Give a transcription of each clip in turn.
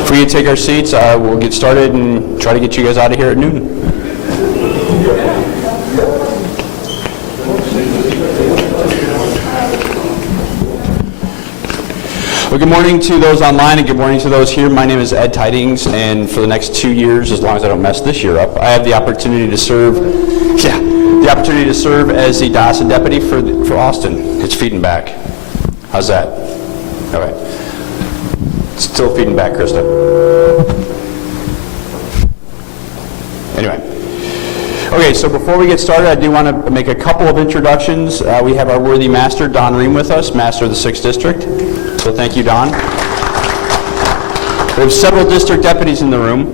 If we could take our seats, we'll get started and try to get you guys out of here at noon. Well, good morning to those online and good morning to those here. My name is Ed Tidings, and for the next 2 years, as long as I don't mess this year up, I have the opportunity to serve, as the Diocesan deputy for Austin. It's feeding back. How's that? All right. Still feeding back, Krista. Anyway. Okay, so before we get started, I do want to make a couple of introductions. We have our worthy master, Don Ream, with us, master of the 6th District. So thank you, Don. We have several district deputies in the room.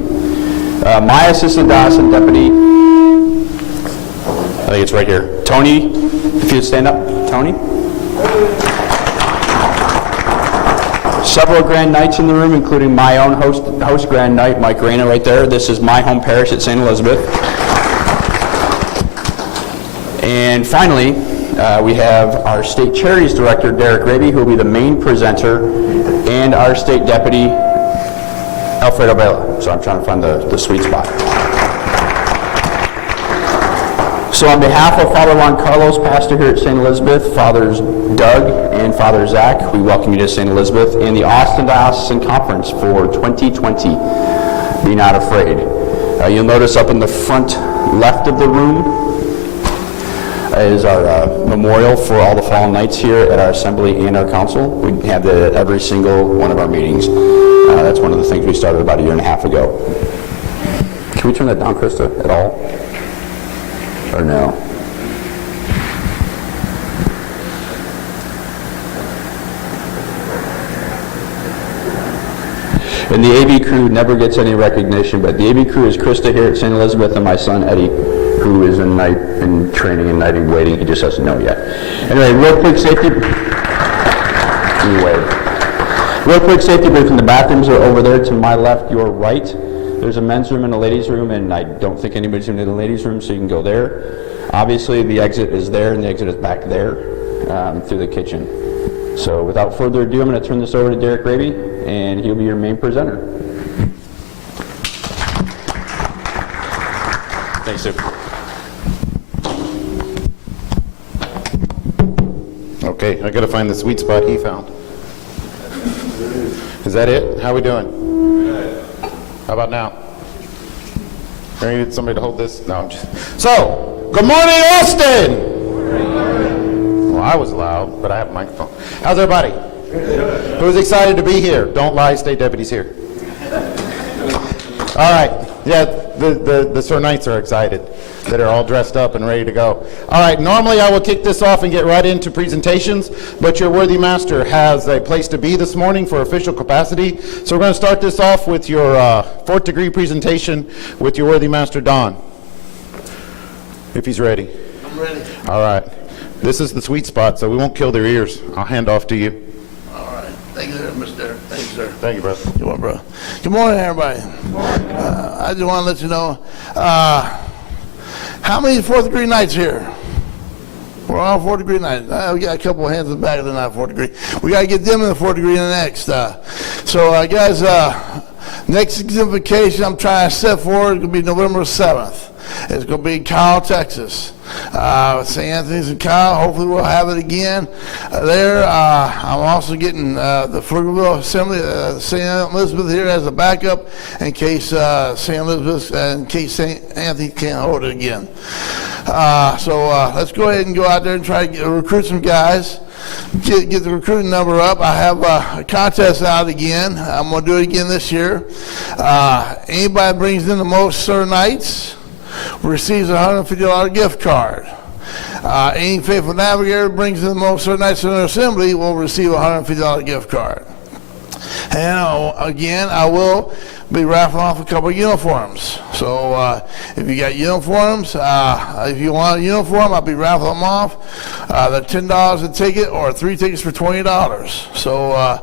My assistant diocesan deputy, I think it's right here. Tony, if you'd stand up. Tony. Several Grand Knights in the room, including my own host Grand Knight, Mike Reyna, right there. This is my home parish at St. Elizabeth. And finally, we have our State Charities Director, Derek Raby, who will be the main presenter, and our State Deputy, Alfredo Vela. So I'm trying to find the sweet spot. So on behalf of Father Juan Carlos, pastor here at St. Elizabeth, Fathers Doug and Father Zach, we welcome you to St. Elizabeth and the Austin Diocesan Conference for 2020. Be not afraid. You'll notice up in the front left of the room is our memorial for all the fallen knights here at our assembly and our council. We have that at every single one of our meetings. That's one of the things we started about 1.5 years ago. Can we turn that down, Krista, at all? Or no? And the AV crew never gets any recognition, but the AV crew is Krista here at St. Elizabeth and my son Eddie, who is in night in training and night in waiting. He just doesn't know yet. Anyway, real quick safety briefing. The bathrooms are over there to my left, your right. There's a men's room and a ladies' room, and I don't think anybody's in the ladies' room, so you can go there. Obviously, the exit is there, and the exit is back there through the kitchen. So without further ado, I'm going to turn this over to Derek Raby, and he'll be your main presenter. Thanks, Sue. Okay, I gotta find the sweet spot he found. Is that it? How we doing? How about now? Do I need somebody to hold this? No, I'm just... So, good morning, Austin! Well, I was loud, but I have a microphone. How's everybody? Who's excited to be here? Don't lie, state deputies here. All right, yeah, the Sir Knights are excited that are all dressed up and ready to go. All right, normally I will kick this off and get right into presentations, but your worthy master has a place to be this morning for official capacity. So we're going to start this off with your 4th degree presentation with your worthy master, Don. If he's ready. I'm ready. All right. This is the sweet spot, so we won't kill their ears. I'll hand off to you. All right. Thank you, Mr. Thank you, sir. Thank you, brother. Good morning, bro. Good morning, everybody. I just want to let you know, how many 4th degree Knights here? We're all 4th degree Knights. We got a couple of hands in the back that are not 4th degree. We got to get them in the 4th degree next. Guys, next exemplification I'm trying to set forward is going to be November 7th. It's going to be Kyle, Texas. St. Anthony's and Kyle. Hopefully we'll have it again there. I'm also getting the Pflugerville Assembly, St. Elizabeth here as a backup in case St. Anthony can't hold it again. Let's go ahead and go out there and try to recruit some guys. Get the recruiting number up. I have a contest out again. I'm going to do it again this year. Anybody that brings in the most Sir Knights receives a $150 gift card. Any faithful navigator brings in the most Sir Knights in their assembly will receive a $150 gift card. And again, I will be raffling off a couple of uniforms. So if you got uniforms, if you want a uniform, I'll be raffling them off. They're $10 a ticket or 3 tickets for $20. So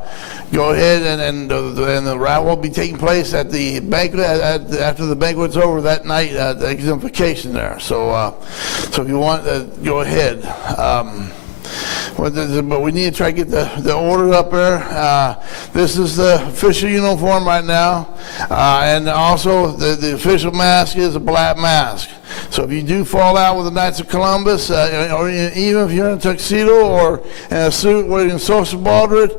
go ahead and the raffle will be taking place at the banquet after the banquet's over that night, the exemplification there. So if you want, go ahead. but we need to try to get the order up there. This is the official uniform right now, and also the official mask is a black mask. So if you do fall out with the Knights of Columbus, or even if you're in a tuxedo or in a suit wearing social baldred,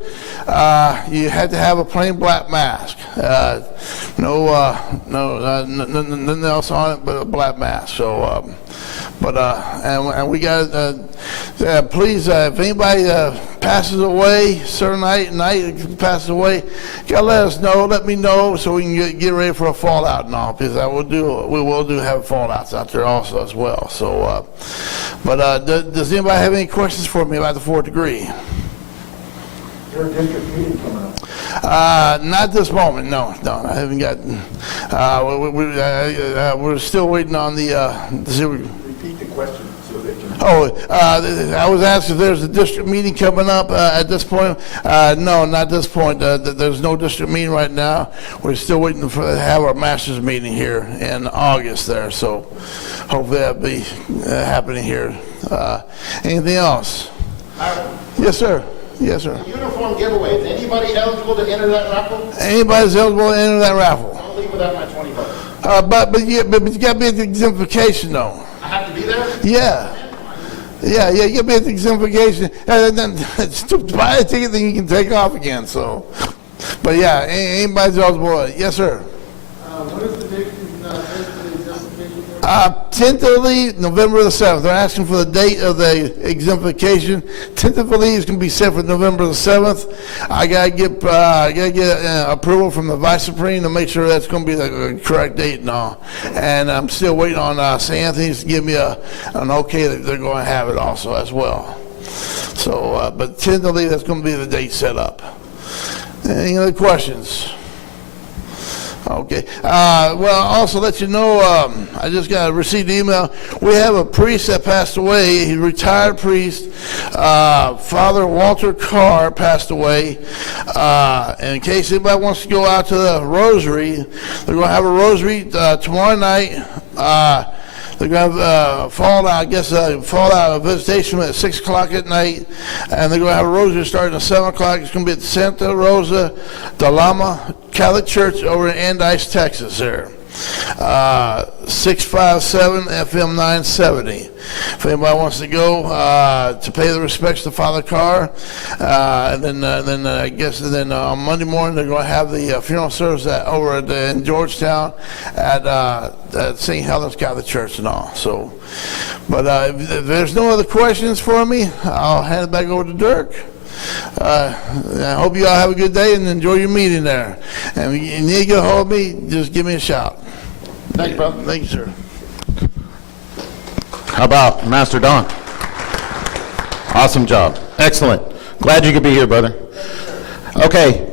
you have to have a plain black mask. Nothing else on it but a black mask. So, and we got, please, if anybody passes away, certain night passes away, you gotta let us know, let me know, so we can get ready for a fallout and all, because we will do have fallouts out there also as well. So, does anybody have any questions for me about the 4th degree? Is there a district meeting coming up? Not this moment, no, I haven't gotten, we're still waiting on the, Repeat the question so they can. I was asked if there's a district meeting coming up at this point. No, not this point. There's no district meeting right now. We're still waiting to have our master's meeting here in August there, so hopefully that'll be happening here. Anything else? Yes, sir. Yes, sir. Uniform giveaway, is anybody eligible to enter that raffle? Anybody's eligible to enter that raffle. I'll leave without my $20. But you got to be at the exemplification, though. I have to be there? Yeah, you got to be at the exemplification. And then buy a ticket, then you can take off again. So, but yeah, anybody's eligible. Yes, sir. What is the next exemplification? Tentatively, November the 7th. They're asking for the date of the exemplification. Tentatively, it's going to be set for November the 7th. I got to get approval from the Vice Supreme to make sure that's going to be the correct date and all. And I'm still waiting on St. Anthony's to give me an okay that they're going to have it also as well. So, but tentatively, that's going to be the date set up. Any other questions? Okay. Well, also let you know, I just received an email. We have a priest that passed away. He's a retired priest. Father Walter Carr passed away. And in case anybody wants to go out to the rosary, they're going to have a rosary tomorrow night. They're going to fall out of visitation at 6 o'clock at night, and they're going to have a rosary starting at 7 o'clock. It's going to be at Santa Rosa de Lima Catholic Church over in Andice, Texas there. 657 FM 970. If anybody wants to go to pay the respects to Father Carr, and then on Monday morning they're going to have the funeral service over in Georgetown at St. Helens Catholic Church and all. So, but if there's no other questions for me, I'll hand it back over to Dirk. I hope you all have a good day and enjoy your meeting there. And if you need to get a hold of me, just give me a shout. Thank you, brother. Thank you, sir. How about Master Don? Awesome job. Excellent. Glad you could be here, brother. Okay,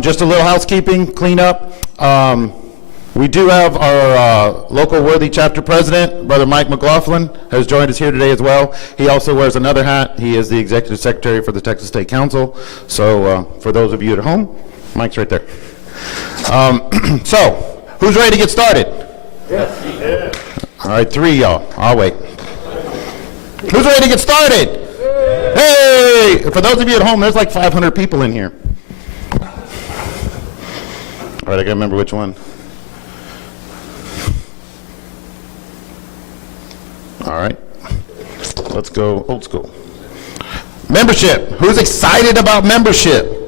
just a little housekeeping, cleanup. We do have our local Worthy chapter president, Brother Mike McLaughlin, has joined us here today as well. He also wears another hat. He is the executive secretary for the Texas State Council. So for those of you at home, Mike's right there. So, who's ready to get started? Yes. All right, 3 of y'all. I'll wait. Who's ready to get started? Hey! For those of you at home, there's like 500 people in here. All right, I gotta remember which one. All right, let's go old school. Membership. Who's excited about membership?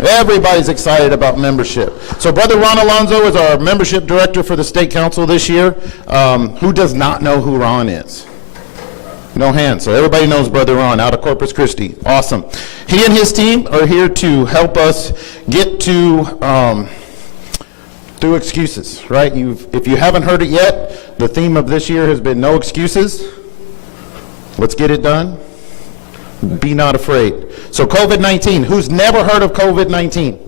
Everybody's excited about membership. So Brother Ron Alonzo is our membership director for the State Council this year. Who does not know who Ron is? No hands. So everybody knows Brother Ron out of Corpus Christi. Awesome. He and his team are here to help us get to through excuses, right? If you haven't heard it yet, the theme of this year has been no excuses. Let's get it done. Be not afraid. So COVID-19, who's never heard of COVID-19?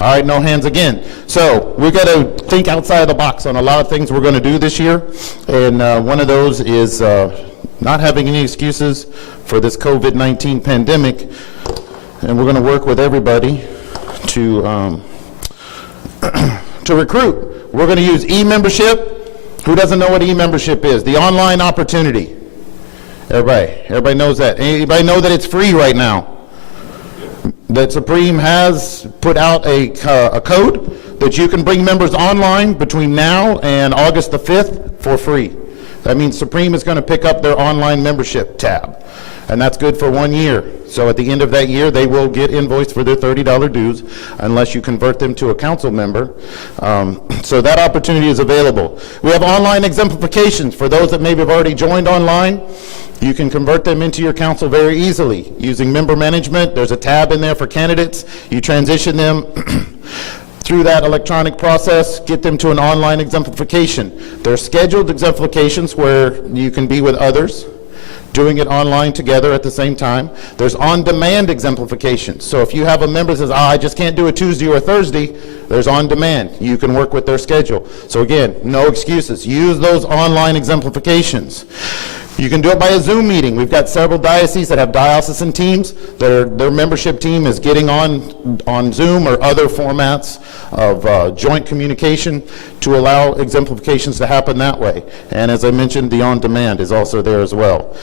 All right, no hands again. So we're going to think outside of the box on a lot of things we're going to do this year. And one of those is not having any excuses for this COVID-19 pandemic. And we're going to work with everybody to recruit. We're going to use e-membership. Who doesn't know what e-membership is? The online opportunity. Everybody knows that. Anybody know that it's free right now? That Supreme has put out a code that you can bring members online between now and August the 5th for free. That means Supreme is going to pick up their online membership tab, and that's good for 1 year. So at the end of that year, they will get invoiced for their $30 dues unless you convert them to a council member. So that opportunity is available. We have online exemplifications for those that maybe have already joined online. You can convert them into your council very easily using member management. There's a tab in there for candidates. You transition them through that electronic process, get them to an online exemplification. There are scheduled exemplifications where you can be with others, doing it online together at the same time. There's on-demand exemplifications. So if you have a member that says, I just can't do a Tuesday or a Thursday, there's on-demand. You can work with their schedule. So again, no excuses. Use those online exemplifications. You can do it by a Zoom meeting. We've got several dioceses that have diocesan teams. Their membership team is getting on Zoom or other formats of joint communication to allow exemplifications to happen that way. And as I mentioned, the on-demand is also there as well.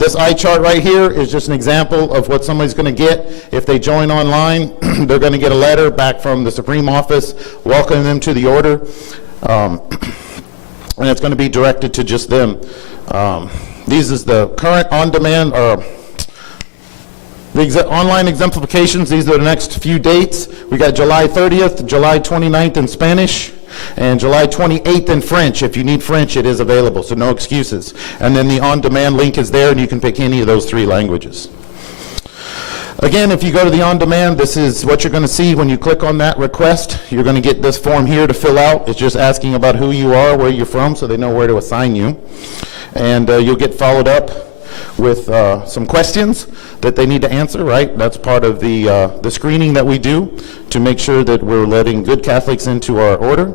This eye chart right here is just an example of what somebody's going to get if they join online. They're going to get a letter back from the Supreme Office welcoming them to the order. And it's going to be directed to just them. These is the current on-demand or the online exemplifications. These are the next few dates. We got July 30th, July 29th in Spanish, and July 28th in French. If you need French, it is available, so no excuses. And then the on-demand link is there, and you can pick any of those 3 languages. Again, if you go to the on-demand, this is what you're going to see when you click on that request. You're going to get this form here to fill out. It's just asking about who you are, where you're from, so they know where to assign you. And you'll get followed up with some questions that they need to answer, right? That's part of the screening that we do to make sure that we're letting good Catholics into our order.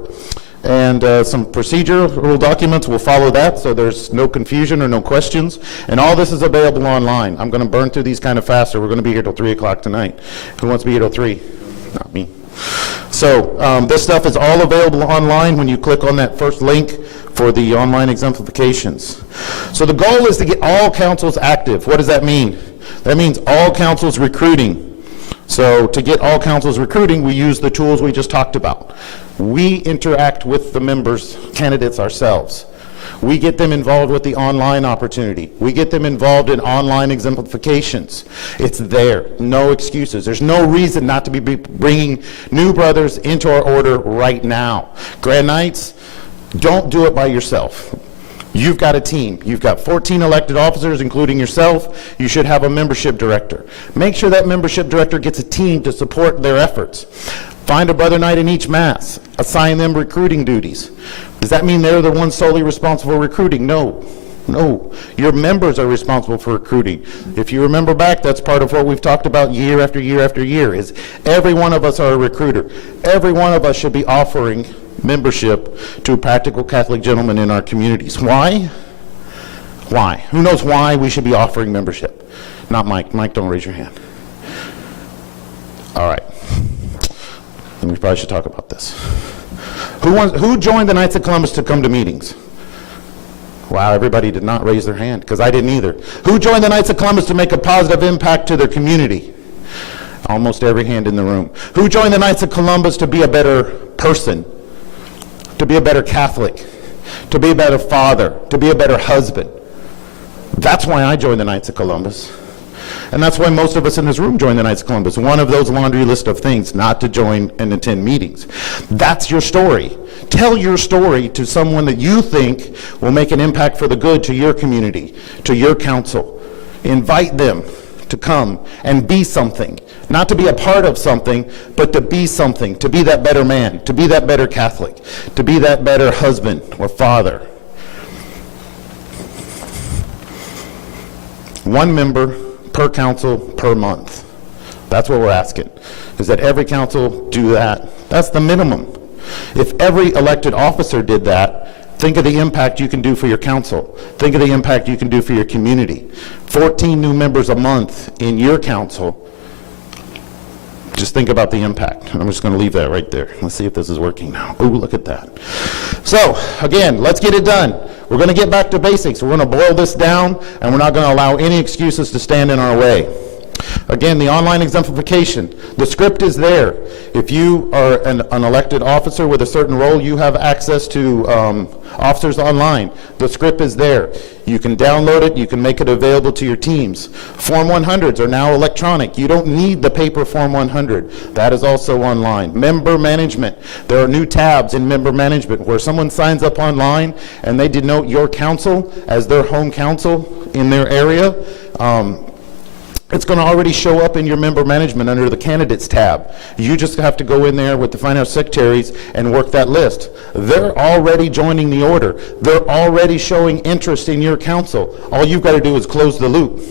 And some procedural documents will follow that, so there's no confusion or no questions. And all this is available online. I'm going to burn through these kind of faster. We're going to be here till 3 o'clock tonight. Who wants to be here till 3? Not me. So this stuff is all available online when you click on that first link for the online exemplifications. So the goal is to get all councils active. What does that mean? That means all councils recruiting. So to get all councils recruiting, we use the tools we just talked about. We interact with the members, candidates ourselves. We get them involved with the online opportunity. We get them involved in online exemplifications. It's there, no excuses. There's no reason not to be bringing new brothers into our order right now. Grand Knights, don't do it by yourself. You've got a team. You've got 14 elected officers, including yourself. You should have a membership director. Make sure that membership director gets a team to support their efforts. Find a brother knight in each mass. Assign them recruiting duties. Does that mean they're the ones solely responsible for recruiting? No. No. Your members are responsible for recruiting. If you remember back, that's part of what we've talked about year after year after year, is every one of us are a recruiter. Every one of us should be offering membership to practical Catholic gentlemen in our communities. Why? Why? Who knows why we should be offering membership? Not Mike. Mike, don't raise your hand. All right. And we probably should talk about this. Who joined the Knights of Columbus to come to meetings? Wow, everybody did not raise their hand, because I didn't either. Who joined the Knights of Columbus to make a positive impact to their community? Almost every hand in the room. Who joined the Knights of Columbus to be a better person? To be a better Catholic? To be a better father? To be a better husband? That's why I joined the Knights of Columbus. And that's why most of us in this room joined the Knights of Columbus. One of those laundry list of things, not to join and attend meetings. That's your story. Tell your story to someone that you think will make an impact for the good to your community, to your council. Invite them to come and be something. Not to be a part of something, but to be something. To be that better man, to be that better Catholic, to be that better husband or father. One member per council per month. That's what we're asking, is that every council do that. That's the minimum. If every elected officer did that, think of the impact you can do for your council. Think of the impact you can do for your community. 14 new members a month in your council. Just think about the impact. I'm just going to leave that right there. Let's see if this is working now. Oh, look at that. So, again, let's get it done. We're going to get back to basics. We're going to boil this down, and we're not going to allow any excuses to stand in our way. Again, the online exemplification. The script is there. If you are an elected officer with a certain role, you have access to officers online. The script is there. You can download it. You can make it available to your teams. Form 100s are now electronic. You don't need the paper Form 100. That is also online. Member management. There are new tabs in member management where someone signs up online and they denote your council as their home council in their area. It's going to already show up in your member management under the candidates tab. You just have to go in there with the finance secretaries and work that list. They're already joining the order. They're already showing interest in your council. All you've got to do is close the loop.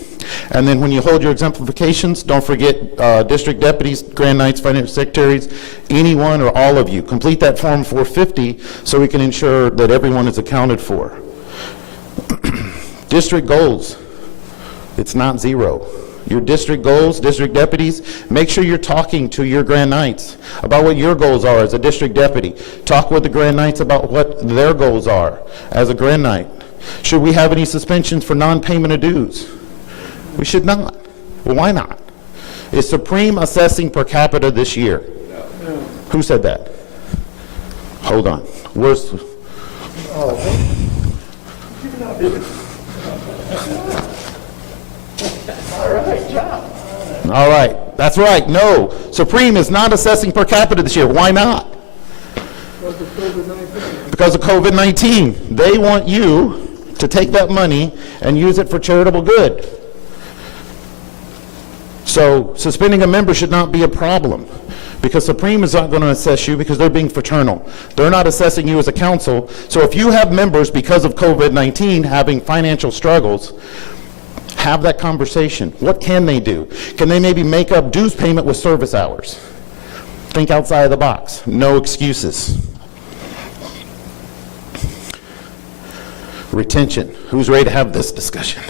And then when you hold your exemplifications, don't forget district deputies, grand knights, finance secretaries, anyone or all of you. Complete that form 450 so we can ensure that everyone is accounted for. District goals. It's not zero. Your district goals, district deputies, make sure you're talking to your Grand Knights about what your goals are as a district deputy. Talk with the Grand Knights about what their goals are as a Grand Knight. Should we have any suspensions for non-payment of dues? We should not. Well, why not? Is Supreme assessing per capita this year? No. Who said that? Hold on. Where's... All right, that's right. No, Supreme is not assessing per capita this year. Why not? Because of COVID-19. They want you to take that money and use it for charitable good. So suspending a member should not be a problem, because Supreme is not going to assess you because they're being fraternal. They're not assessing you as a council. So if you have members because of COVID-19 having financial struggles, have that conversation. What can they do? Can they maybe make up dues payment with service hours? Think outside of the box. No excuses. Retention. Who's ready to have this discussion?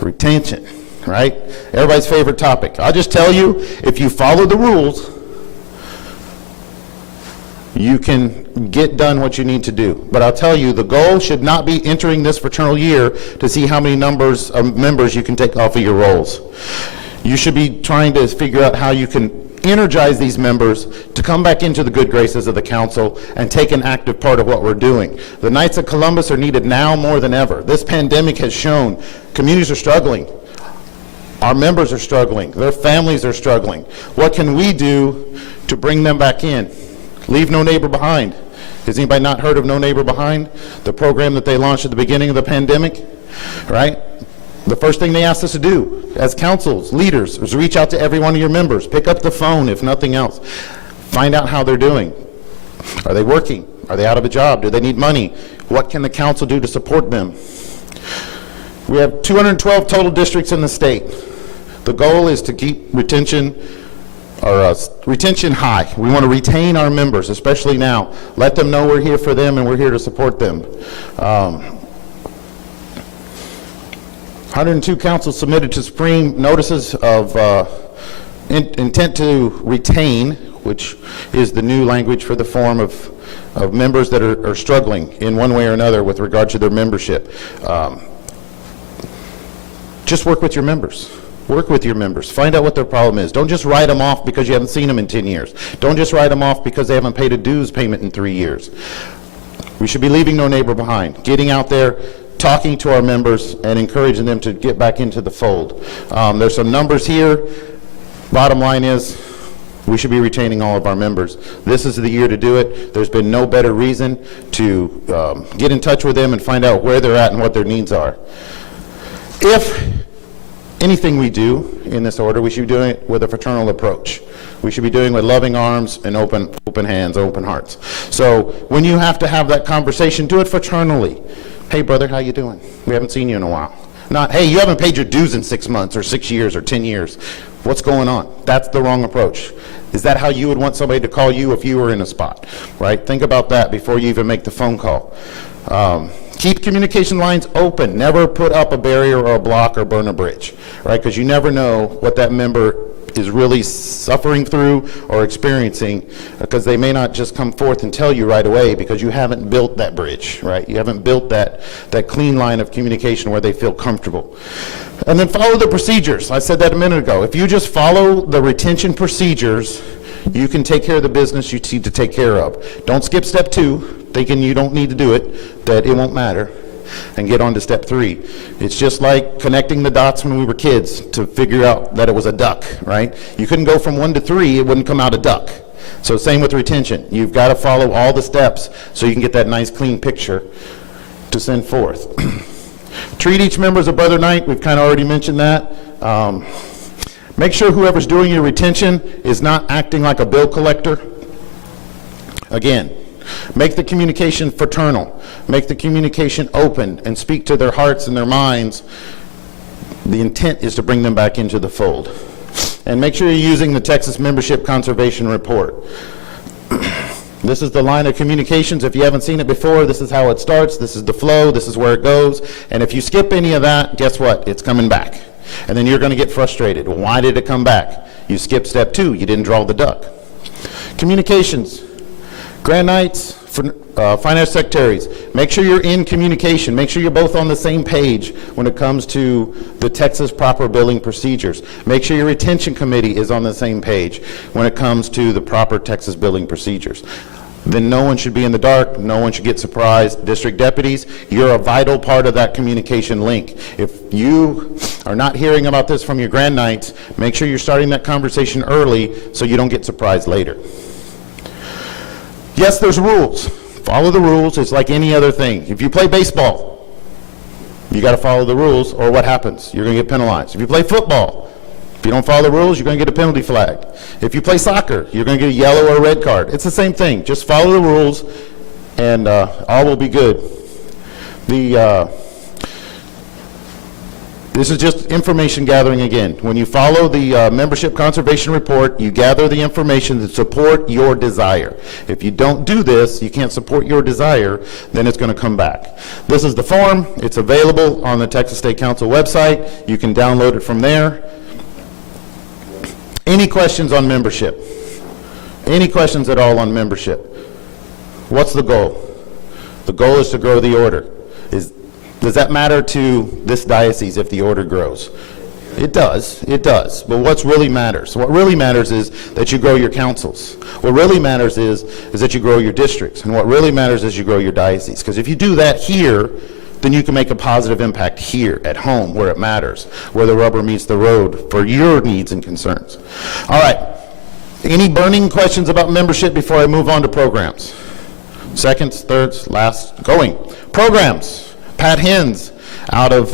Retention, right? Everybody's favorite topic. I'll just tell you, if you follow the rules, you can get done what you need to do. But I'll tell you, the goal should not be entering this fraternal year to see how many numbers of members you can take off of your rolls. You should be trying to figure out how you can energize these members to come back into the good graces of the council and take an active part of what we're doing. The Knights of Columbus are needed now more than ever. This pandemic has shown communities are struggling. Our members are struggling. Their families are struggling. What can we do to bring them back in? Leave no neighbor behind. Has anybody not heard of No Neighbor Behind? The program that they launched at the beginning of the pandemic, right? The first thing they asked us to do as councils, leaders, is reach out to every one of your members. Pick up the phone, if nothing else. Find out how they're doing. Are they working? Are they out of a job? Do they need money? What can the council do to support them? We have 212 total districts in the state. The goal is to keep retention high. We want to retain our members, especially now. Let them know we're here for them and we're here to support them. 102 councils submitted to Supreme notices of intent to retain, which is the new language for the form of members that are struggling in one way or another with regard to their membership. Just work with your members. Work with your members. Find out what their problem is. Don't just write them off because you haven't seen them in 10 years. Don't just write them off because they haven't paid a dues payment in 3 years. We should be leaving no neighbor behind. Getting out there, talking to our members, and encouraging them to get back into the fold. There's some numbers here. Bottom line is, we should be retaining all of our members. This is the year to do it. There's been no better reason to get in touch with them and find out where they're at and what their needs are. If anything we do in this order, we should be doing it with a fraternal approach. We should be doing it with loving arms and open hands, open hearts. So when you have to have that conversation, do it fraternally. Hey brother, how you doing? We haven't seen you in a while. Not, hey, you haven't paid your dues in 6 months or 6 years or 10 years. What's going on? That's the wrong approach. Is that how you would want somebody to call you if you were in a spot, right? Think about that before you even make the phone call. Keep communication lines open. Never put up a barrier or a block or burn a bridge, right? Because you never know what that member is really suffering through or experiencing, because they may not just come forth and tell you right away because you haven't built that bridge, right? You haven't built that clean line of communication where they feel comfortable. And then follow the procedures. I said that a minute ago. If you just follow the retention procedures, you can take care of the business you need to take care of. Don't skip step 2, thinking you don't need to do it, that it won't matter, and get on to step 3. It's just like connecting the dots when we were kids to figure out that it was a duck, right? You couldn't go from 1 to 3, it wouldn't come out a duck. So same with retention. You've got to follow all the steps so you can get that nice clean picture to send forth. Treat each member as a brother knight. We've kind of already mentioned that. Make sure whoever's doing your retention is not acting like a bill collector. Again, make the communication fraternal. Make the communication open and speak to their hearts and their minds. The intent is to bring them back into the fold. And make sure you're using the Texas Membership Conservation Report. This is the line of communications. If you haven't seen it before, this is how it starts. This is the flow. This is where it goes. And if you skip any of that, guess what? It's coming back. And then you're going to get frustrated. Why did it come back? You skipped step 2. You didn't draw the duck. Communications. Grand Knights, finance secretaries, make sure you're in communication. Make sure you're both on the same page when it comes to the Texas proper billing procedures. Make sure your retention committee is on the same page when it comes to the proper Texas billing procedures. Then no one should be in the dark. No one should get surprised. District deputies, you're a vital part of that communication link. If you are not hearing about this from your Grand Knights, make sure you're starting that conversation early so you don't get surprised later. Yes, there's rules. Follow the rules. It's like any other thing. If you play baseball, you got to follow the rules, or what happens? You're going to get penalized. If you play football, if you don't follow the rules, you're going to get a penalty flag. If you play soccer, you're going to get a yellow or a red card. It's the same thing. Just follow the rules, and all will be good. This is just information gathering again. When you follow the membership conservation report, you gather the information to support your desire. If you don't do this, you can't support your desire, then it's going to come back. This is the form. It's available on the Texas State Council website. You can download it from there. Any questions on membership? Any questions at all on membership? What's the goal? The goal is to grow the order. Does that matter to this diocese if the order grows? It does. But what really matters? What really matters is that you grow your councils. What really matters is that you grow your districts. And what really matters is you grow your diocese. Because if you do that here, then you can make a positive impact here at home where it matters, where the rubber meets the road for your needs and concerns. All right. Any burning questions about membership before I move on to programs? Seconds, thirds, last, going. Programs. Pat Hens out of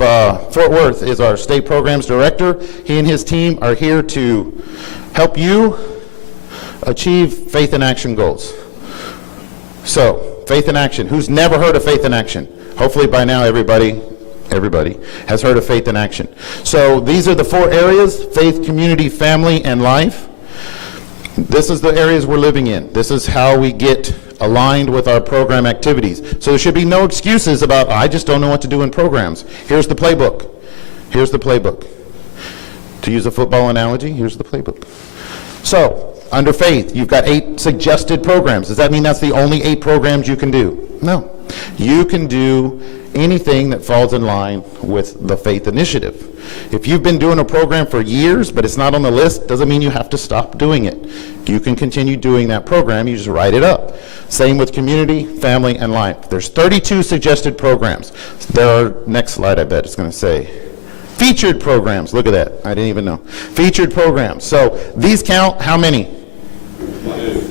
Fort Worth is our state programs director. He and his team are here to help you achieve Faith in Action goals. So, Faith in Action. Who's never heard of Faith in Action? Hopefully by now everybody has heard of Faith in Action. So these are the 4 areas: faith, community, family, and life. This is the areas we're living in. This is how we get aligned with our program activities. So there should be no excuses about, I just don't know what to do in programs. Here's the playbook. Here's the playbook. To use a football analogy, here's the playbook. So, under faith, you've got 8 suggested programs. Does that mean that's the only 8 programs you can do? No. You can do anything that falls in line with the faith initiative. If you've been doing a program for years, but it's not on the list, doesn't mean you have to stop doing it. You can continue doing that program, you just write it up. Same with community, family, and life. There's 32 suggested programs. There are, next slide I bet it's going to say, featured programs. Look at that, I didn't even know. Featured programs. So these count how many?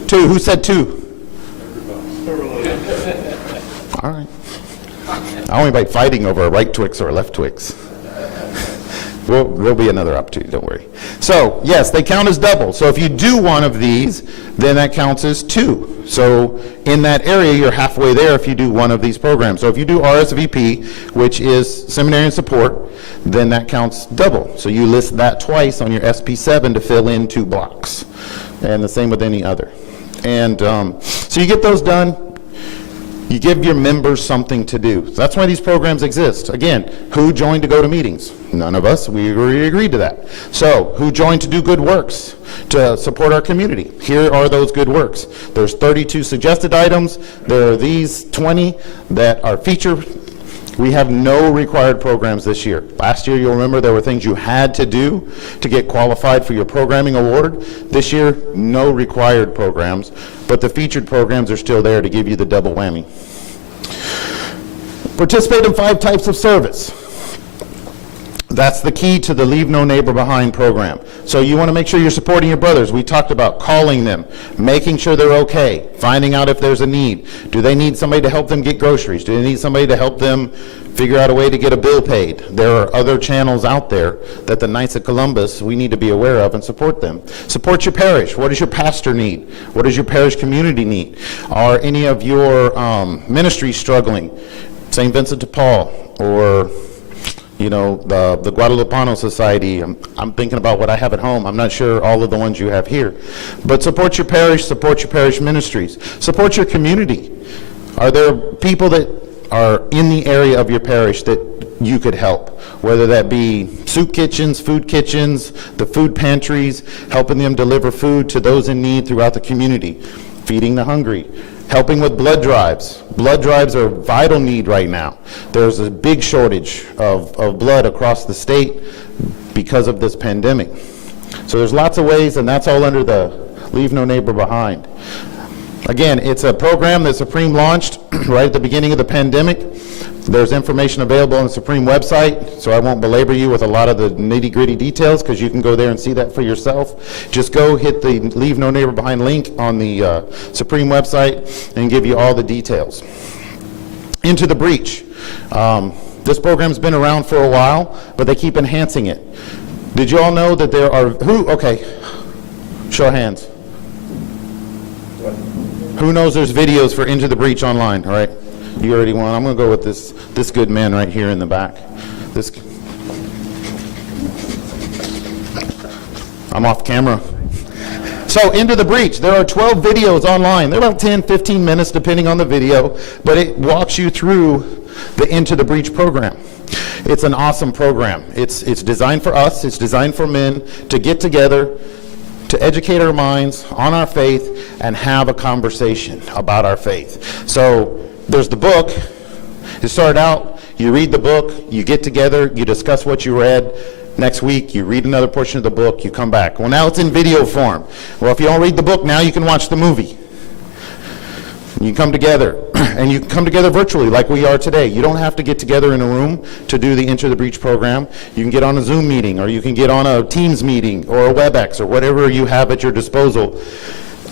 2. Who said 2? All right. I only like fighting over a right Twix or a left Twix. There'll be another opportunity, don't worry. So, yes, they count as double. So if you do one of these, then that counts as 2. So in that area, you're halfway there if you do one of these programs. So if you do RSVP, which is seminary and support, then that counts double. So you list that twice on your SP7 to fill in 2 blocks. And the same with any other. And so you get those done. You give your members something to do. That's why these programs exist. Again, who joined to go to meetings? None of us. We agreed to that. So, who joined to do good works to support our community? Here are those good works. There's 32 suggested items. There are these 20 that are featured. We have no required programs this year. Last year, you'll remember there were things you had to do to get qualified for your programming award. This year, no required programs, but the featured programs are still there to give you the double whammy. Participate in 5 types of service. That's the key to the Leave No Neighbor Behind program. So you want to make sure you're supporting your brothers. We talked about calling them, making sure they're okay, finding out if there's a need. Do they need somebody to help them get groceries? Do they need somebody to help them figure out a way to get a bill paid? There are other channels out there that the Knights of Columbus, we need to be aware of and support them. Support your parish. What does your pastor need? What does your parish community need? Are any of your ministries struggling? St. Vincent de Paul, or you know, the Guadalupano Society. I'm thinking about what I have at home. I'm not sure all of the ones you have here. But support your parish ministries. Support your community. Are there people that are in the area of your parish that you could help? Whether that be soup kitchens, food kitchens, the food pantries, helping them deliver food to those in need throughout the community, feeding the hungry. Helping with blood drives. Blood drives are a vital need right now. There's a big shortage of blood across the state because of this pandemic. So there's lots of ways, and that's all under the Leave No Neighbor Behind. Again, it's a program that Supreme launched right at the beginning of the pandemic. There's information available on the Supreme website, so I won't belabor you with a lot of the nitty-gritty details because you can go there and see that for yourself. Just go hit the Leave No Neighbor Behind link on the Supreme website and give you all the details. Into the Breach. This program's been around for a while, but they keep enhancing it. Did you all know that there are, okay, show of hands. Who knows there's videos for Into the Breach online, all right? You already won. I'm going to go with this good man right here in the back. I'm off camera. So, Into the Breach. There are 12 videos online. They're about 10, 15 minutes depending on the video, but it walks you through the Into the Breach program. It's an awesome program. It's designed for us. It's designed for men to get together, to educate our minds on our faith and have a conversation about our faith. So, there's the book. You start out, you read the book, you get together, you discuss what you read. Next week, you read another portion of the book, you come back. Well, now it's in video form. Well, if you don't read the book, now you can watch the movie. You come together, and you come together virtually like we are today. You don't have to get together in a room to do the Enter the Breach program. You can get on a Zoom meeting, or you can get on a Teams meeting, or a WebEx, or whatever you have at your disposal,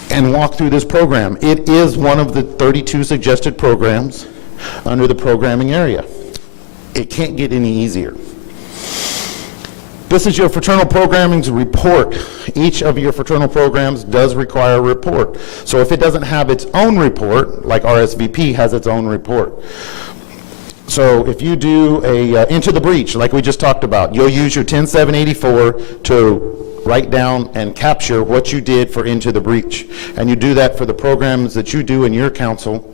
and walk through this program. It is one of the 32 suggested programs under the programming area. It can't get any easier. This is your fraternal programming's report. Each of your fraternal programs does require a report. So if it doesn't have its own report, like RSVP has its own report. So if you do a Into the Breach, like we just talked about, you'll use your 10784 to write down and capture what you did for Into the Breach. And you do that for the programs that you do in your council.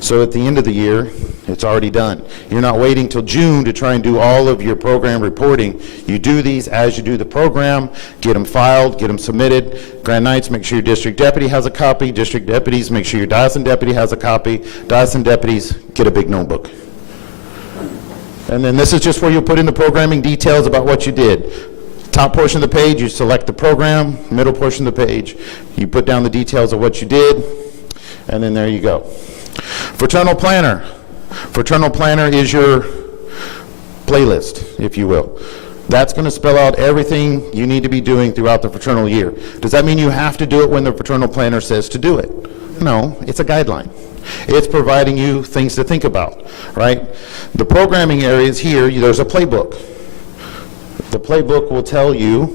So at the end of the year, it's already done. You're not waiting till June to try and do all of your program reporting. You do these as you do the program, get them filed, get them submitted. Grand Knights, make sure your district deputy has a copy. District deputies, make sure your diocesan deputy has a copy. Diocesan deputies, get a big notebook. And then this is just where you'll put in the programming details about what you did. Top portion of the page, you select the program. Middle portion of the page, you put down the details of what you did, and then there you go. Fraternal Planner. Fraternal Planner is your playlist, if you will. That's going to spell out everything you need to be doing throughout the fraternal year. Does that mean you have to do it when the Fraternal Planner says to do it? No, it's a guideline. It's providing you things to think about, right? The programming areas here, there's a playbook. The playbook will tell you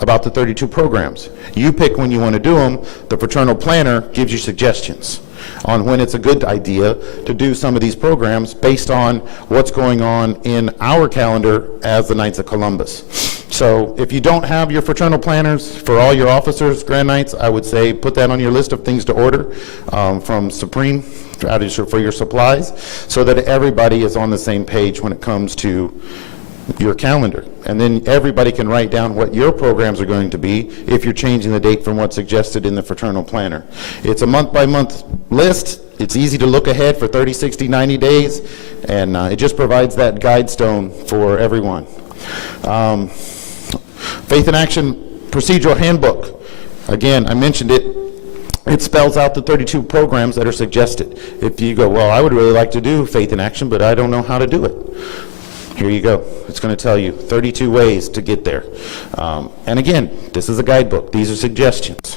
about the 32 programs. You pick when you want to do them. The Fraternal Planner gives you suggestions on when it's a good idea to do some of these programs based on what's going on in our calendar as the Knights of Columbus. So if you don't have your Fraternal Planners for all your officers, Grand Knights, I would say put that on your list of things to order from Supreme strategies for your supplies, so that everybody is on the same page when it comes to your calendar. And then everybody can write down what your programs are going to be if you're changing the date from what's suggested in the fraternal planner. It's a month-by-month list. It's easy to look ahead for 30, 60, 90 days, and it just provides that guide stone for everyone. Faith in Action Procedural Handbook. Again, I mentioned it. It spells out the 32 programs that are suggested. If you go, well, I would really like to do Faith in Action, but I don't know how to do it. Here you go. It's going to tell you 32 ways to get there. And again, this is a guidebook. These are suggestions.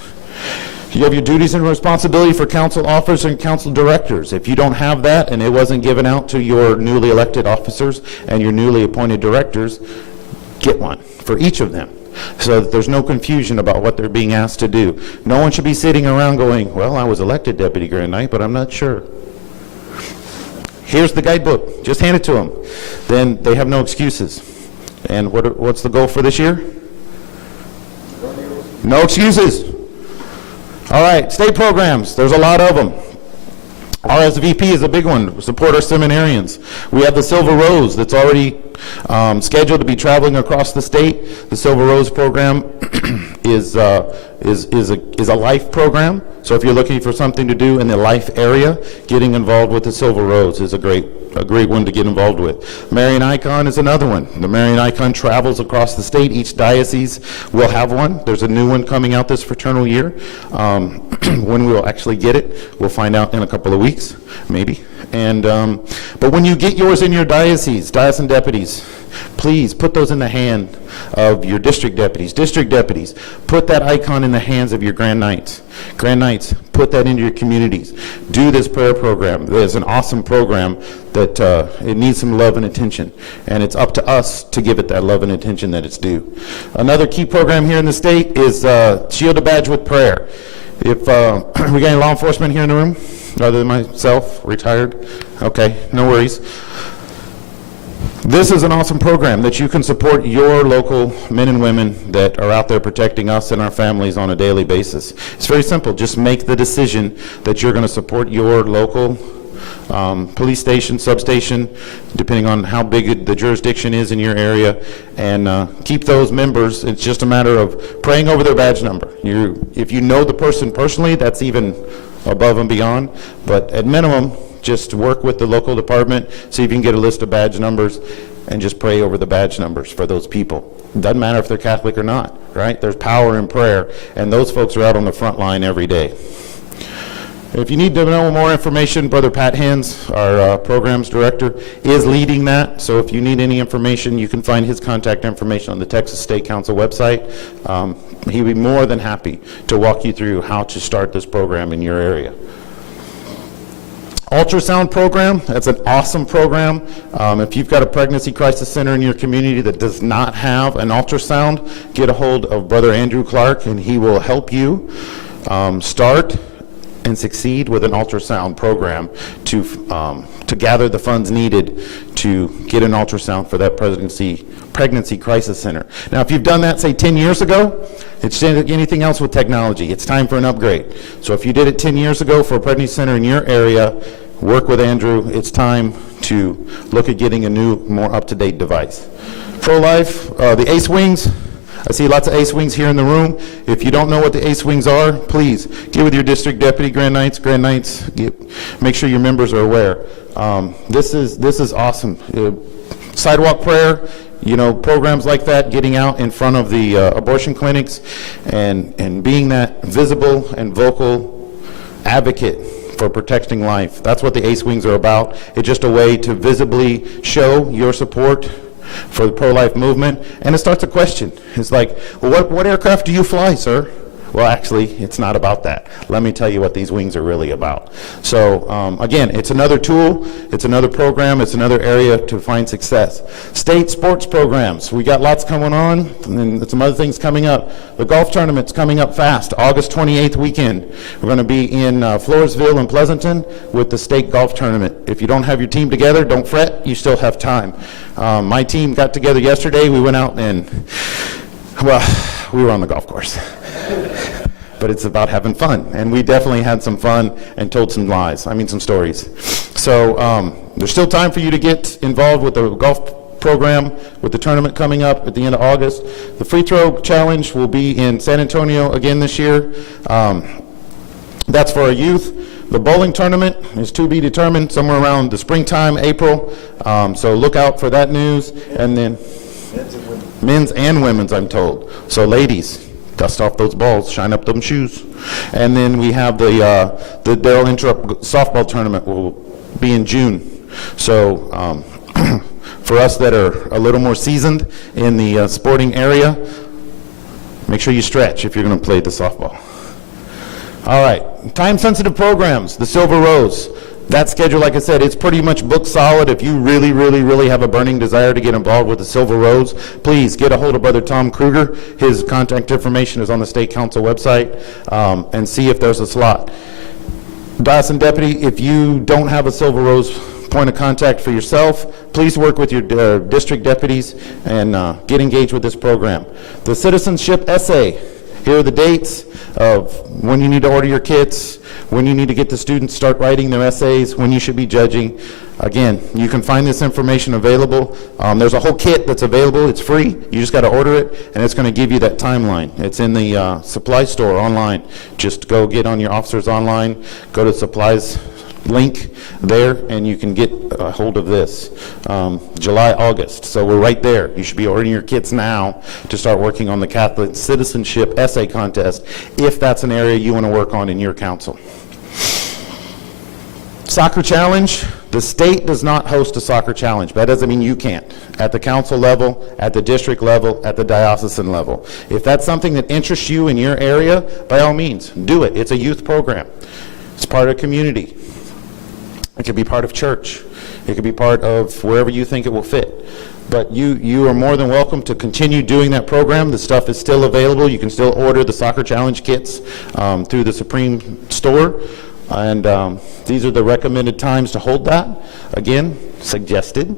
You have your duties and responsibility for council officers and council directors. If you don't have that and it wasn't given out to your newly elected officers and your newly appointed directors, get one for each of them, so that there's no confusion about what they're being asked to do. No one should be sitting around going, well, I was elected Deputy Grand Knight, but I'm not sure. Here's the guidebook. Just hand it to them. Then they have no excuses. And what's the goal for this year? No excuses. All right, state programs. There's a lot of them. RSVP is a big one. Support our seminarians. We have the Silver Rose that's already scheduled to be traveling across the state. The Silver Rose program is a life program. So if you're looking for something to do in the life area, getting involved with the Silver Rose is a great one to get involved with. Marian Icon is another one. The Marian Icon travels across the state. Each diocese will have one. There's a new one coming out this fraternal year. When we'll actually get it, we'll find out in a couple of weeks, maybe. And but when you get yours in your diocese, diocesan deputies, please put those in the hand of your district deputies. District deputies, put that icon in the hands of your Grand Knights. Grand Knights, put that into your communities. Do this prayer program. There's an awesome program that it needs some love and attention, and it's up to us to give it that love and attention that it's due. Another key program here in the state is Shield a Badge with Prayer. If we got any law enforcement here in the room, other than myself, retired? Okay, no worries. This is an awesome program that you can support your local men and women that are out there protecting us and our families on a daily basis. It's very simple. Just make the decision that you're going to support your local police station, substation, depending on how big the jurisdiction is in your area, and keep those members. It's just a matter of praying over their badge number. If you know the person personally, that's even above and beyond, but at minimum, just work with the local department, see if you can get a list of badge numbers, and just pray over the badge numbers for those people. It doesn't matter if they're Catholic or not, right? There's power in prayer, and those folks are out on the front line every day. If you need to know more information, Brother Pat Hands, our programs director, is leading that. So if you need any information, you can find his contact information on the Texas State Council website. He'd be more than happy to walk you through how to start this program in your area. Ultrasound program, that's an awesome program. If you've got a pregnancy crisis center in your community that does not have an ultrasound, get a hold of Brother Andrew Clark and he will help you start and succeed with an ultrasound program to gather the funds needed to get an ultrasound for that pregnancy crisis center. Now, if you've done that, say 10 years ago, it's like anything else with technology. It's time for an upgrade. So if you did it 10 years ago for a pregnancy center in your area, work with Andrew. It's time to look at getting a new, more up-to-date device. Pro-life, the ACE wings. I see lots of ACE wings here in the room. If you don't know what the ACE wings are, please get with your district deputy, Grand Knights, make sure your members are aware. This is awesome. Sidewalk prayer, programs like that, getting out in front of the abortion clinics and being that visible and vocal advocate for protecting life. That's what the ACE wings are about. It's just a way to visibly show your support for the pro-life movement, and it starts a question. It's like, well, what aircraft do you fly, sir? Well, actually, it's not about that. Let me tell you what these wings are really about. So, again, it's another tool, it's another program, it's another area to find success. State sports programs. We got lots coming on, and some other things coming up. The golf tournament's coming up fast, August 28th weekend. We're going to be in Floresville and Pleasanton with the state golf tournament. If you don't have your team together, don't fret, you still have time. My team got together yesterday. We went out and, well, we were on the golf course. but it's about having fun. And we definitely had some fun and told some some stories. So there's still time for you to get involved with the golf program, with the tournament coming up at the end of August. The free throw challenge will be in San Antonio again this year. That's for our youth. The bowling tournament is to be determined somewhere around the springtime, April. So look out for that news. And then men's and women's, I'm told. So ladies, dust off those balls, shine up them shoes. And then we have the Darrell Interrupt softball tournament will be in June. So for us that are a little more seasoned in the sporting area, make sure you stretch if you're going to play the softball. All right, time-sensitive programs, the Silver Rose. That schedule, like I said, it's pretty much booked solid. If you really, really, really have a burning desire to get involved with the Silver Rose, please get a hold of Brother Tom Kruger. His contact information is on the State Council website, and see if there's a slot. Diocesan Deputy, if you don't have a Silver Rose point of contact for yourself, please work with your district deputies and get engaged with this program. The citizenship essay. Here are the dates of when you need to order your kits, when you need to get the students start writing their essays, when you should be judging. Again, you can find this information available. There's a whole kit that's available. It's free. You just got to order it, and it's going to give you that timeline. It's in the supply store online. Just go get on your officers online, go to supplies link there, and you can get a hold of this. July, August, so we're right there. You should be ordering your kits now to start working on the Catholic Citizenship Essay Contest if that's an area you want to work on in your council. Soccer Challenge. The state does not host a soccer challenge, but that doesn't mean you can't. At the council level, at the district level, at the diocesan level. If that's something that interests you in your area, by all means, do it. It's a youth program. It's part of community. It could be part of church. It could be part of wherever you think it will fit. But you are more than welcome to continue doing that program. The stuff is still available. You can still order the Soccer Challenge kits through the Supreme store. And these are the recommended times to hold that. Again, suggested.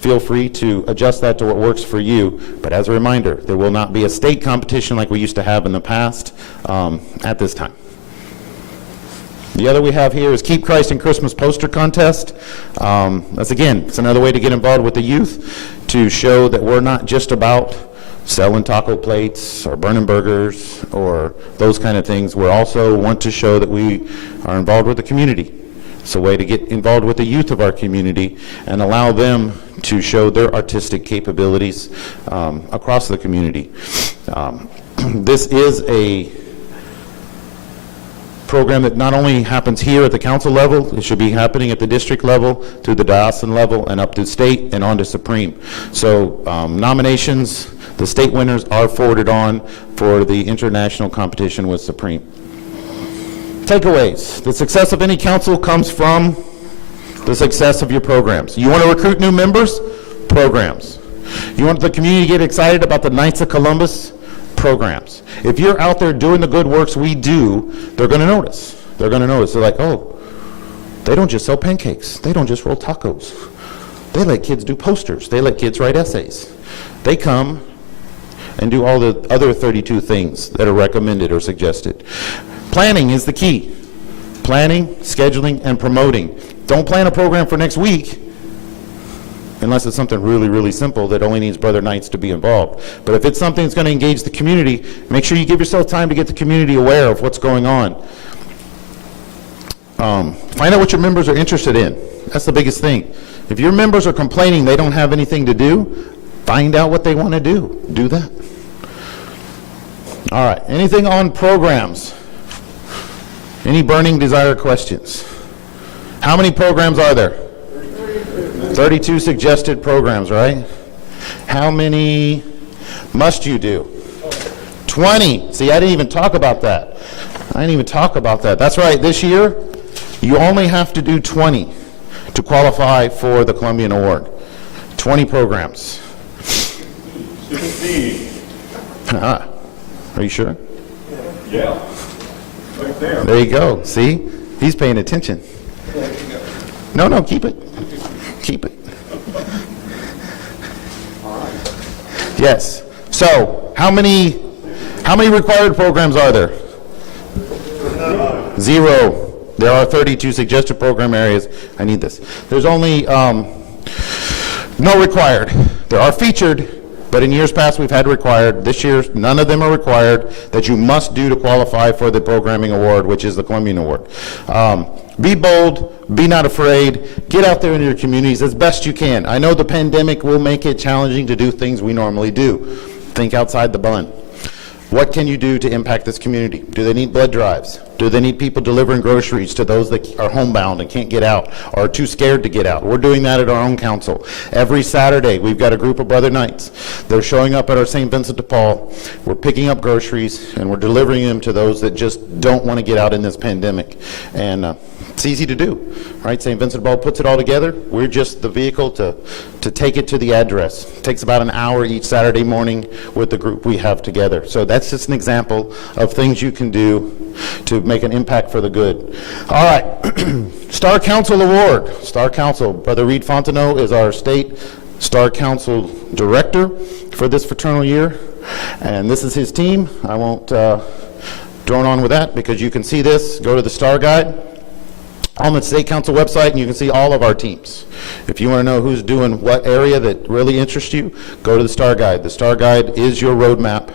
Feel free to adjust that to what works for you. But as a reminder, there will not be a state competition like we used to have in the past at this time. The other we have here is Keep Christ in Christmas poster contest. That's again, it's another way to get involved with the youth to show that we're not just about selling taco plates or burning burgers or those kind of things. We also want to show that we are involved with the community. It's a way to get involved with the youth of our community and allow them to show their artistic capabilities across the community. This is a program that not only happens here at the council level, it should be happening at the district level, to the diocesan level, and up to state and on to Supreme. So nominations, the state winners are forwarded on for the international competition with Supreme. Takeaways. The success of any council comes from the success of your programs. You want to recruit new members? Programs. You want the community to get excited about the Knights of Columbus? Programs. If you're out there doing the good works we do, they're going to notice. They're going to notice. They're like, oh, they don't just sell pancakes. They don't just roll tacos. They let kids do posters. They let kids write essays. They come and do all the other 32 things that are recommended or suggested. Planning is the key. Planning, scheduling, and promoting. Don't plan a program for next week unless it's something really, really simple that only needs Brother Knights to be involved. But if it's something that's going to engage the community, make sure you give yourself time to get the community aware of what's going on. Find out what your members are interested in. That's the biggest thing. If your members are complaining they don't have anything to do, find out what they want to do. Do that. All right. Anything on programs? Any burning desire questions? How many programs are there? 32 suggested programs, right? How many must you do? 20. See, I didn't even talk about that. That's right. This year, you only have to do 20 to qualify for the Columbian Award. 20 programs. 16. Are you sure? Yeah. Right there. There you go. See? He's paying attention. No, keep it. Keep it. Yes. So, how many required programs are there? Zero. There are 32 suggested program areas. I need this. There's only no required. There are featured, but in years past we've had required. This year, none of them are required that you must do to qualify for the programming award, which is the Columbian Award. Be bold, be not afraid, get out there in your communities as best you can. I know the pandemic will make it challenging to do things we normally do. Think outside the bun. What can you do to impact this community? Do they need blood drives? Do they need people delivering groceries to those that are homebound and can't get out or are too scared to get out? We're doing that at our own council. Every Saturday, we've got a group of Brother Knights. They're showing up at our St. Vincent de Paul. We're picking up groceries and we're delivering them to those that just don't want to get out in this pandemic. And it's easy to do, right? St. Vincent de Paul puts it all together. We're just the vehicle to take it to the address. It takes about an hour each Saturday morning with the group we have together. So that's just an example of things you can do to make an impact for the good. All right, Star Council Award. Star Council, Brother Reed Fontenot is our state Star Council Director for this fraternal year, and this is his team. I won't drone on with that because you can see this. Go to the Star Guide on the State Council website and you can see all of our teams. If you want to know who's doing what area that really interests you, go to the Star Guide. The Star Guide is your roadmap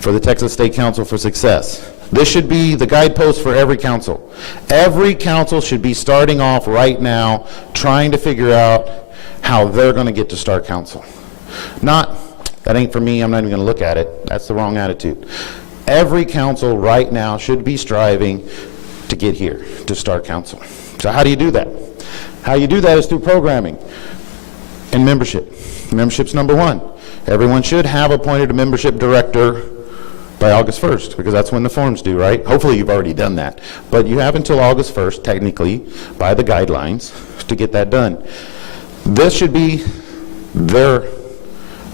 for the Texas State Council for Success. This should be the guidepost for every council. Every council should be starting off right now trying to figure out how they're going to get to Star Council. Not, that ain't for me, I'm not even going to look at it. That's the wrong attitude. Every council right now should be striving to get here, to Star Council. So how do you do that? How you do that is through programming and membership. Membership's number one. Everyone should have appointed a membership director by August 1st, because that's when the forms due, right? Hopefully you've already done that. But you have until August 1st, technically, by the guidelines, to get that done. This should be their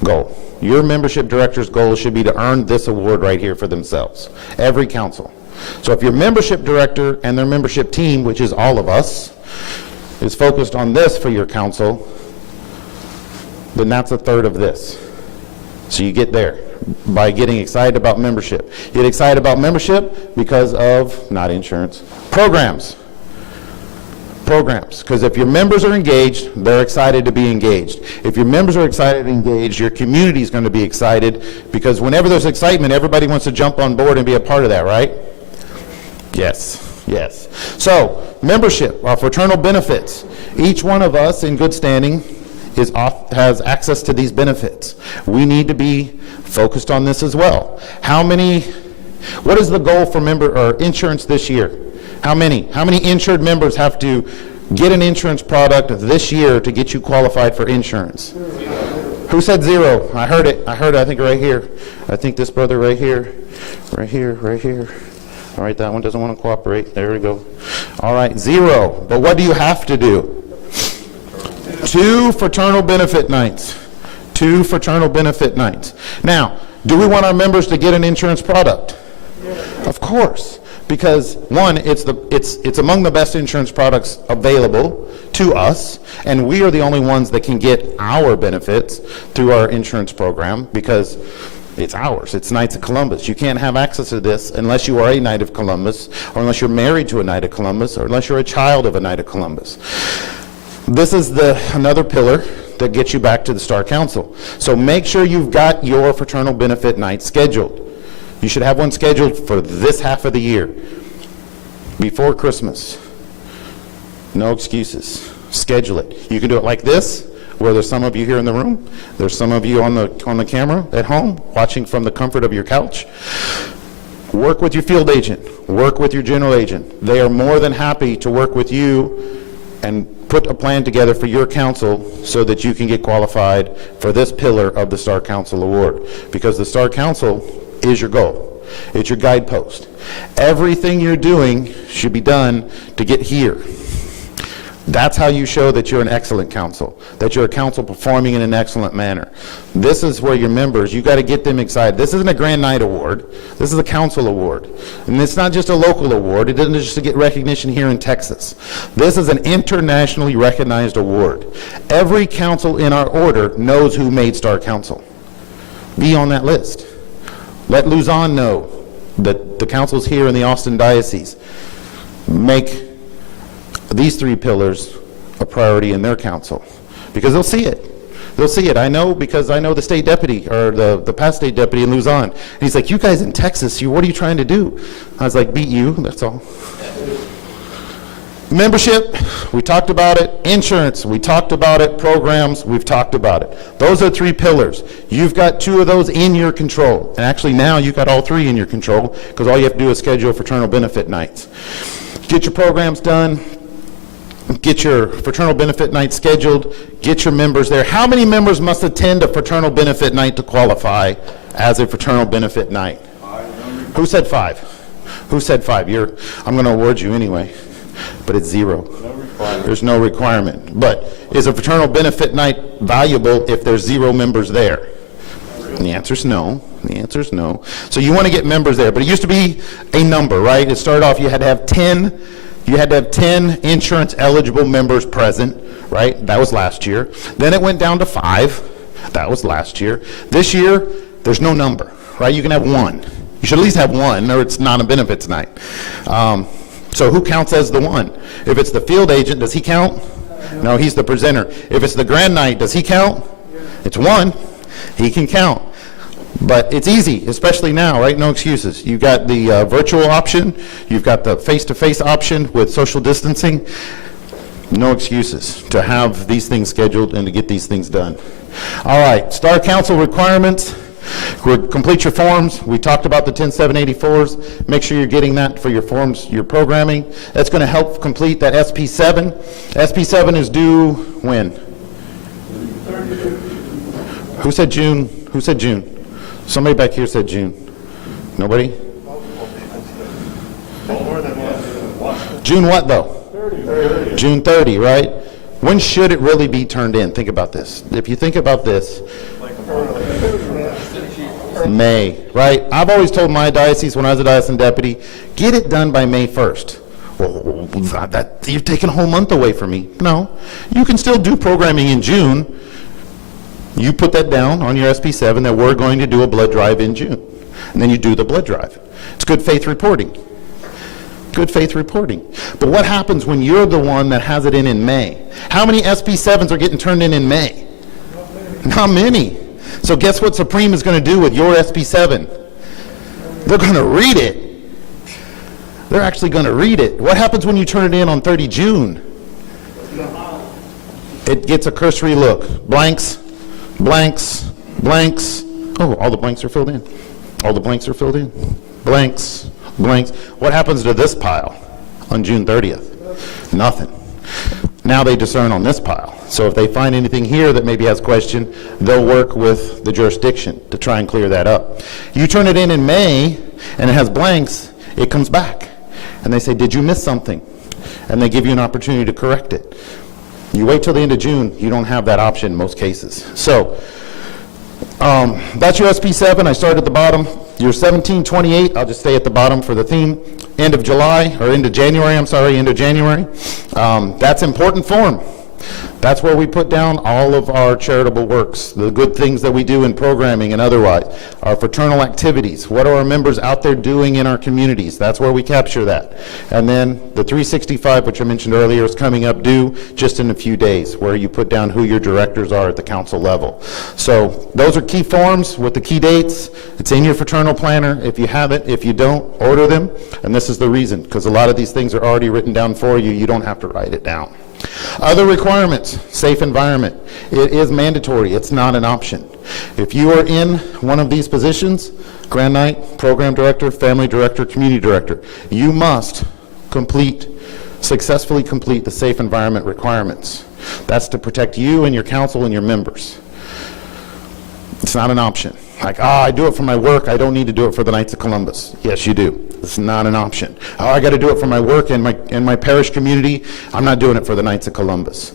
goal. Your membership director's goal should be to earn this award right here for themselves. Every council. So if your membership director and their membership team, which is all of us, is focused on this for your council, then that's a third of this. So you get there by getting excited about membership. You get excited about membership because of, not insurance, programs. Programs. Because if your members are engaged, they're excited to be engaged. If your members are excited and engaged, your community is going to be excited, because whenever there's excitement, everybody wants to jump on board and be a part of that, right? Yes, yes. So, membership, our fraternal benefits. Each one of us in good standing has access to these benefits. We need to be focused on this as well. What is the goal for insurance this year? How many insured members have to get an insurance product this year to get you qualified for insurance? Who said zero? I heard it, I think right here. I think this brother right here. All right, that one doesn't want to cooperate. There we go. All right, zero. But what do you have to do? 2 fraternal benefit nights. 2 fraternal benefit nights. Now, do we want our members to get an insurance product? Of course, because one, it's among the best insurance products available to us, and we are the only ones that can get our benefits through our insurance program, because it's ours. It's Knights of Columbus. You can't have access to this unless you are a Knight of Columbus, or unless you're married to a Knight of Columbus, or unless you're a child of a Knight of Columbus. This is another pillar that gets you back to the Star Council. So make sure you've got your fraternal benefit night scheduled. You should have one scheduled for this half of the year, before Christmas. No excuses. Schedule it. You can do it like this, where there's some of you here in the room, there's some of you on the camera at home, watching from the comfort of your couch. Work with your field agent. Work with your general agent. They are more than happy to work with you and put a plan together for your council so that you can get qualified for this pillar of the Star Council Award. Because the Star Council is your goal. It's your guidepost. Everything you're doing should be done to get here. That's how you show that you're an excellent council, that you're a council performing in an excellent manner. This is where your members, you got to get them excited. This isn't a Grand Night Award. This is a council award. And it's not just a local award. It doesn't just get recognition here in Texas. This is an internationally recognized award. Every council in our order knows who made Star Council. Be on that list. Let Luzon know that the council's here in the Austin Diocese. make these 3 pillars a priority in their council, because they'll see it. They'll see it. I know, because I know the state deputy, or the past state deputy in Luzon. And he's like, you guys in Texas, what are you trying to do? I was like, beat you, that's all. Membership, we talked about it. Insurance, we talked about it. Programs, we've talked about it. Those are 3 pillars. You've got 2 of those in your control. And actually now you've got all 3 in your control, because all you have to do is schedule fraternal benefit nights. Get your programs done. Get your fraternal benefit night scheduled. Get your members there. How many members must attend a fraternal benefit night to qualify as a fraternal benefit night? Who said 5? Who said 5? I'm going to award you anyway. But it's 0. There's no requirement. But is a fraternal benefit night valuable if there's 0 members there? And the answer is no. The answer is no. So you want to get members there. But it used to be a number, right? It started off, you had to have 10 insurance eligible members present, right? That was last year. Then it went down to 5. That was last year. This year, there's no number, right? You can have 1. You should at least have 1, or it's not a benefits night. So who counts as the 1? If it's the field agent, does he count? No, he's the presenter. If it's the grand night, does he count? It's 1. He can count. But it's easy, especially now, right? No excuses. You've got the virtual option. You've got the face-to-face option with social distancing. No excuses to have these things scheduled and to get these things done. All right, Star Council requirements. Complete your forms. We talked about the 10784s. Make sure you're getting that for your forms, your programming. That's going to help complete that SP7. SP7 is due when? Who said June? Who said June? Somebody back here said June. Nobody? June what, though? 30. June 30, right? When should it really be turned in? Think about this. If you think about this, May, right? I've always told my diocese when I was a diocesan deputy, get it done by May 1st. Well, you're taking a whole month away from me. No, you can still do programming in June. You put that down on your SP7 that we're going to do a blood drive in June. And then you do the blood drive. It's good faith reporting. Good faith reporting. But what happens when you're the one that has it in May? How many SP7s are getting turned in May? Not many. So guess what Supreme is going to do with your SP7? They're going to read it. They're actually going to read it. What happens when you turn it in on 30 June? It gets a cursory look. Blanks, blanks, blanks. Oh, all the blanks are filled in. All the blanks are filled in. Blanks, blanks. What happens to this pile on June 30th? Nothing. Now they discern on this pile. So if they find anything here that maybe has question, they'll work with the jurisdiction to try and clear that up. You turn it in May and it has blanks, it comes back. And they say, did you miss something? And they give you an opportunity to correct it. You wait till the end of June, you don't have that option in most cases. So that's your SP7. I started at the bottom. Your 1728, I'll just stay at the bottom for the theme. End of July, or end of January, I'm sorry, end of January. That's important form. That's where we put down all of our charitable works, the good things that we do in programming and otherwise, our fraternal activities. What are our members out there doing in our communities? That's where we capture that. And then the 365, which I mentioned earlier, is coming up due just in a few days, where you put down who your directors are at the council level. So those are key forms with the key dates. It's in your fraternal planner. If you have it, if you don't, order them. And this is the reason, because a lot of these things are already written down for you. You don't have to write it down. Other requirements, safe environment. It is mandatory. It's not an option. If you are in one of these positions, Grand Night, Program Director, Family Director, Community Director, you must successfully complete the safe environment requirements. That's to protect you and your council and your members. It's not an option. Like, I do it for my work, I don't need to do it for the Knights of Columbus. Yes, you do. It's not an option. I got to do it for my work and my parish community. I'm not doing it for the Knights of Columbus.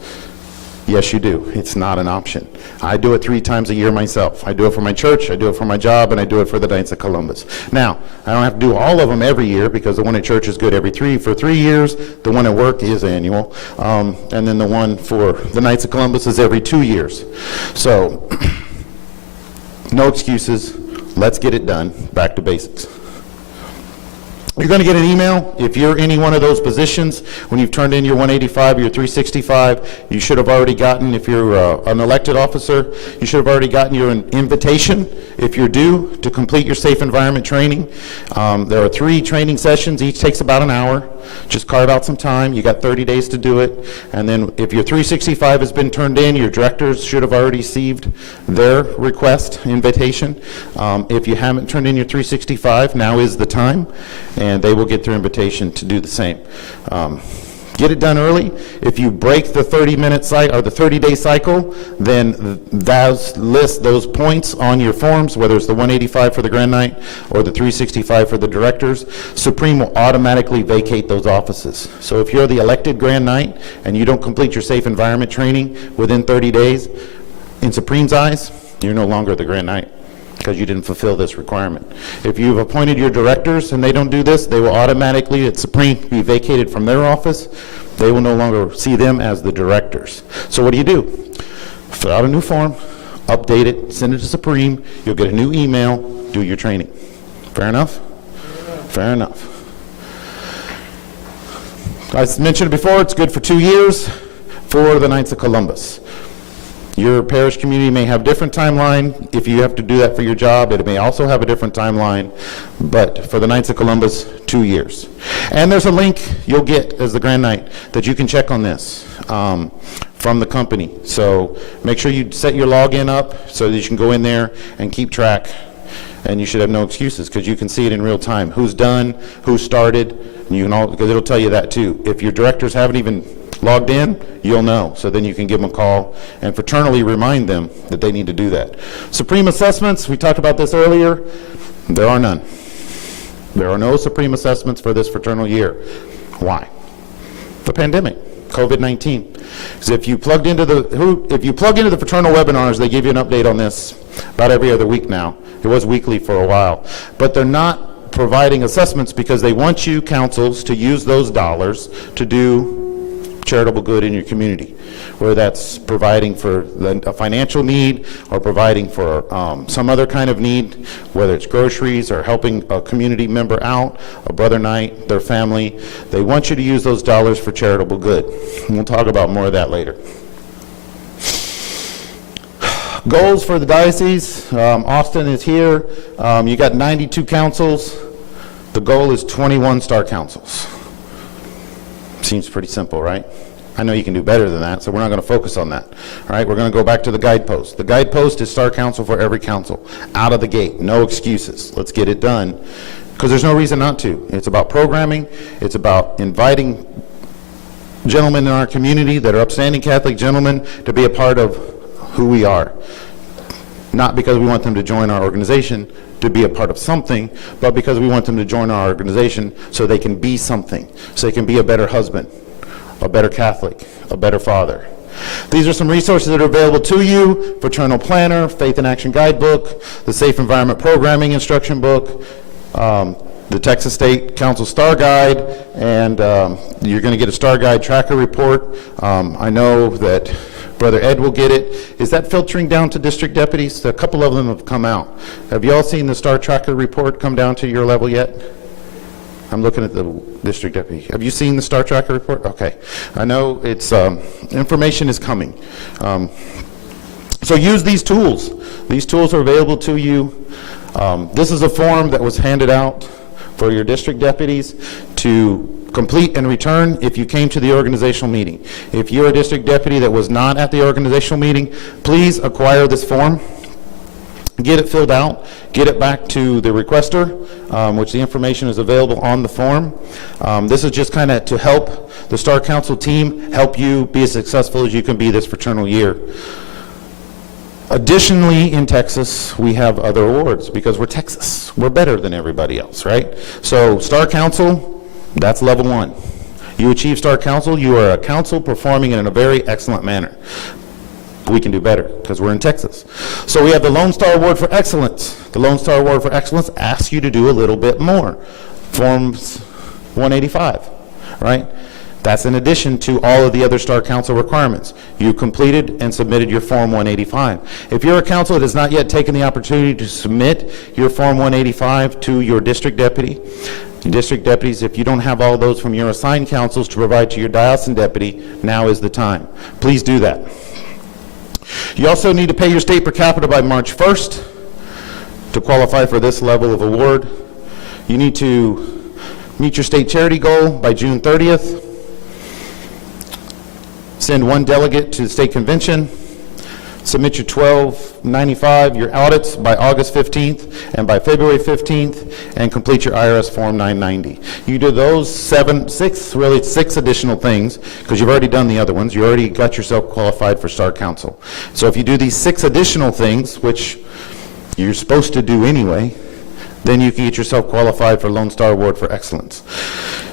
Yes, you do. It's not an option. I do it 3 times a year myself. I do it for my church, I do it for my job, and I do it for the Knights of Columbus. Now, I don't have to do all of them every year, because the one at church is good for 3 years. The one at work is annual. And then the one for the Knights of Columbus is every 2 years. So, no excuses. Let's get it done. Back to basics. You're going to get an email if you're any one of those positions. When you've turned in your 185 or your 365, you should have already gotten, if you're an elected officer, you should have already gotten your invitation if you're due to complete your safe environment training. There are 3 training sessions. Each takes about an hour. Just carve out some time. You got 30 days to do it. And then if your 365 has been turned in, your directors should have already received their request invitation. If you haven't turned in your 365, now is the time, and they will get their invitation to do the same. Get it done early. If you break the 30-minute cycle or the 30-day cycle, then those points on your forms, whether it's the 185 for the Grand Night or the 365 for the directors, Supreme will automatically vacate those offices. So if you're the elected Grand Night and you don't complete your safe environment training within 30 days, in Supreme's eyes, you're no longer the Grand Night, because you didn't fulfill this requirement. If you've appointed your directors and they don't do this, they will automatically, at Supreme, be vacated from their office. They will no longer see them as the directors. So what do? Fill out a new form, update it, send it to Supreme, you'll get a new email, do your training. Fair enough? Fair enough. I mentioned it before, it's good for 2 years for the Knights of Columbus. Your parish community may have different timeline. If you have to do that for your job, it may also have a different timeline. But for the Knights of Columbus, 2 years. And there's a link you'll get as the Grand Knight that you can check on this from the company. So make sure you set your login up so that you can go in there and keep track. And you should have no excuses, because you can see it in real time. Who's done, who started, and you can all, because it'll tell you that too. If your directors haven't even logged in, you'll know. So then you can give them a call and fraternally remind them that they need to do that. Supreme assessments, we talked about this earlier. There are none. There are no Supreme assessments for this fraternal year. Why? The pandemic, COVID-19. Because if you plug into the fraternal webinars, they give you an update on this about every other week now. It was weekly for a while. But they're not providing assessments because they want you, councils, to use those dollars to do charitable good in your community, whether that's providing for a financial need or providing for some other kind of need, whether it's groceries or helping a community member out, a brother night, their family. They want you to use those dollars for charitable good. And we'll talk about more of that later. Goals for the diocese. Austin is here. You got 92 councils. The goal is 21 star councils. Seems pretty simple, right? I know you can do better than that, so we're not going to focus on that. All right, we're going to go back to the guidepost. The guidepost is star council for every council, out of the gate, no excuses. Let's get it done, because there's no reason not to. It's about programming. It's about inviting gentlemen in our community that are upstanding Catholic gentlemen to be a part of who we are. Not because we want them to join our organization to be a part of something, but because we want them to join our organization so they can be something, so they can be a better husband, a better Catholic, a better father. These are some resources that are available to you: Fraternal Planner, Faith in Action Guidebook, the Safe Environment Programming Instruction Book, the Texas State Council Star Guide, and you're going to get a Star Guide tracker report. I know that Brother Ed will get it. Is that filtering down to district deputies? A couple of them have come out. Have you all seen the Star Tracker report come down to your level yet? I'm looking at the district deputy. Have you seen the Star Tracker report? Okay. I know it's, information is coming. So use these tools. These tools are available to you. This is a form that was handed out for your district deputies to complete and return if you came to the organizational meeting. If you're a district deputy that was not at the organizational meeting, please acquire this form, get it filled out, get it back to the requester, which the information is available on the form. This is just kind of to help the Star Council team help you be as successful as you can be this fraternal year. Additionally, in Texas, we have other awards because we're Texas. We're better than everybody else, right? So Star Council, that's level 1. You achieve Star Council, you are a council performing in a very excellent manner. We can do better because we're in Texas. So we have the Lone Star Award for Excellence. The Lone Star Award for Excellence asks you to do a little bit more. Forms 185, right? That's in addition to all of the other Star Council requirements. You completed and submitted your Form 185. If you're a council that has not yet taken the opportunity to submit your Form 185 to your district deputy, District deputies, if you don't have all those from your assigned councils to provide to your diocesan deputy, now is the time. Please do that. You also need to pay your state per capita by March 1st to qualify for this level of award. You need to meet your state charity goal by June 30th. Send one delegate to the state convention. Submit your 1295, your audits by August 15th and by February 15th, and complete your IRS Form 990. You do those six additional things, because you've already done the other ones. You already got yourself qualified for Star Council. So if you do these 6 additional things, which you're supposed to do anyway, then you can get yourself qualified for Lone Star Award for Excellence.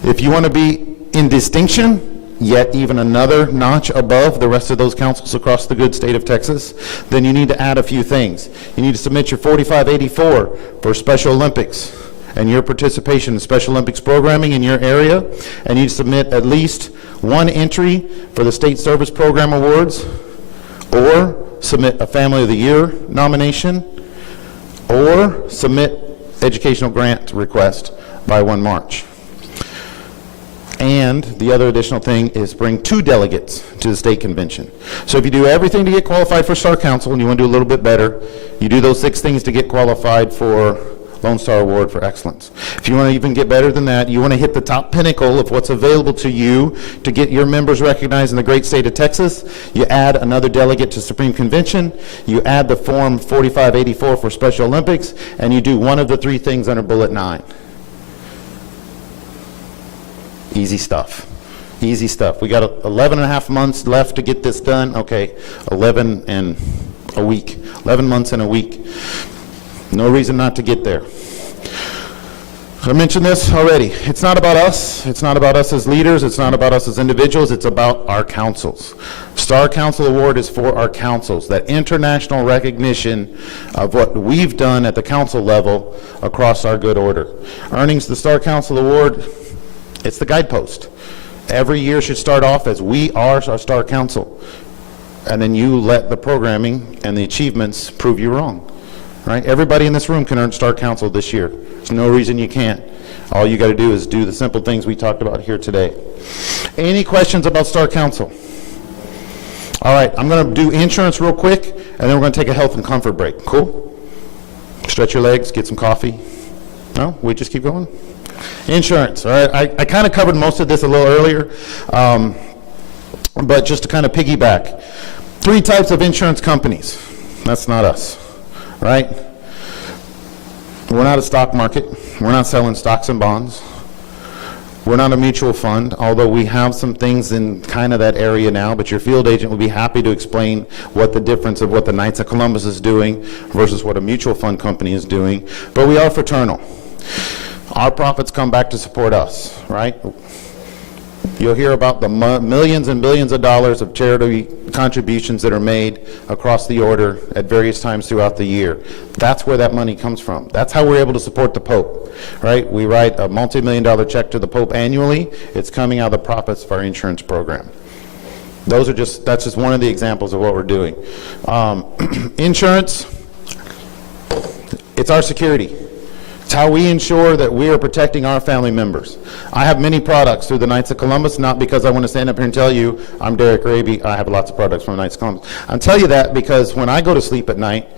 If you want to be in distinction, yet even another notch above the rest of those councils across the good state of Texas, then you need to add a few things. You need to submit your 4584 for Special Olympics and your participation in Special Olympics programming in your area, and you submit at least 1 entry for the State Service Program Awards, or submit a Family of the Year nomination, or submit educational grant request by 1 March. And the other additional thing is bring 2 delegates to the state convention. So if you do everything to get qualified for Star Council and you want to do a little bit better, you do those 6 things to get qualified for Lone Star Award for Excellence. If you want to even get better than that, you want to hit the top pinnacle of what's available to you to get your members recognized in the great state of Texas, you add another delegate to Supreme Convention, you add the Form 4584 for Special Olympics, and you do one of the 3 things under Bullet 9. Easy stuff. Easy stuff. We got 11 and a half months left to get this done. Okay, 11 and a week. 11 months and a week. No reason not to get there. I mentioned this already. It's not about us. It's not about us as leaders. It's not about us as individuals. It's about our councils. Star Council Award is for our councils. That international recognition of what we've done at the council level across our good order. Earning the Star Council Award, it's the guidepost. Every year should start off as we are our Star Council. And then you let the programming and the achievements prove you wrong. Right? Everybody in this room can earn Star Council this year. There's no reason you can't. All you got to do is do the simple things we talked about here today. Any questions about Star Council? All right, I'm going to do insurance real quick, and then we're going to take a health and comfort break. Cool? Stretch your legs, get some coffee. No? We just keep going? Insurance, all right. I kind of covered most of this a little earlier, but just to kind of piggyback. 3 types of insurance companies. That's not us, right? We're not a stock market. We're not selling stocks and bonds. We're not a mutual fund, although we have some things in kind of that area now, but your field agent will be happy to explain what the difference of what the Knights of Columbus is doing versus what a mutual fund company is doing. But we are fraternal. Our profits come back to support us, right? You'll hear about the millions and billions of dollars of charity contributions that are made across the order at various times throughout the year. That's where that money comes from. That's how we're able to support the Pope, right? We write a multi-million-dollar check to the Pope annually. It's coming out of the profits of our insurance program. That's just one of the examples of what we're doing. Insurance, it's our security. It's how we ensure that we are protecting our family members. I have many products through the Knights of Columbus, not because I want to stand up here and tell you I'm Derek Raby, I have lots of products from the Knights of Columbus. I'll tell you that because when I go to sleep at night,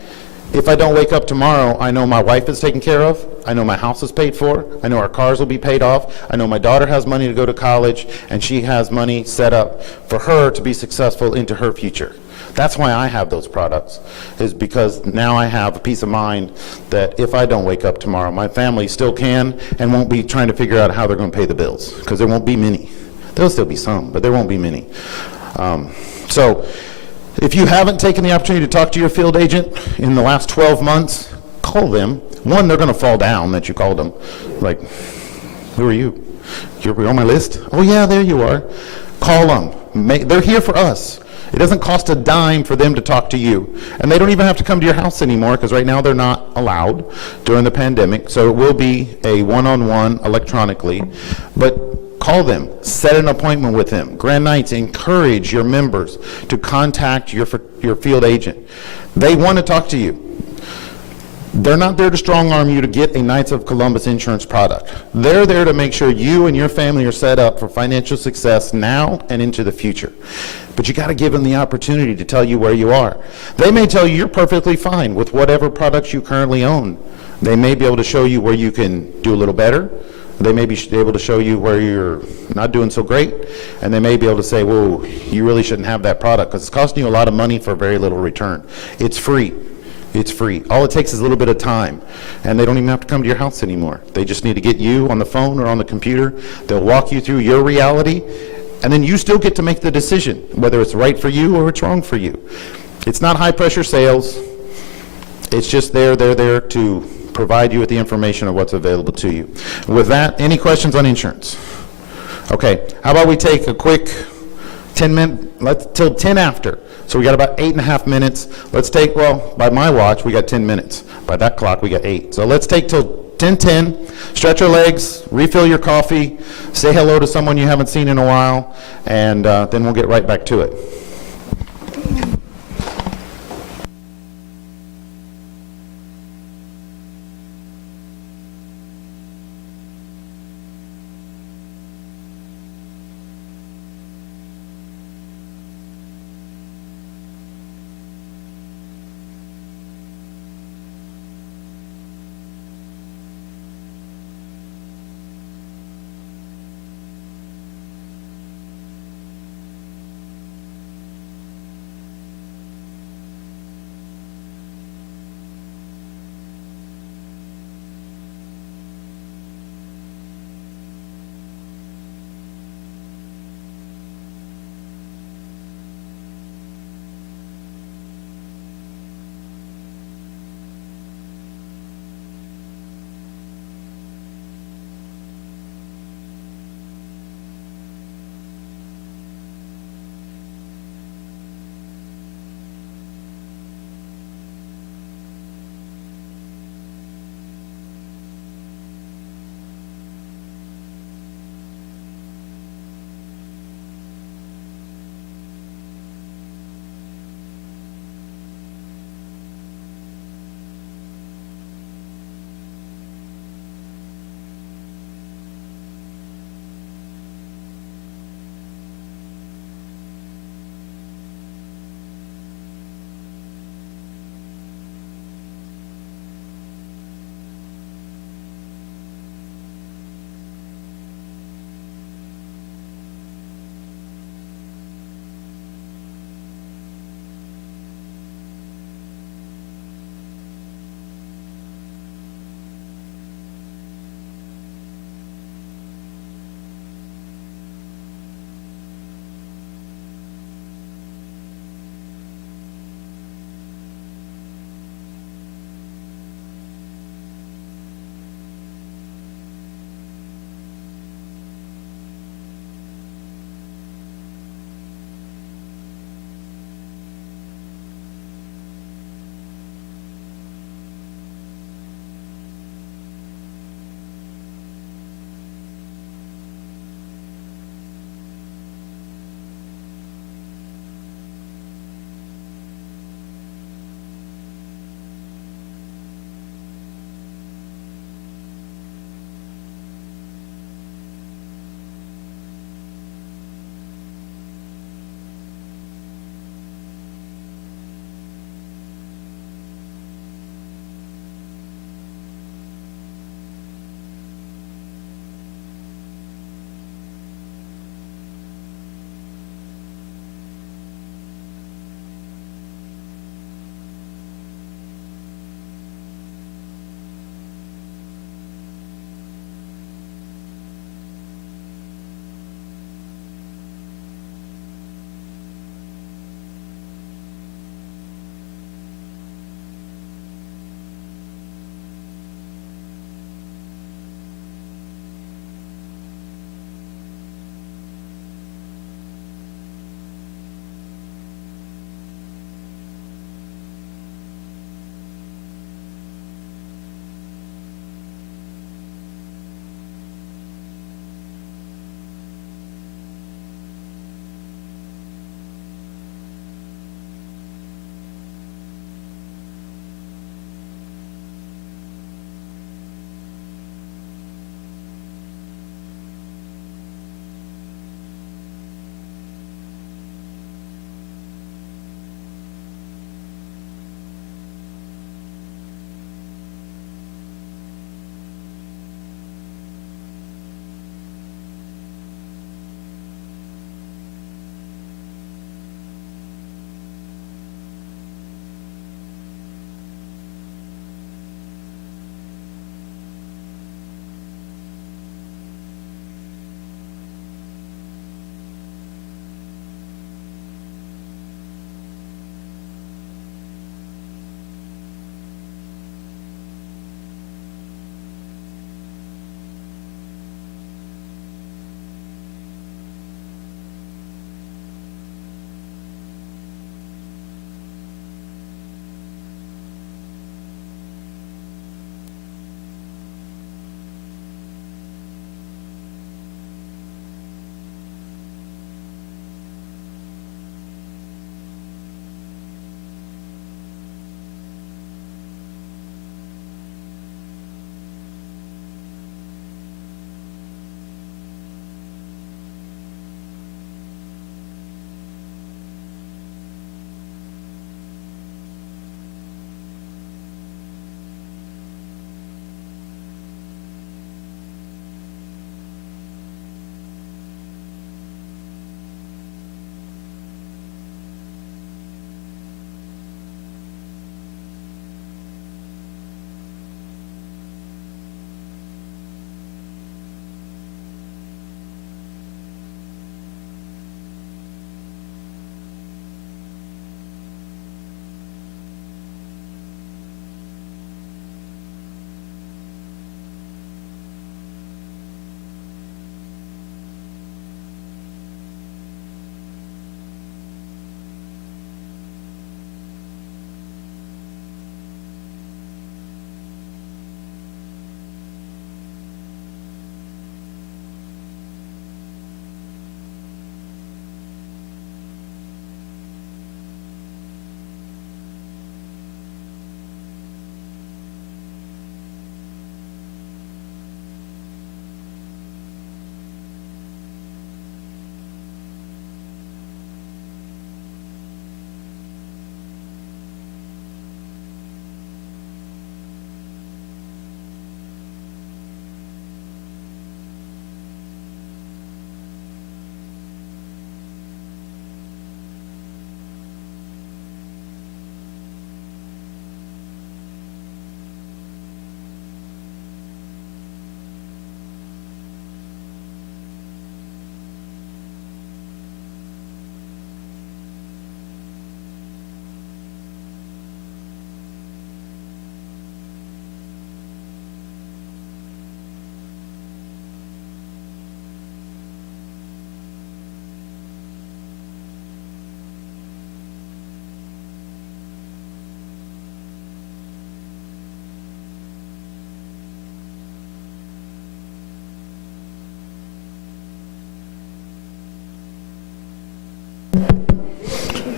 if I don't wake up tomorrow, I know my wife is taken care of, I know my house is paid for, I know our cars will be paid off, I know my daughter has money to go to college, and she has money set up for her to be successful into her future. That's why I have those products, is because now I have a peace of mind that if I don't wake up tomorrow, my family still can and won't be trying to figure out how they're going to pay the bills, because there won't be many. There'll still be some, but there won't be many. So if you haven't taken the opportunity to talk to your field agent in the last 12 months, call them. One, they're going to fall down that you called them. Like, who are you? You're on my list? Oh, yeah, there you are. Call them. They're here for us. It doesn't cost a dime for them to talk to you. And they don't even have to come to your house anymore, because right now they're not allowed during the pandemic. So it will be a one-on-one electronically. But call them, set an appointment with them. Grand Knights, encourage your members to contact your field agent. They want to talk to you. They're not there to strong-arm you to get a Knights of Columbus insurance product. They're there to make sure you and your family are set up for financial success now and into the future. But you got to give them the opportunity to tell you where you are. They may tell you you're perfectly fine with whatever products you currently own. They may be able to show you where you can do a little better. They may be able to show you where you're not doing so great. And they may be able to say, well, you really shouldn't have that product because it's costing you a lot of money for very little return. It's free. It's free. All it takes is a little bit of time, and they don't even have to come to your house anymore. They just need to get you on the phone or on the computer. They'll walk you through your reality, and then you still get to make the decision whether it's right for you or it's wrong for you. It's not high-pressure sales. It's just they're there to provide you with the information of what's available to you. With that, any questions on insurance? Okay, how about we take a quick 10-minute, till 10 after. So we got about 8.5 minutes. Let's take, well, by my watch, we got 10 minutes. By that clock, we got 8. So let's take till 10:10, stretch your legs, refill your coffee, say hello to someone you haven't seen in a while, and then we'll get right back to it.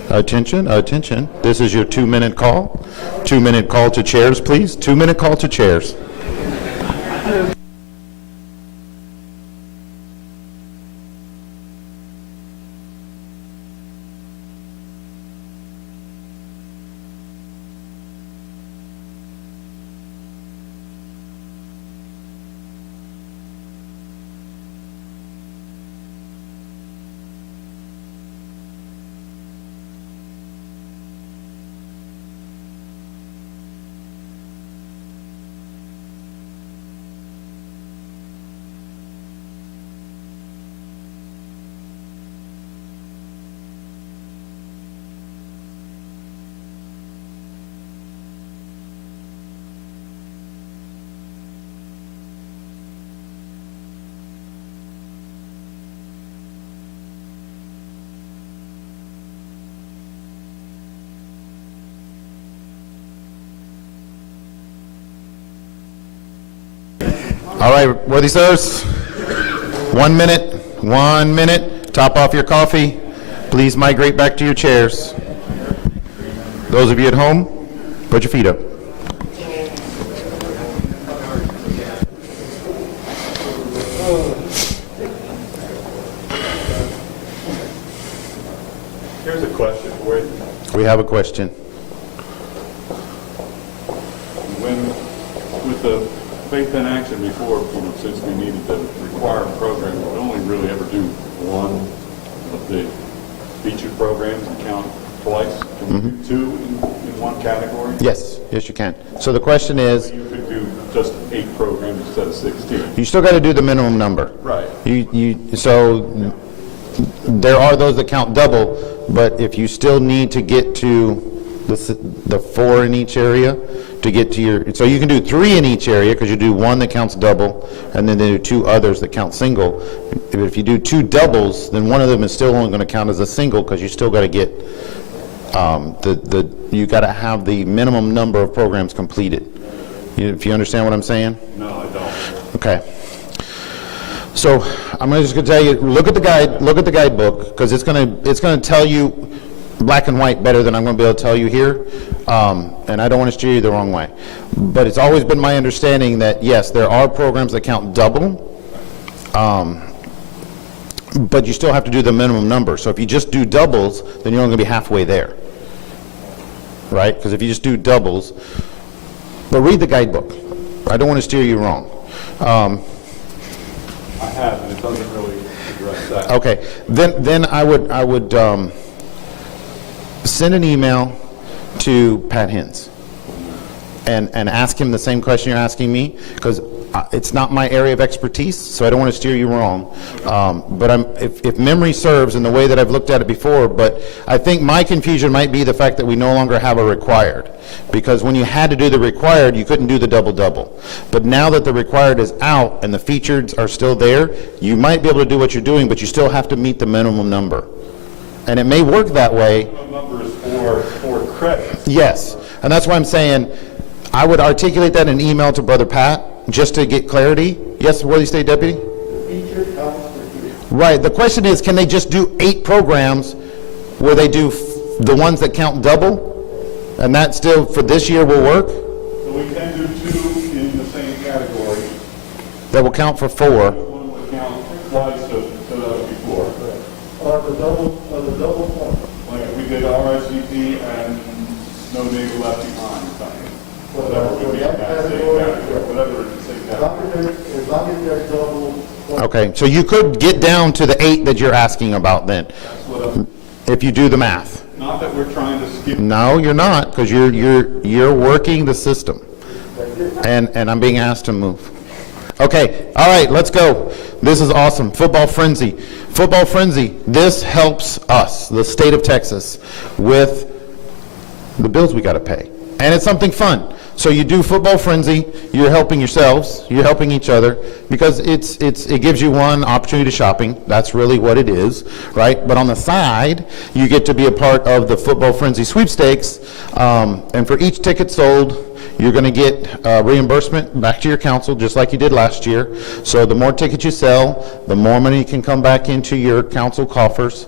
Attention, attention. This is your 2-minute call. 2-minute call to chairs, please. 2-minute call to chairs. All right, worthy sirs, 1 minute, 1 minute. Top off your coffee. Please migrate back to your chairs. Those of you at home, put your feet up. Here's a question for you. We have a question. With the Faith in Action before, since we needed the required program, we would only really ever do one of the featured programs and count twice. Can we do two in one category? Yes, yes you can. So the question is, You could do just 8 programs instead of 16. you still got to do the minimum number. Right. So there are those that count double, but if you still need to get to the 4 in each area to get to your, so you can do 3 in each area because you do 1 that counts double and then do 2 others that count single. If you do 2 doubles, then one of them is still only going to count as a single because you still got to get you got to have the minimum number of programs completed. If you understand what I'm saying? No, I don't. Okay. So I'm just going to tell you, look at the guidebook because it's going to tell you black and white better than I'm going to be able to tell you here, and I don't want to steer you the wrong way. But it's always been my understanding that yes, there are programs that count double, but you still have to do the minimum number. So if you just do doubles, then you're only going to be halfway there, right? Because if you just do doubles, but read the guidebook. I don't want to steer you wrong. I have, and it doesn't really address that. Okay, then I would send an email to Pat Hins and ask him the same question you're asking me, because it's not my area of expertise, so I don't want to steer you wrong. But if memory serves in the way that I've looked at it before, but I think my confusion might be the fact that we no longer have a required. Because when you had to do the required, you couldn't do the double-double. But now that the required is out and the featured are still there, you might be able to do what you're doing, but you still have to meet the minimum number. And it may work that way. The number is for credit. Yes, and that's why I'm saying I would articulate that in an email to Brother Pat, just to get clarity. Yes, Worthy State Deputy? Right, the question is, can they just do 8 programs where they do the ones that count double? And that still, for this year, will work? So we can do 2 in the same category. That will count for 4. One would count twice, so that would be 4. The double point. Like if we did RSVP and No Neighbor Left Behind, or something. Whatever would be in that same category, whatever in the same category. As long as there's double point. Okay, so you could get down to the 8 that you're asking about then, That's what I'm, if you do the math. not that we're trying to skip. No, you're not, because you're working the system, and I'm being asked to move. Okay, all right, let's go. This is awesome. Football Frenzy. Football Frenzy. This helps us, the state of Texas, with the bills we got to pay, and it's something fun. So you do Football Frenzy. You're helping yourselves. You're helping each other because it gives you one opportunity to shopping. That's really what it is, right? But on the side, you get to be a part of the Football Frenzy sweepstakes, and for each ticket sold, you're going to get reimbursement back to your council, just like you did last year. So the more tickets you sell, the more money can come back into your council coffers.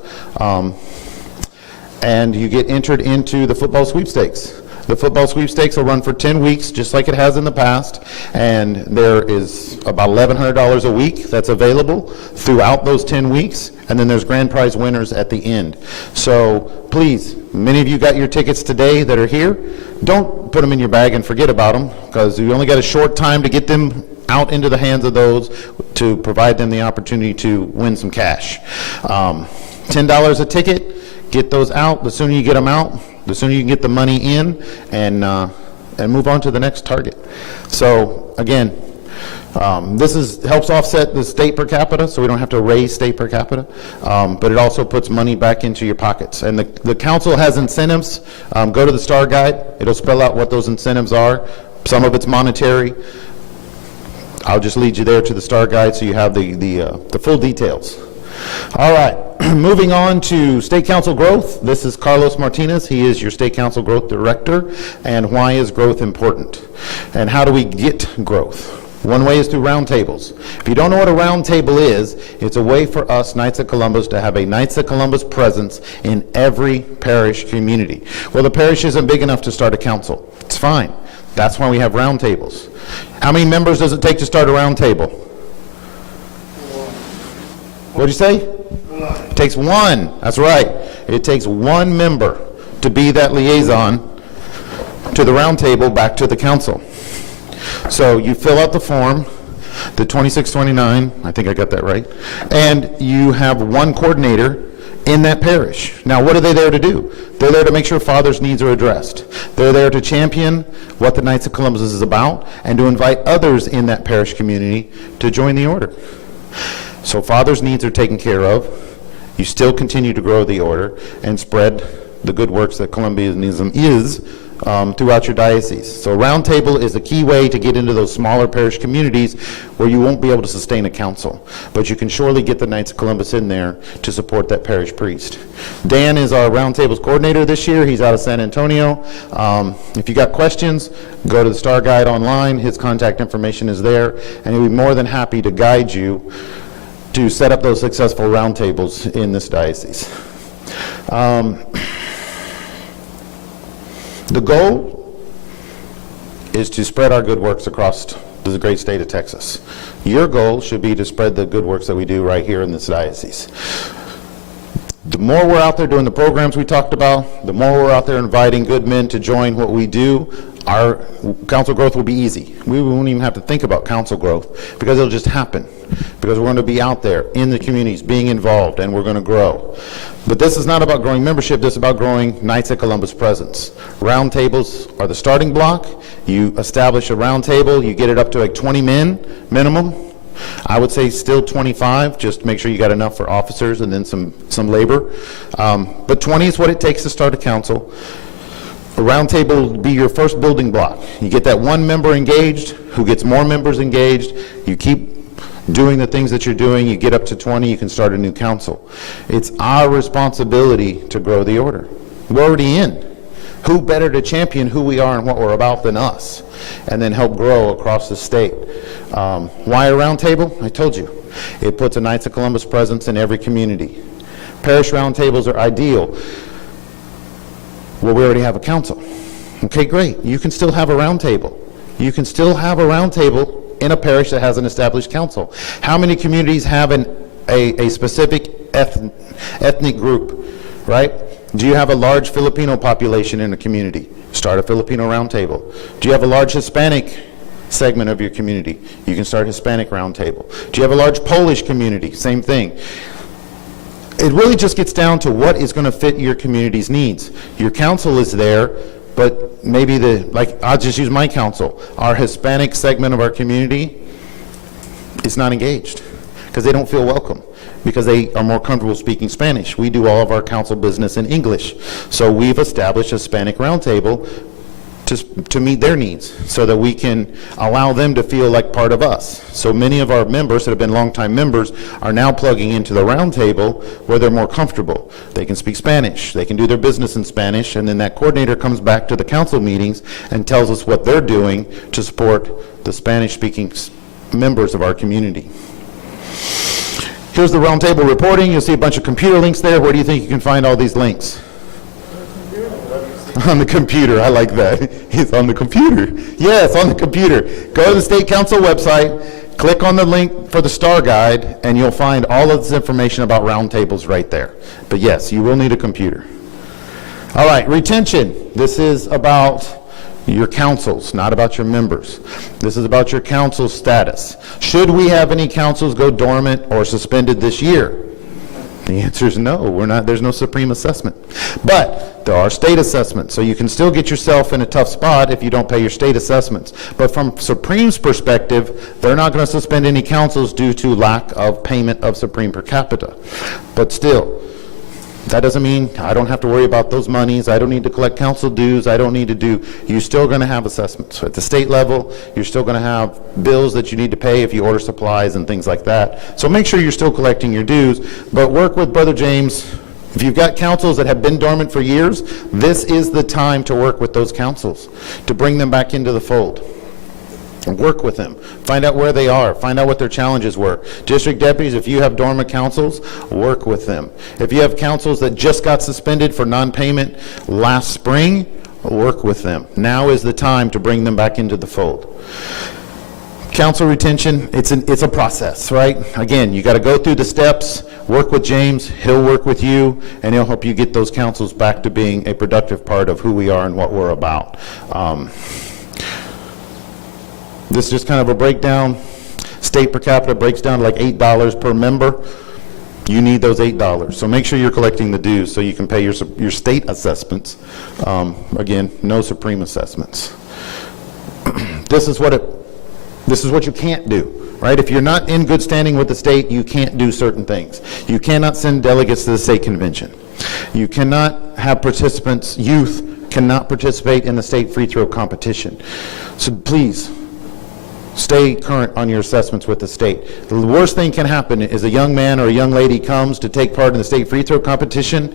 and you get entered into the football sweepstakes. The football sweepstakes will run for 10 weeks, just like it has in the past, and there is about $1,100 a week that's available throughout those 10 weeks, and then there's grand prize winners at the end. So please, many of you got your tickets today that are here. Don't put them in your bag and forget about them, because you only got a short time to get them out into the hands of those to provide them the opportunity to win some cash. $10 a ticket, get those out. The sooner you get them out, the sooner you can get the money in and move on to the next target. So again, this helps offset the state per capita, so we don't have to raise state per capita, but it also puts money back into your pockets. And the council has incentives. Go to the STAR Guide. It'll spell out what those incentives are. Some of it's monetary. I'll just lead you there to the STAR Guide so you have the full details. All right, moving on to State Council Growth. This is Carlos Martinez. He is your State Council Growth Director. And why is growth important? And how do we get growth? One way is through roundtables. If you don't know what a roundtable is, it's a way for us, Knights of Columbus, to have a Knights of Columbus presence in every parish community. Well, the parish isn't big enough to start a council. It's fine. That's why we have roundtables. How many members does it take to start a roundtable? What'd you say? It takes one. That's right. It takes one member to be that liaison to the roundtable back to the council. So you fill out the form, the 2629, I think I got that right, and you have one coordinator in that parish. Now, what are they there to do? They're there to make sure fathers' needs are addressed. They're there to champion what the Knights of Columbus is about and to invite others in that parish community to join the order. So fathers' needs are taken care of. You still continue to grow the order and spread the good works that Columbianism is throughout your diocese. So roundtable is a key way to get into those smaller parish communities where you won't be able to sustain a council, but you can surely get the Knights of Columbus in there to support that parish priest. Dan is our roundtables coordinator this year. He's out of San Antonio. If you got questions, go to the STAR Guide online. His contact information is there, and he'll be more than happy to guide you to set up those successful roundtables in this diocese. The goal is to spread our good works across the great state of Texas. Your goal should be to spread the good works that we do right here in this diocese. The more we're out there doing the programs we talked about, the more we're out there inviting good men to join what we do, our council growth will be easy. We won't even have to think about council growth because it'll just happen, because we're going to be out there in the communities being involved, and we're going to grow. But this is not about growing membership, this is about growing Knights of Columbus presence. Roundtables are the starting block. You establish a roundtable, you get it up to like 20 men minimum. I would say still 25, just make sure you got enough for officers and then some labor. But 20 is what it takes to start a council. A roundtable will be your first building block. You get that one member engaged, who gets more members engaged, you keep doing the things that you're doing, you get up to 20, you can start a new council. It's our responsibility to grow the order. We're already in. Who better to champion who we are and what we're about than us, and then help grow across the state? Why a roundtable? I told you. It puts a Knights of Columbus presence in every community. Parish roundtables are ideal. Well, we already have a council. Okay, great. You can still have a roundtable. You can still have a roundtable in a parish that has an established council. How many communities have a specific ethnic group, right? Do you have a large Filipino population in a community? Start a Filipino roundtable. Do you have a large Hispanic segment of your community? You can start a Hispanic roundtable. Do you have a large Polish community? Same thing. It really just gets down to what is going to fit your community's needs. Your council is there, but maybe I'll just use my council. Our Hispanic segment of our community is not engaged because they don't feel welcome, because they are more comfortable speaking Spanish. We do all of our council business in English. So we've established a Hispanic roundtable to meet their needs so that we can allow them to feel like part of us. So many of our members that have been longtime members are now plugging into the roundtable where they're more comfortable. They can speak Spanish, they can do their business in Spanish, and then that coordinator comes back to the council meetings and tells us what they're doing to support the Spanish-speaking members of our community. Here's the roundtable reporting. You'll see a bunch of computer links there. Where do you think you can find all these links? On the computer, I like that. It's on the computer. Yes, on the computer. Go to the State Council website, click on the link for the STAR Guide, and you'll find all of this information about roundtables right there. But yes, you will need a computer. All right, retention. This is about your councils, not about your members. This is about your council status. Should we have any councils go dormant or suspended this year? The answer is no. There's no supreme assessment. But there are state assessments, so you can still get yourself in a tough spot if you don't pay your state assessments. But from Supreme's perspective, they're not going to suspend any councils due to lack of payment of Supreme per capita. But still, that doesn't mean I don't have to worry about those monies. I don't need to collect council dues. I don't need to do, you're still going to have assessments. At the state level, you're still going to have bills that you need to pay if you order supplies and things like that. So make sure you're still collecting your dues, but work with Brother James. If you've got councils that have been dormant for years, this is the time to work with those councils, to bring them back into the fold. Work with them. Find out where they are. Find out what their challenges were. District deputies, if you have dormant councils, work with them. If you have councils that just got suspended for non-payment last spring, work with them. Now is the time to bring them back into the fold. Council retention, it's a process, right? Again, you got to go through the steps, work with James, he'll work with you, and he'll help you get those councils back to being a productive part of who we are and what we're about. This is just kind of a breakdown. State per capita breaks down to like $8 per member. You need those $8. So make sure you're collecting the dues so you can pay your state assessments. Again, no Supreme assessments. This is what you can't do, right? If you're not in good standing with the state, you can't do certain things. You cannot send delegates to the state convention. You cannot have participants, youth cannot participate in the state free throw competition. So please, stay current on your assessments with the state. The worst thing can happen is a young man or a young lady comes to take part in the state free throw competition,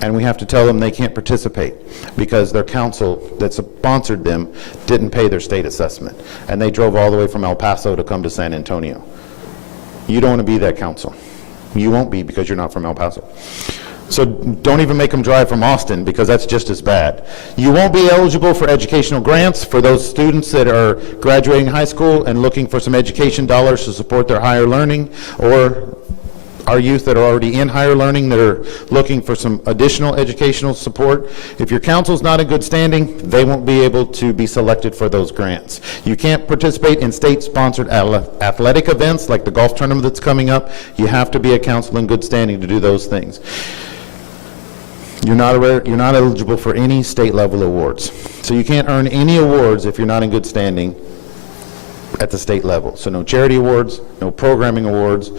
and we have to tell them they can't participate because their council that sponsored them didn't pay their state assessment, and they drove all the way from El Paso to come to San Antonio. You don't want to be that council. You won't be because you're not from El Paso. So don't even make them drive from Austin because that's just as bad. You won't be eligible for educational grants for those students that are graduating high school and looking for some education dollars to support their higher learning, or our youth that are already in higher learning that are looking for some additional educational support. If your council's not in good standing, they won't be able to be selected for those grants. You can't participate in state-sponsored athletic events like the golf tournament that's coming up. You have to be a council in good standing to do those things. You're not eligible for any state level awards. So you can't earn any awards if you're not in good standing at the state level. So no charity awards, no programming awards.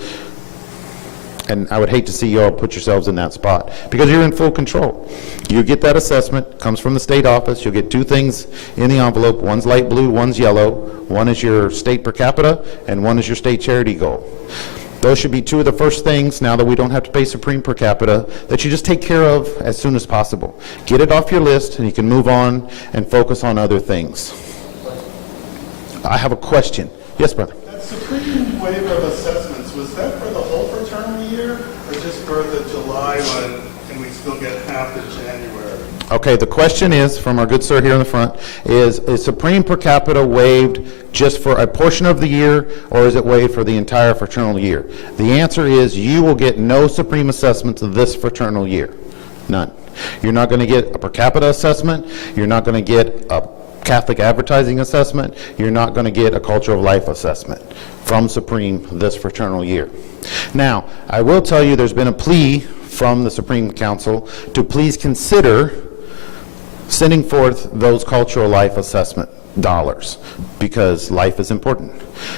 And I would hate to see you all put yourselves in that spot because you're in full control. You get that assessment, comes from the state office. You'll get two things in the envelope. One's light blue, one's yellow. One is your state per capita, and one is your state charity goal. Those should be two of the first things, now that we don't have to pay Supreme per capita, that you just take care of as soon as possible. Get it off your list, and you can move on and focus on other things. I have a question. Yes, brother? That Supreme waiver of assessments, was that for the whole fraternal year, or just for the July one, and we still get half the January? Okay, the question is, from our good sir here in the front, is Supreme per capita waived just for a portion of the year, or is it waived for the entire fraternal year? The answer is you will get no Supreme assessments this fraternal year. None. You're not going to get a per capita assessment. You're not going to get a Catholic advertising assessment. You're not going to get a culture of life assessment from Supreme this fraternal year. Now, I will tell you there's been a plea from the Supreme Council to please consider sending forth those cultural life assessment dollars because life is important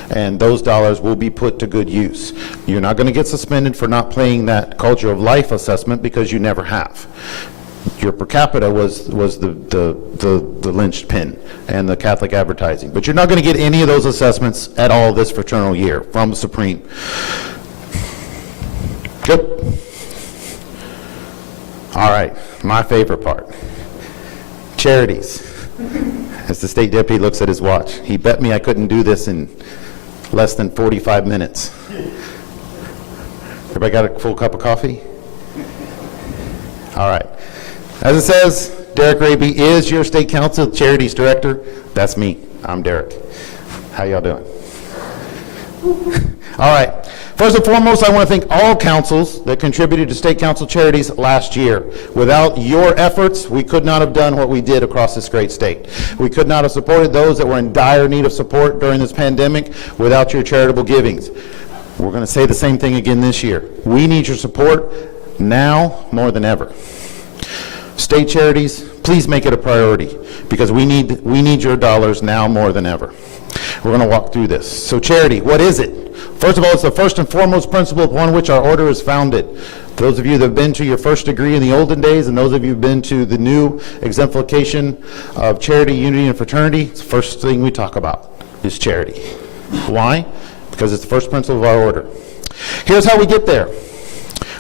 and those dollars will be put to good use. You're not going to get suspended for not paying that culture of life assessment because you never have. Your per capita was the linchpin and the Catholic advertising, but you're not going to get any of those assessments at all this fraternal year from Supreme. Good. All right, my favorite part. Charities. As the state deputy looks at his watch, he bet me I couldn't do this in less than 45 minutes. Everybody got a full cup of coffee? All right. As it says, Derek Raby is your State Council Charities Director. That's me. I'm Derek. How y'all doing? All right. First and foremost, I want to thank all councils that contributed to State Council Charities last year. Without your efforts, we could not have done what we did across this great state. We could not have supported those that were in dire need of support during this pandemic without your charitable givings. We're going to say the same thing again this year. We need your support now more than ever. State charities, please make it a priority because we need your dollars now more than ever. We're going to walk through this. So charity, what is it? First of all, it's the first and foremost principle upon which our order is founded. Those of you that have been to your first degree in the olden days and those of you who have been to the new exemplification of charity, unity, and fraternity, it's the first thing we talk about is charity. Why? Because it's the first principle of our order. Here's how we get there.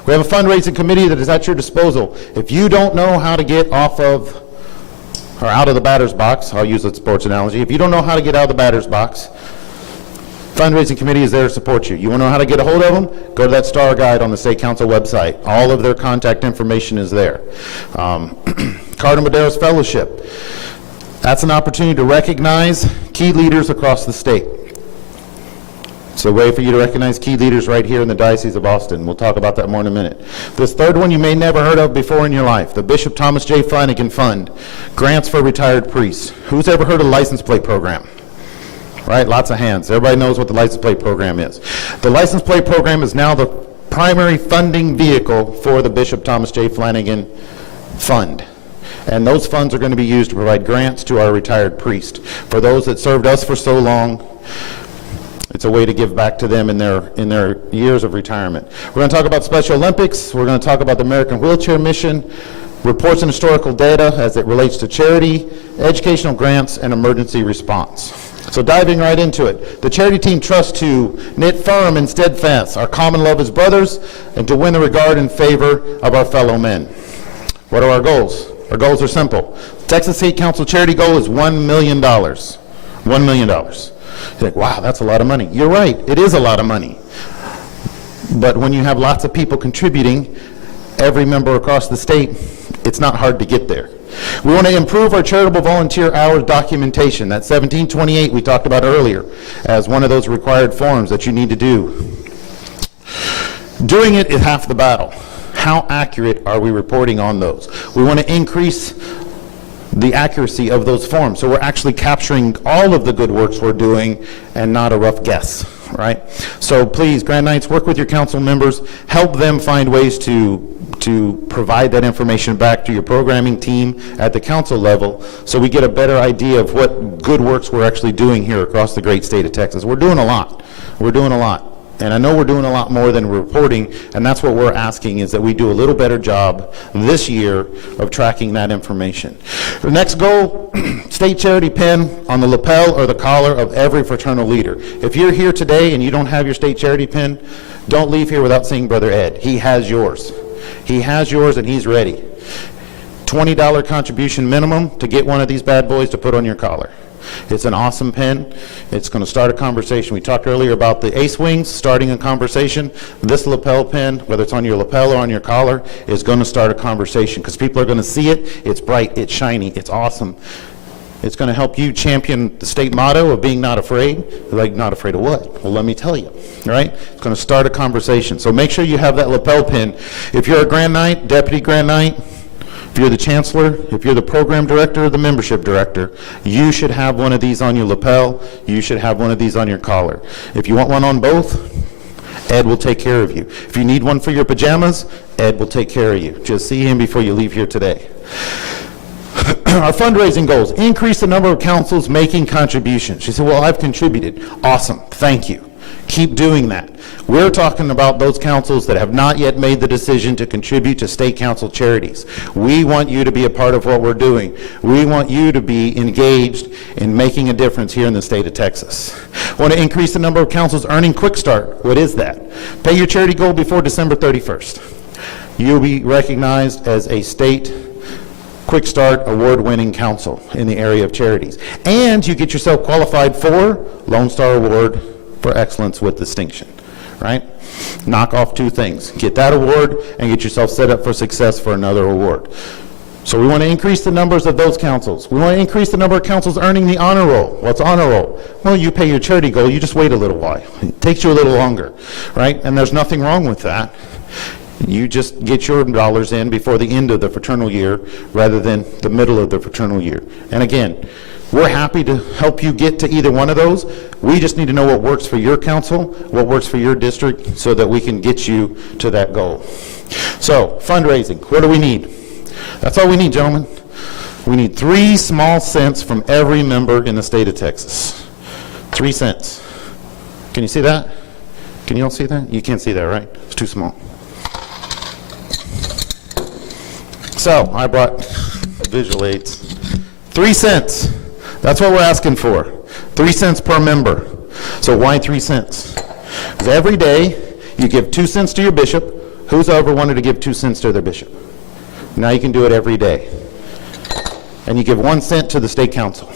We have a fundraising committee that is at your disposal. If you don't know how to get off of or out of the batter's box, I'll use a sports analogy. If you don't know how to get out of the batter's box, fundraising committee is there to support you. You want to know how to get a hold of them? Go to that star guide on the State Council website. All of their contact information is there. Cardinal Madero's Fellowship. That's an opportunity to recognize key leaders across the state. It's a way for you to recognize key leaders right here in the Diocese of Austin. We'll talk about that more in a minute. This third one you may never heard of before in your life, the Bishop Thomas J. Flanagan Fund, grants for retired priests. Who's ever heard of the license plate program? Right, lots of hands. Everybody knows what the license plate program is. The license plate program is now the primary funding vehicle for the Bishop Thomas J. Flanagan Fund. And those funds are going to be used to provide grants to our retired priests. For those that served us for so long, it's a way to give back to them in their years of retirement. We're going to talk about Special Olympics. We're going to talk about the American Wheelchair Mission, reports and historical data as it relates to charity, educational grants, and emergency response. So diving right into it, the charity team trusts to knit firm and steadfast our common love as brothers and to win the regard and favor of our fellow men. What are our goals? Our goals are simple. Texas State Council charity goal is $1 million. $1 million. You think, wow, that's a lot of money. You're right, it is a lot of money. But when you have lots of people contributing, every member across the state, it's not hard to get there. We want to improve our charitable volunteer hours documentation. That 1728 we talked about earlier as one of those required forms that you need to do. Doing it is half the battle. How accurate are we reporting on those? We want to increase the accuracy of those forms. So we're actually capturing all of the good works we're doing and not a rough guess, right? So please, Grand Knights, work with your council members, help them find ways to provide that information back to your programming team at the council level so we get a better idea of what good works we're actually doing here across the great state of Texas. We're doing a lot. We're doing a lot. And I know we're doing a lot more than reporting, and that's what we're asking, is that we do a little better job this year of tracking that information. The next goal, state charity pin on the lapel or the collar of every fraternal leader. If you're here today and you don't have your state charity pin, don't leave here without seeing Brother Ed. He has yours. He has yours and he's ready. $20 contribution minimum to get one of these bad boys to put on your collar. It's an awesome pin. It's going to start a conversation. We talked earlier about the ace wings starting a conversation. This lapel pin, whether it's on your lapel or on your collar, is going to start a conversation because people are going to see it. It's bright, it's shiny, it's awesome. It's going to help you champion the state motto of being not afraid. Like, not afraid of what? Well, let me tell you, right? It's going to start a conversation. So make sure you have that lapel pin. If you're a Grand Knight, Deputy Grand Knight, if you're the chancellor, if you're the program director or the membership director, you should have one of these on your lapel. You should have one of these on your collar. If you want one on both, Ed will take care of you. If you need one for your pajamas, Ed will take care of you. Just see him before you leave here today. Our fundraising goals, increase the number of councils making contributions. She said, well, I've contributed. Awesome, thank you. Keep doing that. We're talking about those councils that have not yet made the decision to contribute to state council charities. We want you to be a part of what we're doing. We want you to be engaged in making a difference here in the state of Texas. Want to increase the number of councils earning Quick Start. What is that? Pay your charity goal before December 31st. You'll be recognized as a state Quick Start award-winning council in the area of charities. And you get yourself qualified for Lone Star Award for Excellence with Distinction, right? Knock off two things. Get that award and get yourself set up for success for another award. So we want to increase the numbers of those councils. We want to increase the number of councils earning the honor roll. What's honor roll? Well, you pay your charity goal, you just wait a little while. It takes you a little longer, right? And there's nothing wrong with that. You just get your dollars in before the end of the fraternal year rather than the middle of the fraternal year. And again, we're happy to help you get to either one of those. We just need to know what works for your council, what works for your district, so that we can get you to that goal. So, fundraising, what do we need? That's all we need, gentlemen. We need 3 small cents from every member in the state of Texas. 3 cents. Can you see that? Can you all see that? You can't see that, right? It's too small. So, I brought visual aids. 3 cents. That's what we're asking for. 3 cents per member. So why 3 cents? Because every day you give 2 cents to your bishop. Who's ever wanted to give 2 cents to their bishop? Now you can do it every day. And you give 1 cent to the state council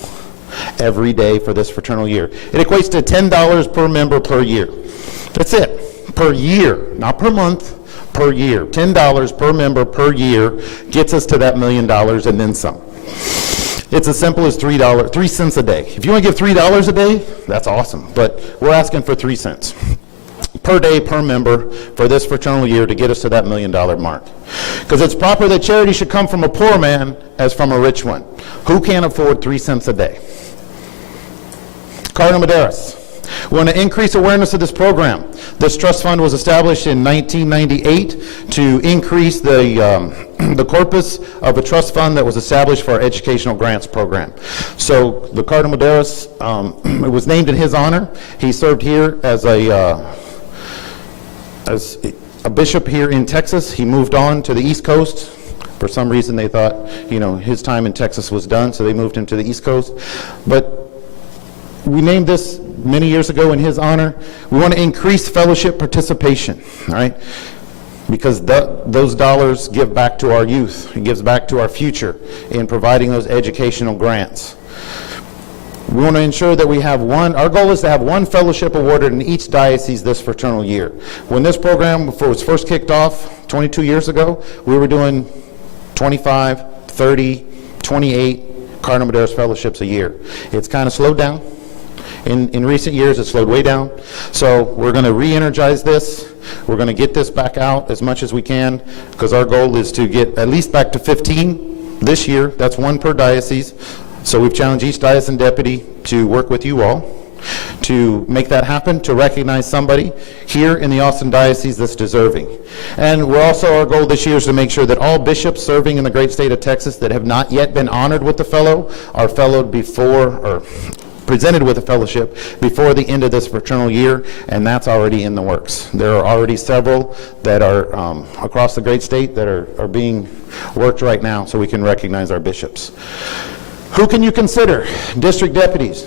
every day for this fraternal year. It equates to $10 per member per year. That's it. Per year, not per month, per year. $10 per member per year gets us to that $1 million and then some. It's as simple as 3 cents a day. If you want to give $3 a day, that's awesome. But we're asking for 3 cents per day per member for this fraternal year to get us to that $1 million mark. Because it's proper that charity should come from a poor man as from a rich one. Who can't afford 3 cents a day? Cardinal Medeiros. We want to increase awareness of this program. This trust fund was established in 1998 to increase the corpus of a trust fund that was established for our educational grants program. So the Cardinal Medeiros, it was named in his honor. He served here as a bishop here in Texas. He moved on to the East Coast. For some reason they thought, his time in Texas was done, so they moved him to the East Coast. But we named this many years ago in his honor. We want to increase fellowship participation, all right? Because those dollars give back to our youth. It gives back to our future in providing those educational grants. We want to ensure that we have our goal is to have 1 fellowship awarded in each diocese this fraternal year. When this program was first kicked off 22 years ago, we were doing 25, 30, 28 Cardinal Medeiros fellowships a year. It's kind of slowed down. In recent years, it slowed way down. So we're going to re-energize this. We're going to get this back out as much as we can, because our goal is to get at least back to 15 this year. That's 1 per diocese. So we've challenged each diocesan deputy to work with you all to make that happen, to recognize somebody here in the Austin Diocese that's deserving. And our goal this year is to make sure that all bishops serving in the great state of Texas that have not yet been honored with the fellow are fellowed before, or presented with a fellowship before the end of this fraternal year, and that's already in the works. There are already several that are across the great state that are being worked right now, so we can recognize our bishops. Who can you consider? District deputies.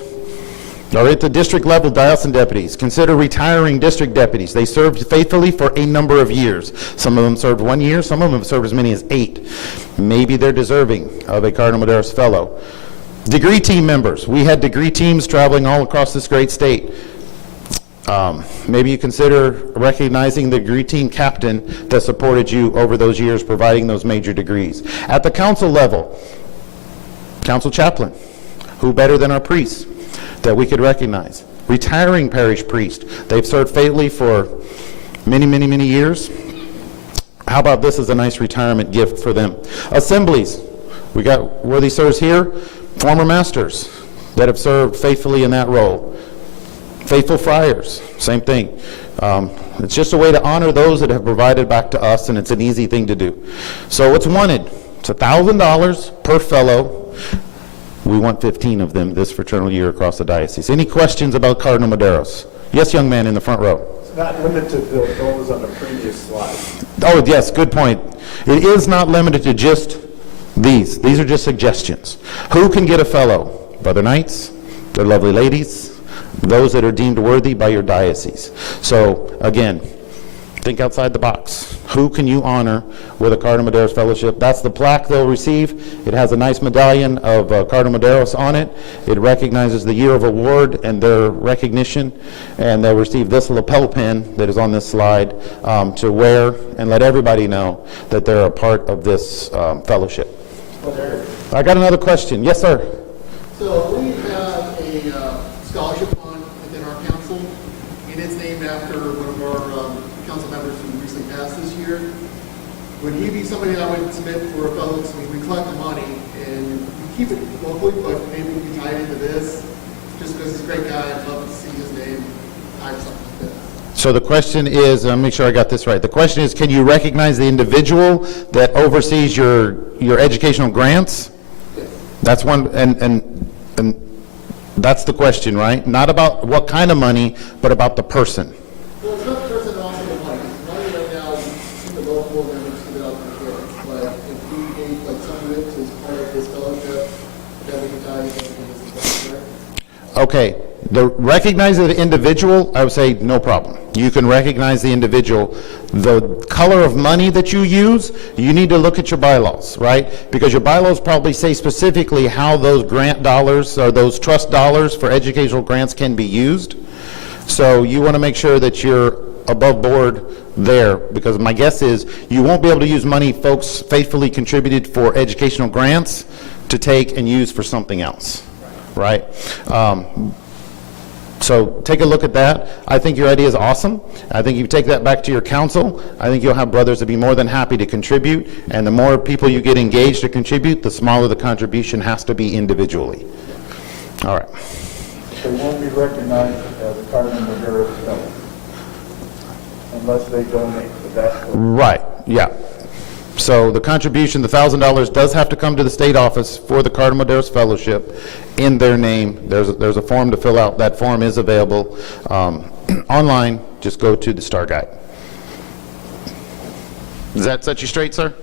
Or at the district level, diocesan deputies. Consider retiring district deputies. They served faithfully for a number of years. Some of them served 1 year, some of them served as many as 8. Maybe they're deserving of a Cardinal Medeiros Fellow. Degree team members. We had degree teams traveling all across this great state. Maybe you consider recognizing the degree team captain that supported you over those years, providing those major degrees. At the council level, council chaplain. Who better than our priests that we could recognize? Retiring parish priest. They've served faithfully for many, many, many years. How about this as a nice retirement gift for them? Assemblies. We got worthy sirs here. Former masters that have served faithfully in that role. Faithful friars, same thing. It's just a way to honor those that have provided back to us, and it's an easy thing to do. So what's wanted? It's $1,000 per fellow. We want 15 of them this fraternal year across the diocese. Any questions about Cardinal Medeiros? Yes, young man in the front row. It's not limited to those on the previous slide. Oh, yes, good point. It is not limited to just these. These are just suggestions. Who can get a fellow? Brother Knights, they're lovely ladies, those that are deemed worthy by your diocese. So, again, think outside the box. Who can you honor with a Cardinal Medeiros Fellowship? That's the plaque they'll receive. It has a nice medallion of Cardinal Medeiros on it. It recognizes the year of award and their recognition, and they'll receive this lapel pin that is on this slide to wear and let everybody know that they're a part of this fellowship. I got another question. Yes, sir. So we have a scholarship fund within our council, and it's named after one of our council members who recently passed this year. Would he be somebody I would submit for a fellow? I mean, we collect the money and we keep it locally, but maybe we can tie it into this, just because he's a great guy. I'd love to see his name tied to something like this. So the question is, make sure I got this right. The question is, can you recognize the individual that oversees your educational grants? Yes. That's one, and that's the question, right? Not about what kind of money, but about the person. Well, it's not the person that also the money. Money right now, we keep it local and then we keep it out to the kids. But if we gave like some of it as part of this fellowship, then we can tie it into this. Okay, the recognize the individual, I would say no problem. You can recognize the individual. The color of money that you use, you need to look at your bylaws, right? Because your bylaws probably say specifically how those grant dollars or those trust dollars for educational grants can be used. So you want to make sure that you're above board there, because my guess is you won't be able to use money folks faithfully contributed for educational grants to take and use for something else, right? So take a look at that. I think your idea is awesome. I think if you take that back to your council, I think you'll have brothers that be more than happy to contribute, and the more people you get engaged to contribute, the smaller the contribution has to be individually. All right. They won't be recognized as a Cardinal Madera fellow unless they donate to that. Right, yeah. So the contribution, the $1,000, does have to come to the state office for the Cardinal Madeiras Fellowship in their name. There's a form to fill out. That form is available online. Just go to the Star Guide. Does that set you straight, sir?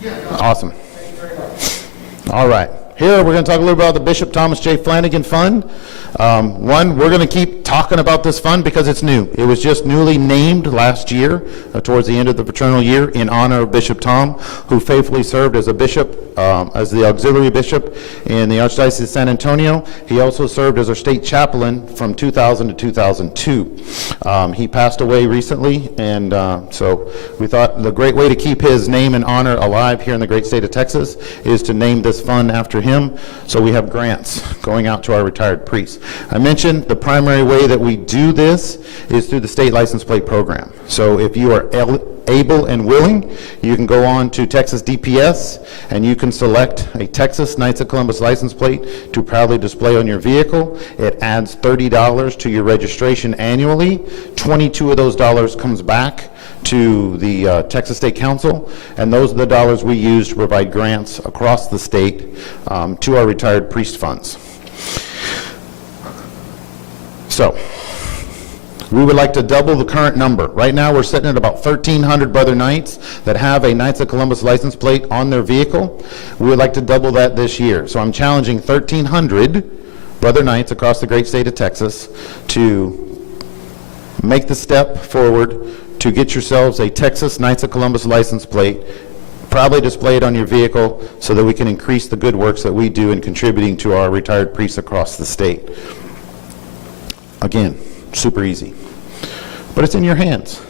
Yeah. Awesome. Thank you very much. All right. Here we're going to talk a little about the Bishop Thomas J. Flanagan Fund. One, we're going to keep talking about this fund because it's new. It was just newly named last year, towards the end of the fraternal year, in honor of Bishop Tom, who faithfully served as a bishop, as the auxiliary bishop in the Archdiocese of San Antonio. He also served as our state chaplain from 2000 to 2002. He passed away recently, and so we thought the great way to keep his name and honor alive here in the great state of Texas is to name this fund after him. So we have grants going out to our retired priests. I mentioned the primary way that we do this is through the state license plate program. So if you are able and willing, you can go on to Texas DPS and you can select a Texas Knights of Columbus license plate to proudly display on your vehicle. It adds $30 to your registration annually. 22 of those dollars comes back to the Texas State Council, and those are the dollars we use to provide grants across the state to our retired priest funds. So, we would like to double the current number. Right now, we're sitting at about 1,300 Brother Knights that have a Knights of Columbus license plate on their vehicle. We would like to double that this year. So I'm challenging 1,300 Brother Knights across the great state of Texas to make the step forward to get yourselves a Texas Knights of Columbus license plate, proudly display it on your vehicle so that we can increase the good works that we do in contributing to our retired priests across the state. Again, super easy, but it's in your hands.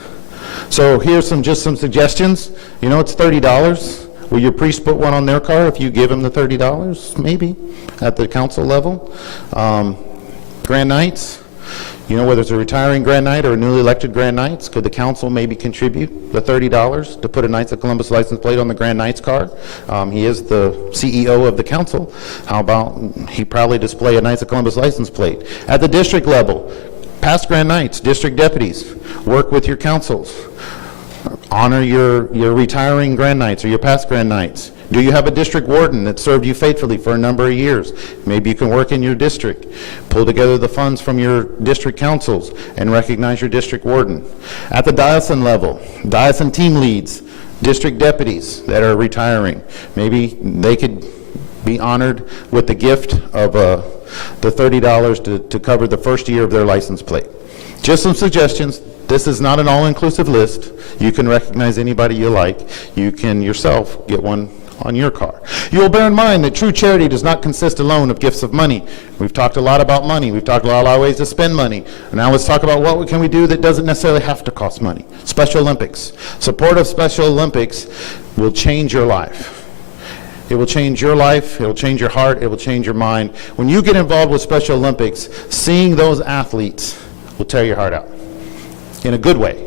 So here's just some suggestions. You know, it's $30. Will your priest put one on their car if you give him the $30? Maybe at the council level. Grand Knights. You know, whether it's a retiring Grand Knight or a newly elected Grand Knights, could the council maybe contribute the $30 to put a Knights of Columbus license plate on the Grand Knights car? He is the CEO of the council. How about he proudly display a Knights of Columbus license plate? At the district level, past Grand Knights, district deputies, work with your councils. Honor your retiring Grand Knights or your past Grand Knights. Do you have a district warden that served you faithfully for a number of years? Maybe you can work in your district. Pull together the funds from your district councils and recognize your district warden. At the diocesan level, diocesan team leads, district deputies that are retiring, maybe they could be honored with the gift of the $30 to cover the first year of their license plate. Just some suggestions. This is not an all-inclusive list. You can recognize anybody you like. You can yourself get one on your car. You will bear in mind that true charity does not consist alone of gifts of money. We've talked a lot about money. We've talked a lot of ways to spend money. Now let's talk about what can we do that doesn't necessarily have to cost money. Special Olympics. Support of Special Olympics will change your life. It will change your life, it will change your heart, it will change your mind. When you get involved with Special Olympics, seeing those athletes will tear your heart out in a good way,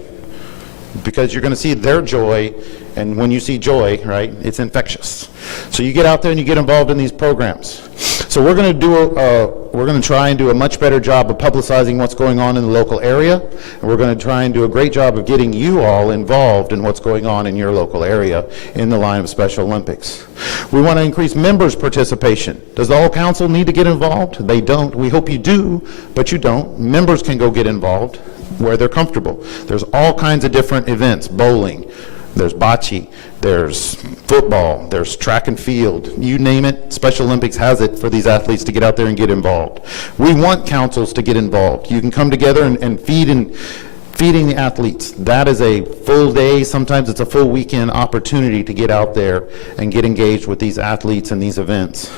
because you're going to see their joy, and when you see joy, right, it's infectious. So you get out there and you get involved in these programs. So we're going to try and do a much better job of publicizing what's going on in the local area, and we're going to try and do a great job of getting you all involved in what's going on in your local area in the line of Special Olympics. We want to increase members' participation. Does the whole council need to get involved? They don't. We hope you do, but you don't. Members can go get involved where they're comfortable. There's all kinds of different events, bowling, there's bocce, there's football, there's track and field, you name it, Special Olympics has it for these athletes to get out there and get involved. We want councils to get involved. You can come together and feeding the athletes. That is a full day, sometimes it's a full weekend opportunity to get out there and get engaged with these athletes and these events.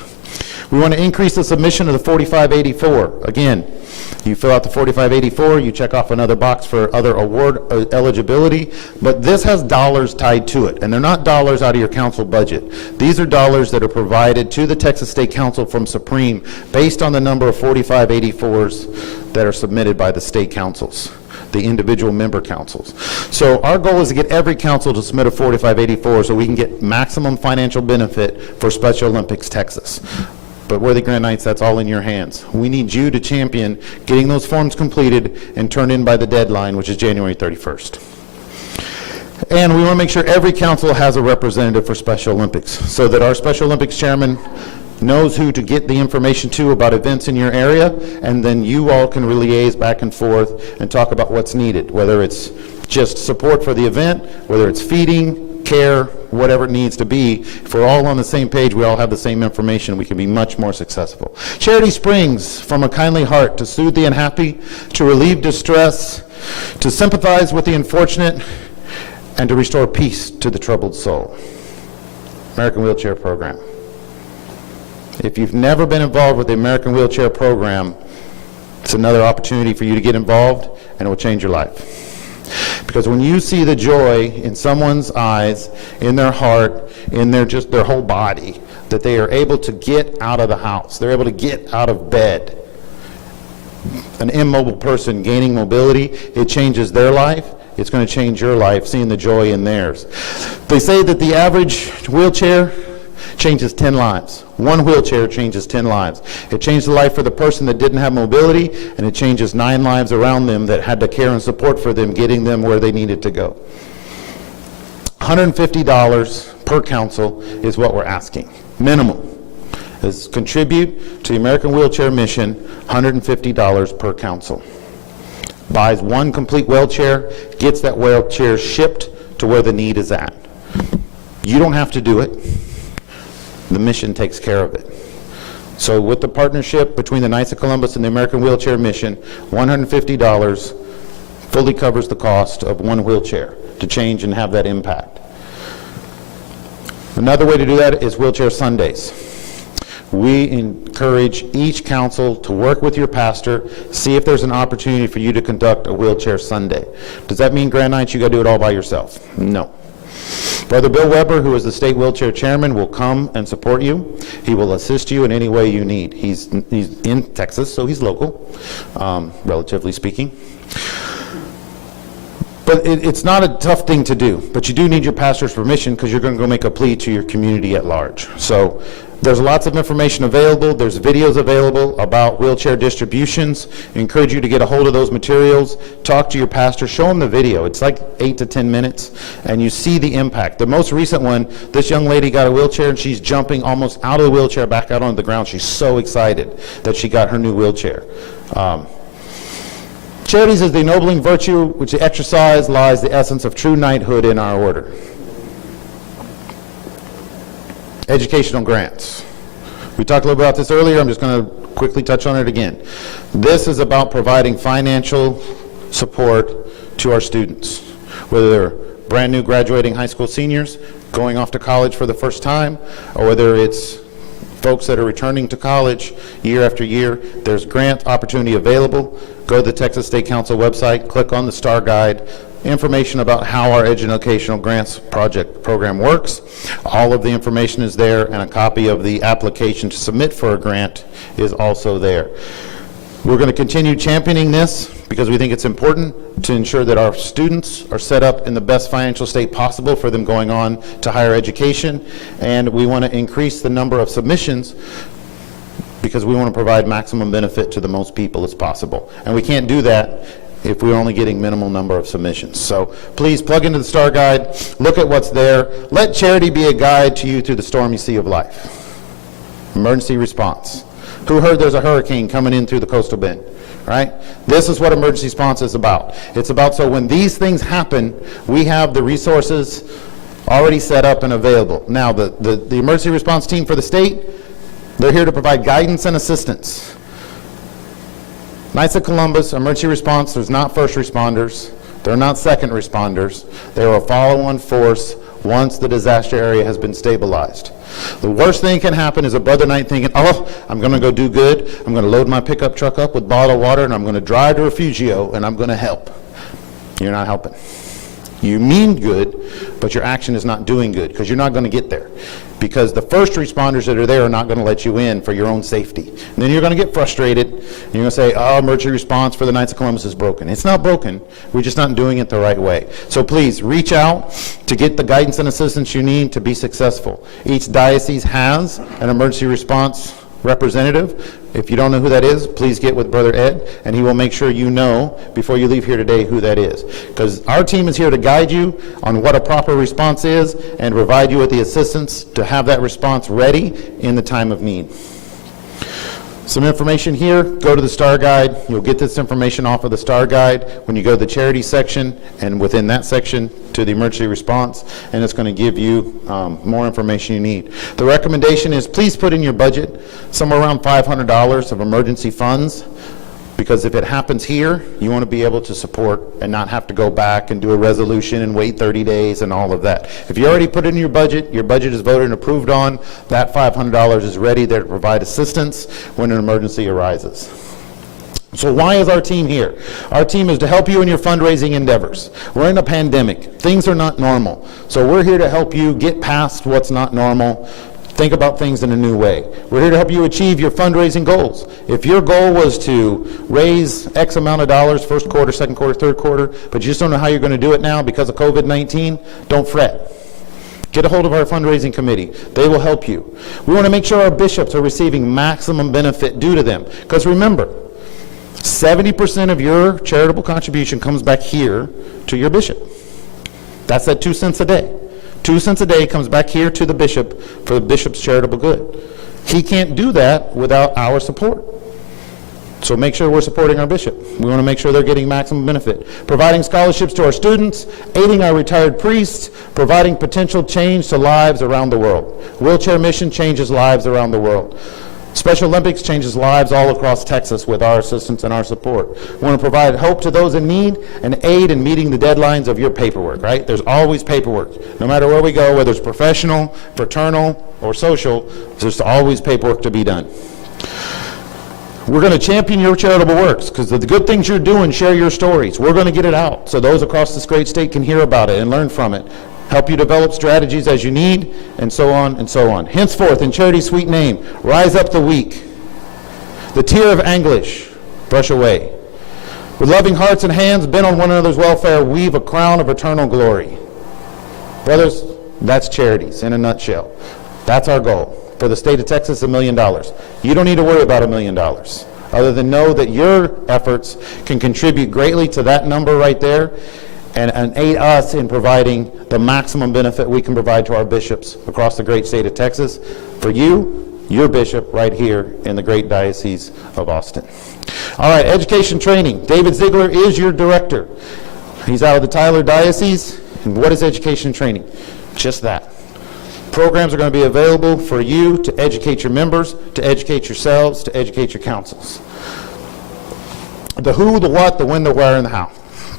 We want to increase the submission of the 4584. Again, you fill out the 4584, you check off another box for other award eligibility, but this has dollars tied to it, and they're not dollars out of your council budget. These are dollars that are provided to the Texas State Council from Supreme based on the number of 4584s that are submitted by the state councils, the individual member councils. So our goal is to get every council to submit a 4584 so we can get maximum financial benefit for Special Olympics Texas. But Worthy Grand Knights, that's all in your hands. We need you to champion getting those forms completed and turned in by the deadline, which is January 31st. And we want to make sure every council has a representative for Special Olympics, so that our Special Olympics chairman knows who to get the information to about events in your area, and then you all can liaise back and forth and talk about what's needed, whether it's just support for the event, whether it's feeding, care, whatever it needs to be. If we're all on the same page, we all have the same information, we can be much more successful. Charity springs from a kindly heart to soothe the unhappy, to relieve distress, to sympathize with the unfortunate, and to restore peace to the troubled soul. American Wheelchair Program. If you've never been involved with the American Wheelchair Program, it's another opportunity for you to get involved, and it will change your life. Because when you see the joy in someone's eyes, in their heart, in their whole body, that they are able to get out of the house, they're able to get out of bed. An immobile person gaining mobility, it changes their life, it's going to change your life, seeing the joy in theirs. They say that the average wheelchair changes 10 lives. One wheelchair changes 10 lives. It changed the life for the person that didn't have mobility, and it changes 9 lives around them that had to care and support for them, getting them where they needed to go. $150 per council is what we're asking. Minimum is contribute to the American Wheelchair Mission, $150 per council. Buys one complete wheelchair, gets that wheelchair shipped to where the need is at. You don't have to do it. The mission takes care of it. So with the partnership between the Knights of Columbus and the American Wheelchair Mission, $150 fully covers the cost of one wheelchair to change and have that impact. Another way to do that is Wheelchair Sundays. We encourage each council to work with your pastor, see if there's an opportunity for you to conduct a Wheelchair Sunday. Does that mean, Grand Knights, you got to do it all by yourself? No. Brother Bill Weber, who is the state wheelchair chairman, will come and support you. He will assist you in any way you need. He's in Texas, so he's local, relatively speaking. But it's not a tough thing to do, but you do need your pastor's permission because you're going to go make a plea to your community at large. So there's lots of information available. There's videos available about wheelchair distributions. I encourage you to get a hold of those materials. Talk to your pastor. Show them the video. It's like 8 to 10 minutes, and you see the impact. The most recent one, this young lady got a wheelchair, and she's jumping almost out of the wheelchair back out onto the ground. She's so excited that she got her new wheelchair. Charities is the ennobling virtue which the exercise lies the essence of true knighthood in our order. Educational grants. We talked a little bit about this earlier. I'm just going to quickly touch on it again. This is about providing financial support to our students, whether they're brand new graduating high school seniors, going off to college for the first time, or whether it's folks that are returning to college year after year. There's grant opportunity available. Go to the Texas State Council website, click on the STAR Guide, information about how our educational grants program works. All of the information is there, and a copy of the application to submit for a grant is also there. We're going to continue championing this because we think it's important to ensure that our students are set up in the best financial state possible for them going on to higher education, and we want to increase the number of submissions because we want to provide maximum benefit to the most people as possible. And we can't do that if we're only getting minimal number of submissions. So please plug into the STAR Guide, look at what's there. Let charity be a guide to you through the stormy sea of life. Emergency response. Who heard there's a hurricane coming in through the coastal bend, right? This is what emergency response is about. It's about so when these things happen, we have the resources already set up and available. Now, the emergency response team for the state, they're here to provide guidance and assistance. Knights of Columbus, emergency response, there's not first responders. They're not second responders. They're a follow-on force once the disaster area has been stabilized. The worst thing can happen is a brother knight thinking, oh, I'm going to go do good. I'm going to load my pickup truck up with bottled water, and I'm going to drive to Refugio, and I'm going to help. You're not helping. You mean good, but your action is not doing good because you're not going to get there. Because the first responders that are there are not going to let you in for your own safety. And then you're going to get frustrated, and you're going to say, oh, emergency response for the Knights of Columbus is broken. It's not broken. We're just not doing it the right way. So please reach out to get the guidance and assistance you need to be successful. Each diocese has an emergency response representative. If you don't know who that is, please get with Brother Ed, and he will make sure you know before you leave here today who that is. Because our team is here to guide you on what a proper response is and provide you with the assistance to have that response ready in the time of need. Some information here, go to the STAR Guide. You'll get this information off of the STAR Guide when you go to the charity section, and within that section to the emergency response, and it's going to give you more information you need. The recommendation is please put in your budget somewhere around $500 of emergency funds, because if it happens here, you want to be able to support and not have to go back and do a resolution and wait 30 days and all of that. If you already put it in your budget is voted and approved on, that $500 is ready there to provide assistance when an emergency arises. So why is our team here? Our team is to help you in your fundraising endeavors. We're in a pandemic. Things are not normal. So we're here to help you get past what's not normal. Think about things in a new way. We're here to help you achieve your fundraising goals. If your goal was to raise X amount of dollars, first quarter, second quarter, third quarter, but you just don't know how you're going to do it now because of COVID-19, don't fret. Get a hold of our fundraising committee. They will help you. We want to make sure our bishops are receiving maximum benefit due to them. Because remember, 70% of your charitable contribution comes back here to your bishop. That's at 2 cents a day. 2 cents a day comes back here to the bishop for the bishop's charitable good. He can't do that without our support. So make sure we're supporting our bishop. We want to make sure they're getting maximum benefit. Providing scholarships to our students, aiding our retired priests, providing potential change to lives around the world. Wheelchair Mission changes lives around the world. Special Olympics changes lives all across Texas with our assistance and our support. We want to provide hope to those in need and aid in meeting the deadlines of your paperwork, right? There's always paperwork. No matter where we go, whether it's professional, fraternal, or social, there's always paperwork to be done. We're going to champion your charitable works because the good things you're doing, share your stories. We're going to get it out so those across this great state can hear about it and learn from it. Help you develop strategies as you need, and so on and so on. Henceforth, in charity's sweet name, rise up the weak. The tear of anguish, brush away. With loving hearts and hands bent on one another's welfare, weave a crown of eternal glory. Brothers, that's charities in a nutshell. That's our goal. For the state of Texas, $1 million. You don't need to worry about $1 million, other than know that your efforts can contribute greatly to that number right there, and aid us in providing the maximum benefit we can provide to our bishops across the great state of Texas. For you, your bishop right here in the great Diocese of Austin. All right, education training. David Ziegler is your director. He's out of the Tyler Diocese. And what is education training? Just that. Programs are going to be available for you to educate your members, to educate yourselves, to educate your councils. The who, the what, the when, the where, and the how.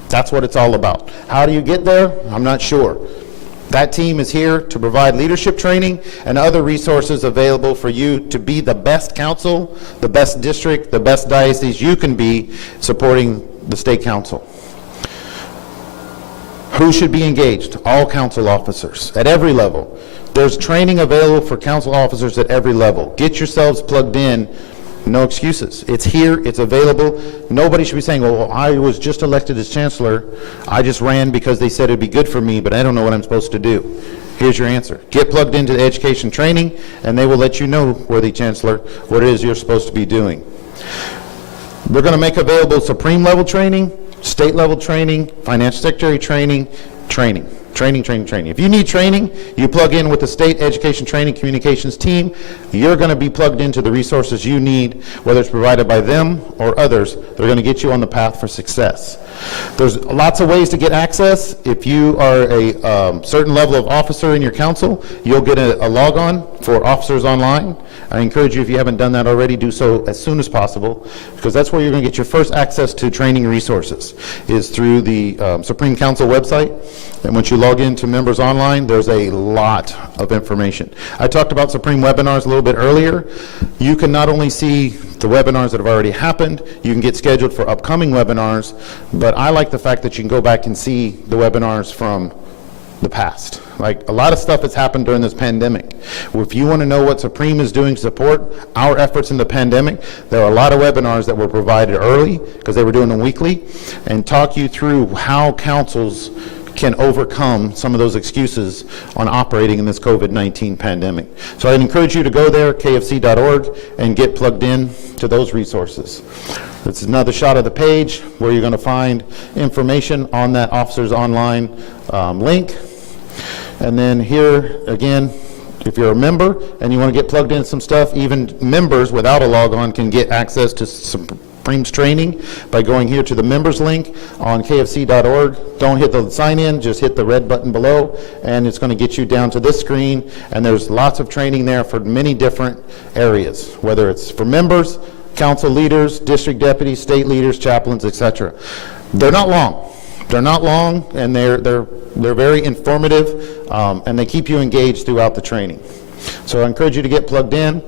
That's what it's all about. How do you get there? I'm not sure. That team is here to provide leadership training and other resources available for you to be the best council, the best district, the best diocese you can be supporting the state council. Who should be engaged? All council officers at every level. There's training available for council officers at every level. Get yourselves plugged in. No excuses. It's here, it's available. Nobody should be saying, well, I was just elected as chancellor. I just ran because they said it'd be good for me, but I don't know what I'm supposed to do. Here's your answer. Get plugged into the education training, and they will let you know, worthy chancellor, what it is you're supposed to be doing. We're going to make available Supreme level training, state level training, financial secretary training. If you need training, you plug in with the state education training communications team. You're going to be plugged into the resources you need, whether it's provided by them or others. They're going to get you on the path for success. There's lots of ways to get access. If you are a certain level of officer in your council, you'll get a log-on for Officers Online. I encourage you, if you haven't done that already, do so as soon as possible, because that's where you're going to get your first access to training resources, is through the Supreme Council website. And once you log into Members Online, there's a lot of information. I talked about Supreme webinars a little bit earlier. You can not only see the webinars that have already happened, you can get scheduled for upcoming webinars, but I like the fact that you can go back and see the webinars from the past. Like, a lot of stuff that's happened during this pandemic. If you want to know what Supreme is doing to support our efforts in the pandemic, there are a lot of webinars that were provided early, because they were doing them weekly, and talk you through how councils can overcome some of those excuses on operating in this COVID-19 pandemic. So I'd encourage you to go there, kfc.org, and get plugged in to those resources. This is another shot of the page where you're going to find information on that Officers Online link. And then here, again, if you're a member and you want to get plugged in some stuff, even members without a log-on can get access to Supreme's training by going here to the members link on kfc.org. Don't hit the sign in, just hit the red button below, and it's going to get you down to this screen. And there's lots of training there for many different areas, whether it's for members, council leaders, district deputies, state leaders, chaplains, etc. They're not long. They're not long, and they're very informative, and they keep you engaged throughout the training. So I encourage you to get plugged in.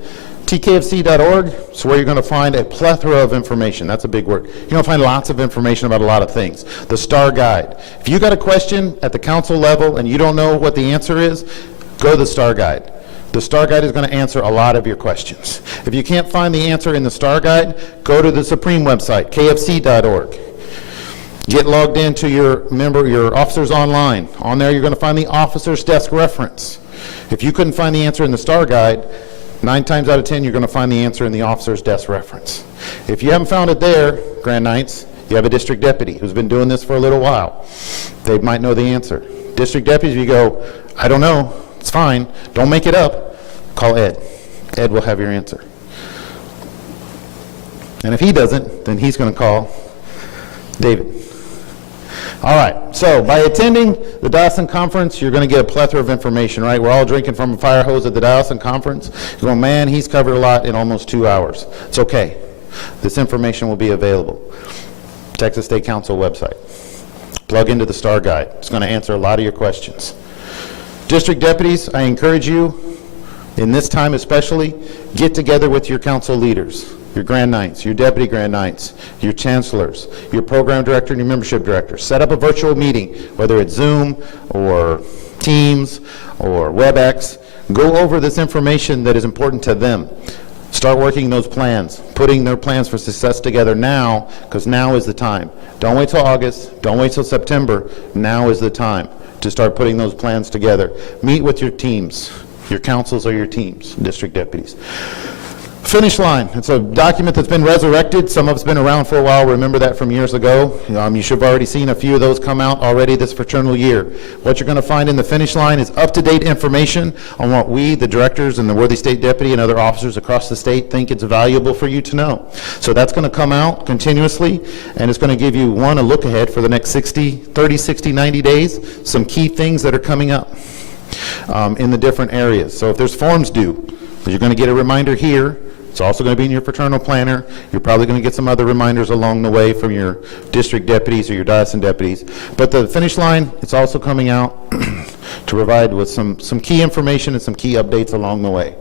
tkfc.org is where you're going to find a plethora of information. That's a big word. You're going to find lots of information about a lot of things. The STAR Guide. If you got a question at the council level and you don't know what the answer is, go to the STAR Guide. The STAR Guide is going to answer a lot of your questions. If you can't find the answer in the STAR Guide, go to the Supreme website, kfc.org. Get logged into your Officers Online. On there, you're going to find the Officer's Desk Reference. If you couldn't find the answer in the STAR Guide, 9 times out of 10, you're going to find the answer in the Officer's Desk Reference. If you haven't found it there, Grand Knights, you have a district deputy who's been doing this for a little while. They might know the answer. District deputies, you go, I don't know, it's fine, don't make it up, call Ed. Ed will have your answer. And if he doesn't, then he's going to call David. All right, so by attending the Diocesan Conference, you're going to get a plethora of information, right? We're all drinking from a fire hose at the Diocesan Conference. You're going, man, he's covered a lot in almost 2 hours. It's okay. This information will be available. Texas State Council website. Plug into the STAR Guide. It's going to answer a lot of your questions. District deputies, I encourage you, in this time especially, get together with your council leaders. Your Grand Knights, your Deputy Grand Knights, your Chancellors, your Program Director and your Membership Director. Set up a virtual meeting, whether it's Zoom or Teams or WebEx. Go over this information that is important to them. Start working those plans, putting their plans for success together now, because now is the time. Don't wait till August, don't wait till September. Now is the time to start putting those plans together. Meet with your teams, your councils or your teams, district deputies. Finish line. It's a document that's been resurrected. Some of it's been around for a while. Remember that from years ago. You should have already seen a few of those come out already this fraternal year. What you're going to find in the finish line is up-to-date information on what we, the directors and the worthy state deputy and other officers across the state, think it's valuable for you to know. So that's going to come out continuously, and it's going to give you, one, a look ahead for the next 30, 60, 90 days, some key things that are coming up in the different areas. So if there's forms due, you're going to get a reminder here. It's also going to be in your fraternal planner. You're probably going to get some other reminders along the way from your district deputies or your diocesan deputies. But the finish line, it's also coming out to provide with some key information and some key updates along the way.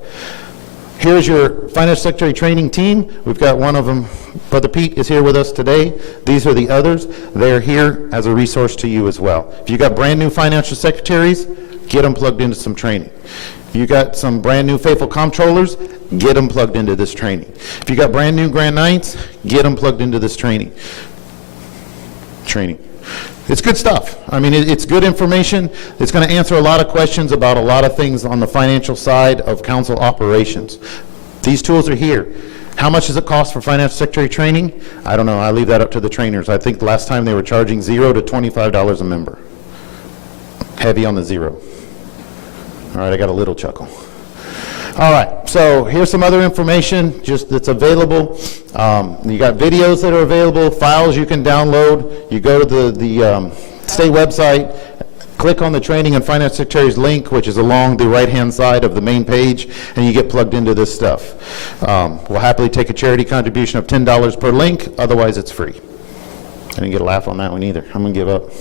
Here's your Finance Secretary training team. We've got one of them, Brother Pete is here with us today. These are the others. They're here as a resource to you as well. If you got brand new financial secretaries, get them plugged into some training. If you got some brand new faithful comptrollers, get them plugged into this training. If you got brand new Grand Knights, get them plugged into this training. It's good stuff. I mean, it's good information. It's going to answer a lot of questions about a lot of things on the financial side of council operations. These tools are here. How much does it cost for finance secretary training? I don't know. I leave that up to the trainers. I think the last time they were charging $0 to $25 a member. Heavy on the zero. All right, I got a little chuckle. All right, so here's some other information just that's available. You got videos that are available, files you can download. You go to the state website, click on the Training and Finance Secretaries link, which is along the right-hand side of the main page, and you get plugged into this stuff. We'll happily take a charity contribution of $10 per link, otherwise it's free. I didn't get a laugh on that one either. I'm going to give up.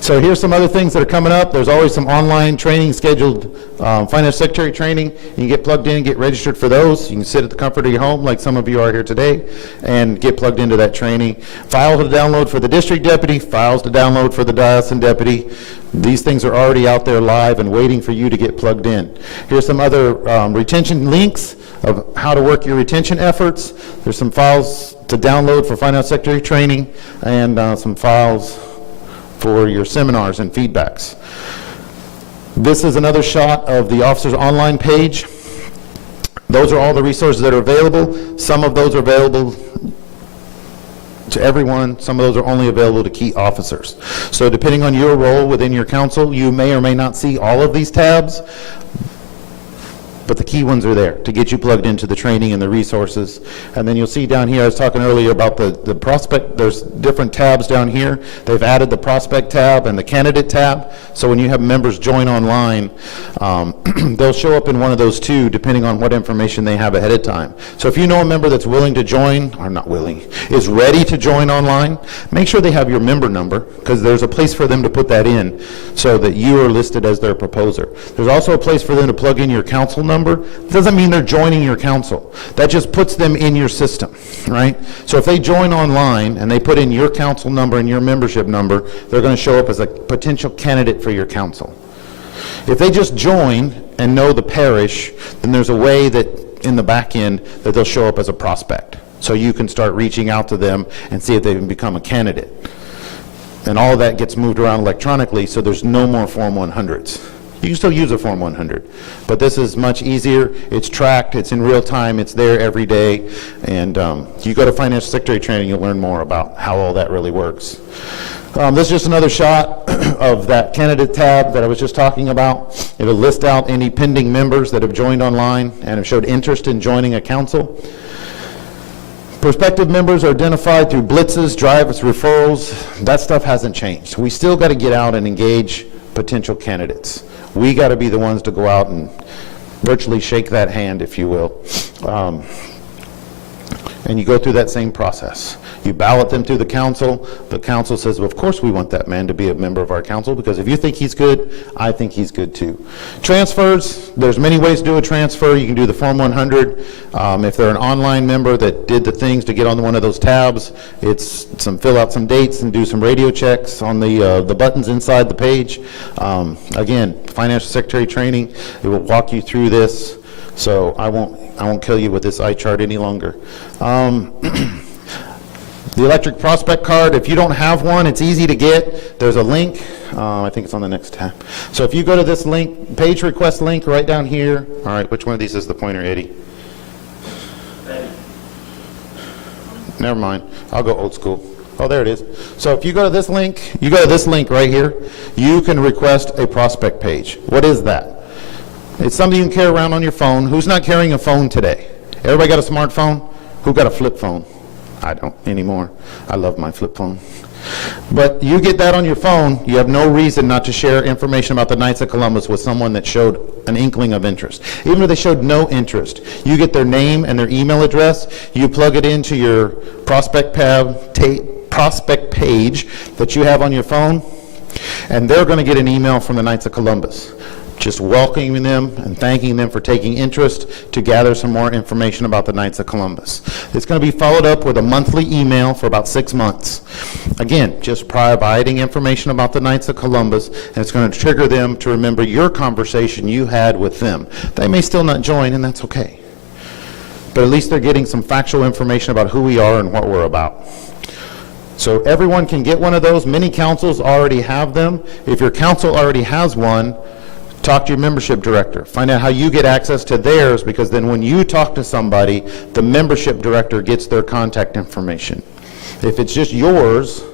So here's some other things that are coming up. There's always some online training scheduled, finance secretary training. You can get plugged in and get registered for those. You can sit at the comfort of your home, like some of you are here today, and get plugged into that training. Files to download for the district deputy, files to download for the diocesan deputy. These things are already out there live and waiting for you to get plugged in. Here's some other retention links of how to work your retention efforts. There's some files to download for finance secretary training, and some files for your seminars and feedbacks. This is another shot of the officer's online page. Those are all the resources that are available. Some of those are available to everyone. Some of those are only available to key officers. So depending on your role within your council, you may or may not see all of these tabs, but the key ones are there to get you plugged into the training and the resources. And then you'll see down here, I was talking earlier about the prospect, there's different tabs down here. They've added the prospect tab and the candidate tab. So when you have members join online, they'll show up in one of those two depending on what information they have ahead of time. So if you know a member that's willing to join, or not willing, is ready to join online, make sure they have your member number, because there's a place for them to put that in so that you are listed as their proposer. There's also a place for them to plug in your council number. Doesn't mean they're joining your council. That just puts them in your system, right? So if they join online and they put in your council number and your membership number, they're going to show up as a potential candidate for your council. If they just join and know the parish, then there's a way that in the back end that they'll show up as a prospect. So you can start reaching out to them and see if they can become a candidate. And all of that gets moved around electronically, so there's no more Form 100s. You can still use a Form 100, but this is much easier. It's tracked, it's in real time, it's there every day, and you go to Finance Secretary training, you'll learn more about how all that really works. This is just another shot of that candidate tab that I was just talking about. It'll list out any pending members that have joined online and have showed interest in joining a council. Prospective members are identified through blitzes, drives, referrals. That stuff hasn't changed. We still got to get out and engage potential candidates. We got to be the ones to go out and virtually shake that hand, if you will. And you go through that same process. You ballot them through the council. The council says, well, of course we want that man to be a member of our council, because if you think he's good, I think he's good too. Transfers, there's many ways to do a transfer. You can do the Form 100. If they're an online member that did the things to get on one of those tabs, it's fill out some dates and do some radio checks on the buttons inside the page. Again, financial secretary training, it will walk you through this, so I won't kill you with this eye chart any longer. The electric prospect card, if you don't have one, it's easy to get. There's a link. I think it's on the next tab. So if you go to this link, page request link right down here. All right, which one of these is the pointer, Eddie? Never mind. I'll go old school. Oh, there it is. So if you go to this link, right here, you can request a prospect page. What is that? It's something you can carry around on your phone. Who's not carrying a phone today? Everybody got a smartphone? Who got a flip phone? I don't anymore. I love my flip phone. But you get that on your phone, you have no reason not to share information about the Knights of Columbus with someone that showed an inkling of interest. Even if they showed no interest, you get their name and their email address, you plug it into your prospect page that you have on your phone, and they're going to get an email from the Knights of Columbus. just welcoming them and thanking them for taking interest to gather some more information about the Knights of Columbus. It's going to be followed up with a monthly email for about 6 months. Again, just providing information about the Knights of Columbus, and it's going to trigger them to remember your conversation you had with them. They may still not join, and that's okay. But at least they're getting some factual information about who we are and what we're about. So everyone can get one of those. Many councils already have them. If your council already has one, talk to your membership director. Find out how you get access to theirs, because then when you talk to somebody, the membership director gets their contact information. If it's just yours,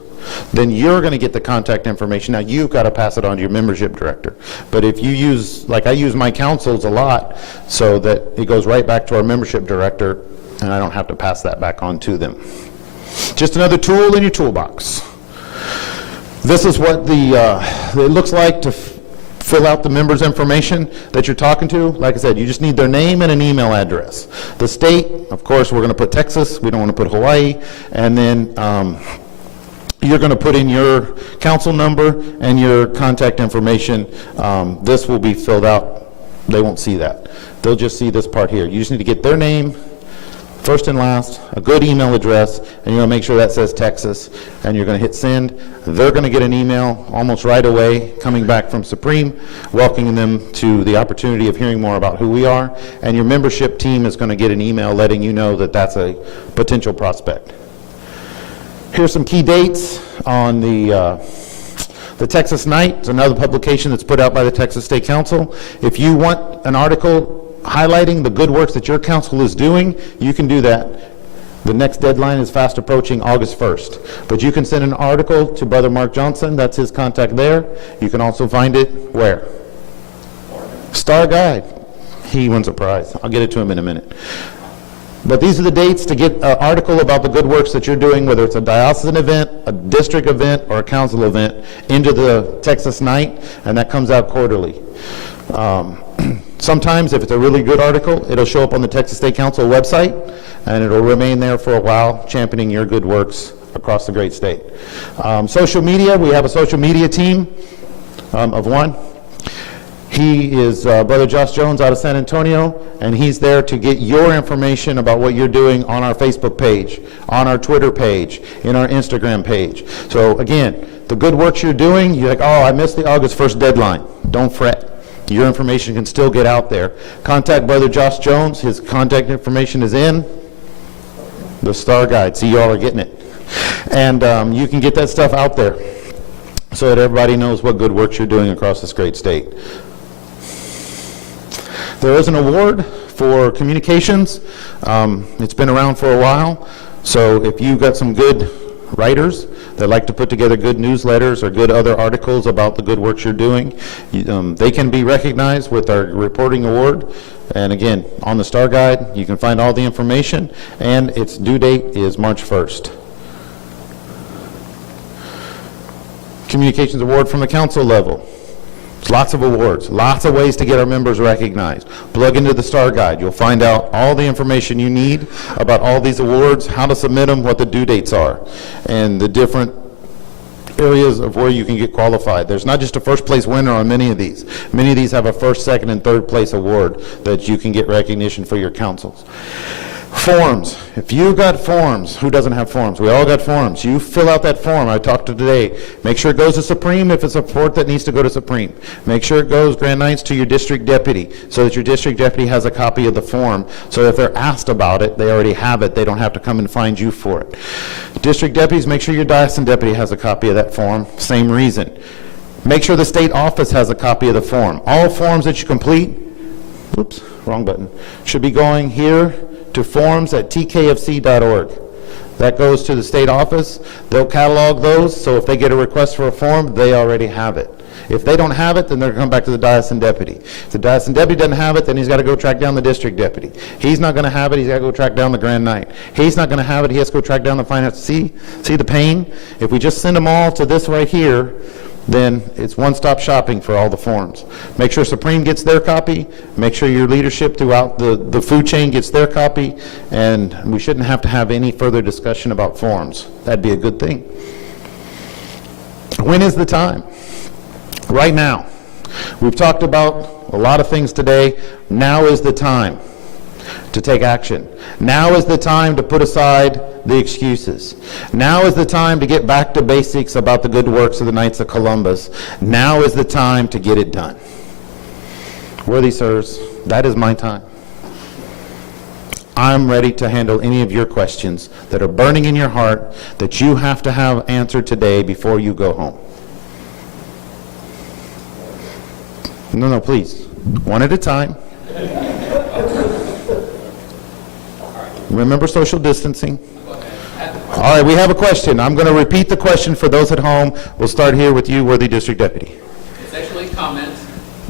then you're going to get the contact information. Now you've got to pass it on to your membership director. But if you use, like I use my councils a lot, so that it goes right back to our membership director, and I don't have to pass that back on to them. Just another tool in your toolbox. This is what it looks like to fill out the members' information that you're talking to. Like I said, you just need their name and an email address. The state, of course, we're going to put Texas. We don't want to put Hawaii. And then you're going to put in your council number and your contact information. This will be filled out. They won't see that. They'll just see this part here. You just need to get their name, first and last, a good email address, and you're going to make sure that says Texas, and you're going to hit send. They're going to get an email almost right away coming back from Supreme, welcoming them to the opportunity of hearing more about who we are, and your membership team is going to get an email letting you know that that's a potential prospect. Here's some key dates on the Texas Night. It's another publication that's put out by the Texas State Council. If you want an article highlighting the good works that your council is doing, you can do that. The next deadline is fast approaching, August 1st. But you can send an article to Brother Mark Johnson. That's his contact there. You can also find it where? Star Guide. He wins a prize. I'll get it to him in a minute. But these are the dates to get an article about the good works that you're doing, whether it's a diocesan event, a district event, or a council event, into the Texas Night, and that comes out quarterly. Sometimes, if it's a really good article, it'll show up on the Texas State Council website, and it'll remain there for a while, championing your good works across the great state. Social media, we have a social media team of one. He is Brother Josh Jones out of San Antonio, and he's there to get your information about what you're doing on our Facebook page, on our Twitter page, in our Instagram page. So again, the good works you're doing, you're like, oh, I missed the August 1st deadline. Don't fret. Your information can still get out there. Contact Brother Josh Jones. His contact information is in the Star Guide. See, y'all are getting it. And you can get that stuff out there so that everybody knows what good works you're doing across this great state. There is an award for communications. It's been around for a while. So if you've got some good writers that like to put together good newsletters or good other articles about the good works you're doing, they can be recognized with our reporting award. And again, on the Star Guide, you can find all the information, and its due date is March 1st. Communications award from the council level. Lots of awards, lots of ways to get our members recognized. Plug into the Star Guide. You'll find out all the information you need about all these awards, how to submit them, what the due dates are, and the different areas of where you can get qualified. There's not just a first place winner on many of these. Many of these have a first, second, and third place award that you can get recognition for your councils. Forms. If you've got forms, who doesn't have forms? We all got forms. You fill out that form I talked to today. Make sure it goes to Supreme if it's a report that needs to go to Supreme. Make sure it goes, Grand Knights, to your district deputy so that your district deputy has a copy of the form, so if they're asked about it, they already have it. They don't have to come and find you for it. District deputies, make sure your diocesan deputy has a copy of that form. Same reason. Make sure the state office has a copy of the form. All forms that you complete, oops, wrong button, should be going here to forms@tkfc.org. That goes to the state office. They'll catalog those, so if they get a request for a form, they already have it. If they don't have it, then they're going to come back to the diocesan deputy. If the diocesan deputy doesn't have it, then he's got to go track down the district deputy. He's not going to have it, he's got to go track down the Grand Knight. He's not going to have it, he has to go track down the finance. See the pain? If we just send them all to this right here, then it's one-stop shopping for all the forms. Make sure Supreme gets their copy, make sure your leadership throughout the food chain gets their copy, and we shouldn't have to have any further discussion about forms. That'd be a good thing. When is the time? Right now. We've talked about a lot of things today. Now is the time to take action. Now is the time to put aside the excuses. Now is the time to get back to basics about the good works of the Knights of Columbus. Now is the time to get it done. Worthy sirs, that is my time. I'm ready to handle any of your questions that are burning in your heart that you have to have answered today before you go home. No, please. One at a time. Remember social distancing. All right, we have a question. I'm going to repeat the question for those at home. We'll start here with you, Worthy District Deputy. It's actually a comment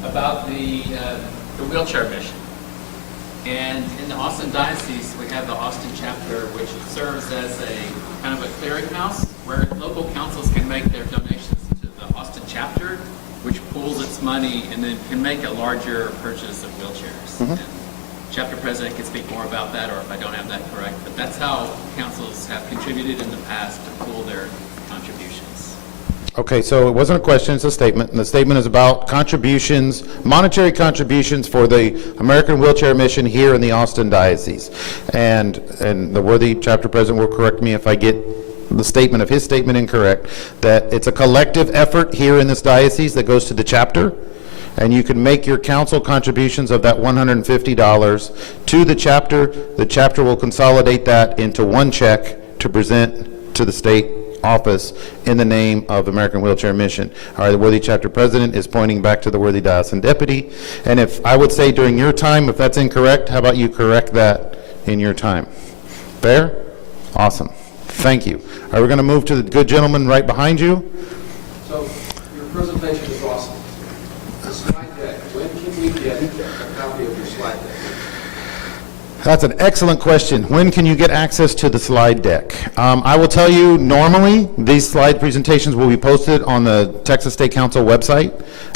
about the wheelchair mission. And in the Austin Diocese, we have the Austin chapter, which serves as a kind of a clearinghouse where local councils can make their donations to the Austin chapter, which pools its money and then can make a larger purchase of wheelchairs. And chapter president can speak more about that, or if I don't have that correct, but that's how councils have contributed in the past to pool their contributions. Okay, so it wasn't a question, it's a statement, and the statement is about contributions, monetary contributions for the American Wheelchair Mission here in the Austin Diocese. And the worthy chapter president will correct me if I get the statement of his statement incorrect, that it's a collective effort here in this diocese that goes to the chapter, and you can make your council contributions of that $150 to the chapter. The chapter will consolidate that into one check to present to the state office in the name of American Wheelchair Mission. All right, the worthy chapter president is pointing back to the worthy diocesan deputy. And if I would say during your time, if that's incorrect, how about you correct that in your time? Fair? Awesome. Thank you. All right, we're going to move to the good gentleman right behind you. So your presentation is awesome. The slide deck, when can we get a copy of your slide deck? That's an excellent question. When can you get access to the slide deck? I will tell you, normally, these slide presentations will be posted on the Texas State Council website.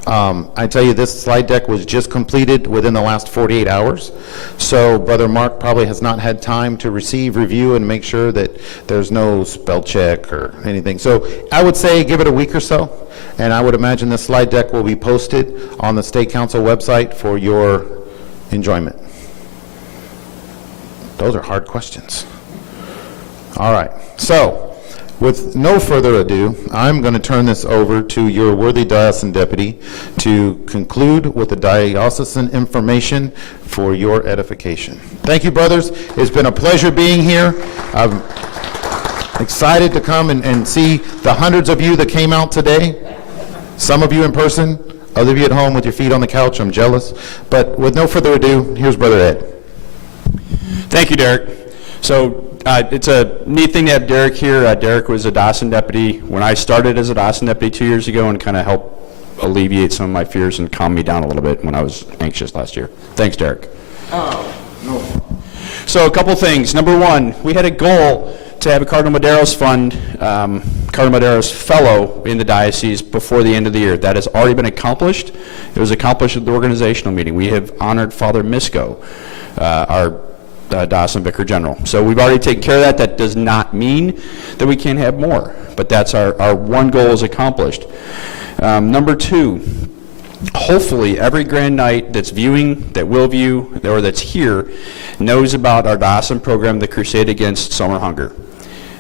I tell you, this slide deck was just completed within the last 48 hours. So Brother Mark probably has not had time to receive, review, and make sure that there's no spell check or anything. So I would say give it a week or so, and I would imagine the slide deck will be posted on the State Council website for your enjoyment. Those are hard questions. All right. So, with no further ado, I'm going to turn this over to your worthy diocesan deputy to conclude with the diocesan information for your edification. Thank you, brothers. It's been a pleasure being here. I'm excited to come and see the hundreds of you that came out today. Some of you in person, other of you at home with your feet on the couch. I'm jealous. But with no further ado, here's Brother Ed. Thank you, Derek. So it's a neat thing to have Derek here. Derek was a diocesan deputy when I started as a diocesan deputy 2 years ago, and kind of helped alleviate some of my fears and calm me down a little bit when I was anxious last year. Thanks, Derek. Oh, no. So a couple things. Number one, we had a goal to have a Cardinal Madero's Fund, Cardinal Madero's Fellow in the diocese before the end of the year. That has already been accomplished. It was accomplished at the organizational meeting. We have honored Father Misko, our Diocesan Vicar General. So we've already taken care of that. That does not mean that we can't have more, but that's our one goal is accomplished. Number two, hopefully every Grand Night that's viewing, that will view, or that's here, knows about our diocesan program, the Crusade Against Summer Hunger.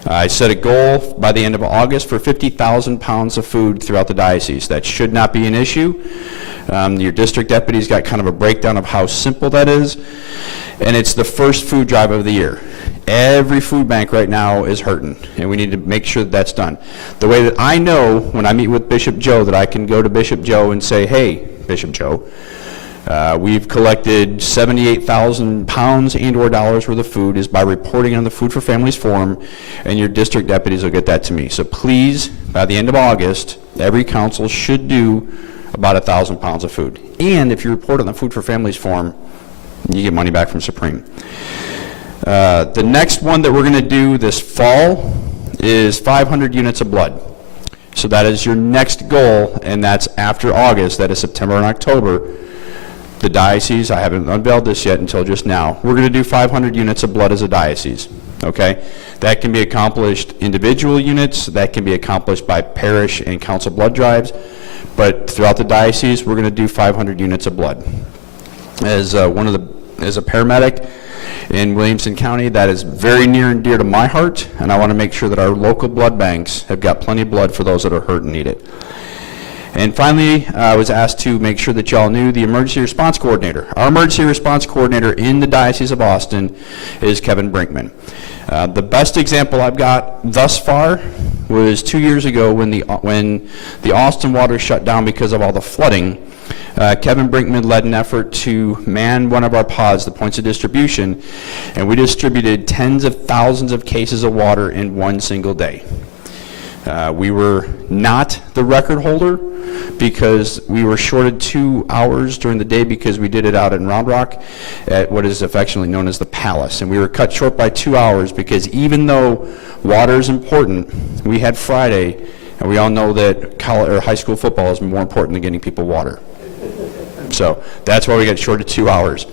I set a goal by the end of August for 50,000 pounds of food throughout the diocese. That should not be an issue. Your district deputy's got kind of a breakdown of how simple that is. And it's the first food drive of the year. Every food bank right now is hurting, and we need to make sure that that's done. The way that I know when I meet with Bishop Joe that I can go to Bishop Joe and say, hey, Bishop Joe, we've collected 78,000 pounds and or dollars worth of food is by reporting on the Food for Families form, and your district deputies will get that to me. So please, by the end of August, every council should do about 1,000 pounds of food. And if you report on the Food for Families form, you get money back from Supreme. The next one that we're going to do this fall is 500 units of blood. So that is your next goal, and that's after August. That is September and October. The diocese, I haven't unveiled this yet until just now, we're going to do 500 units of blood as a diocese. Okay? That can be accomplished individual units. That can be accomplished by parish and council blood drives. But throughout the diocese, we're going to do 500 units of blood. As a paramedic in Williamson County, that is very near and dear to my heart, and I want to make sure that our local blood banks have got plenty of blood for those that are hurt and need it. And finally, I was asked to make sure that y'all knew the emergency response coordinator. Our emergency response coordinator in the Diocese of Austin is Kevin Brinkman. The best example I've got thus far was 2 years ago when the Austin water shut down because of all the flooding. Kevin Brinkman led an effort to man one of our pods, the points of distribution, and we distributed tens of thousands of cases of water in one single day. We were not the record holder because we were shorted 2 hours during the day because we did it out in Round Rock at what is affectionately known as the Palace. And we were cut short by 2 hours because even though water is important, we had Friday, and we all know that high school football is more important than getting people water. So that's why we got shorted 2 hours.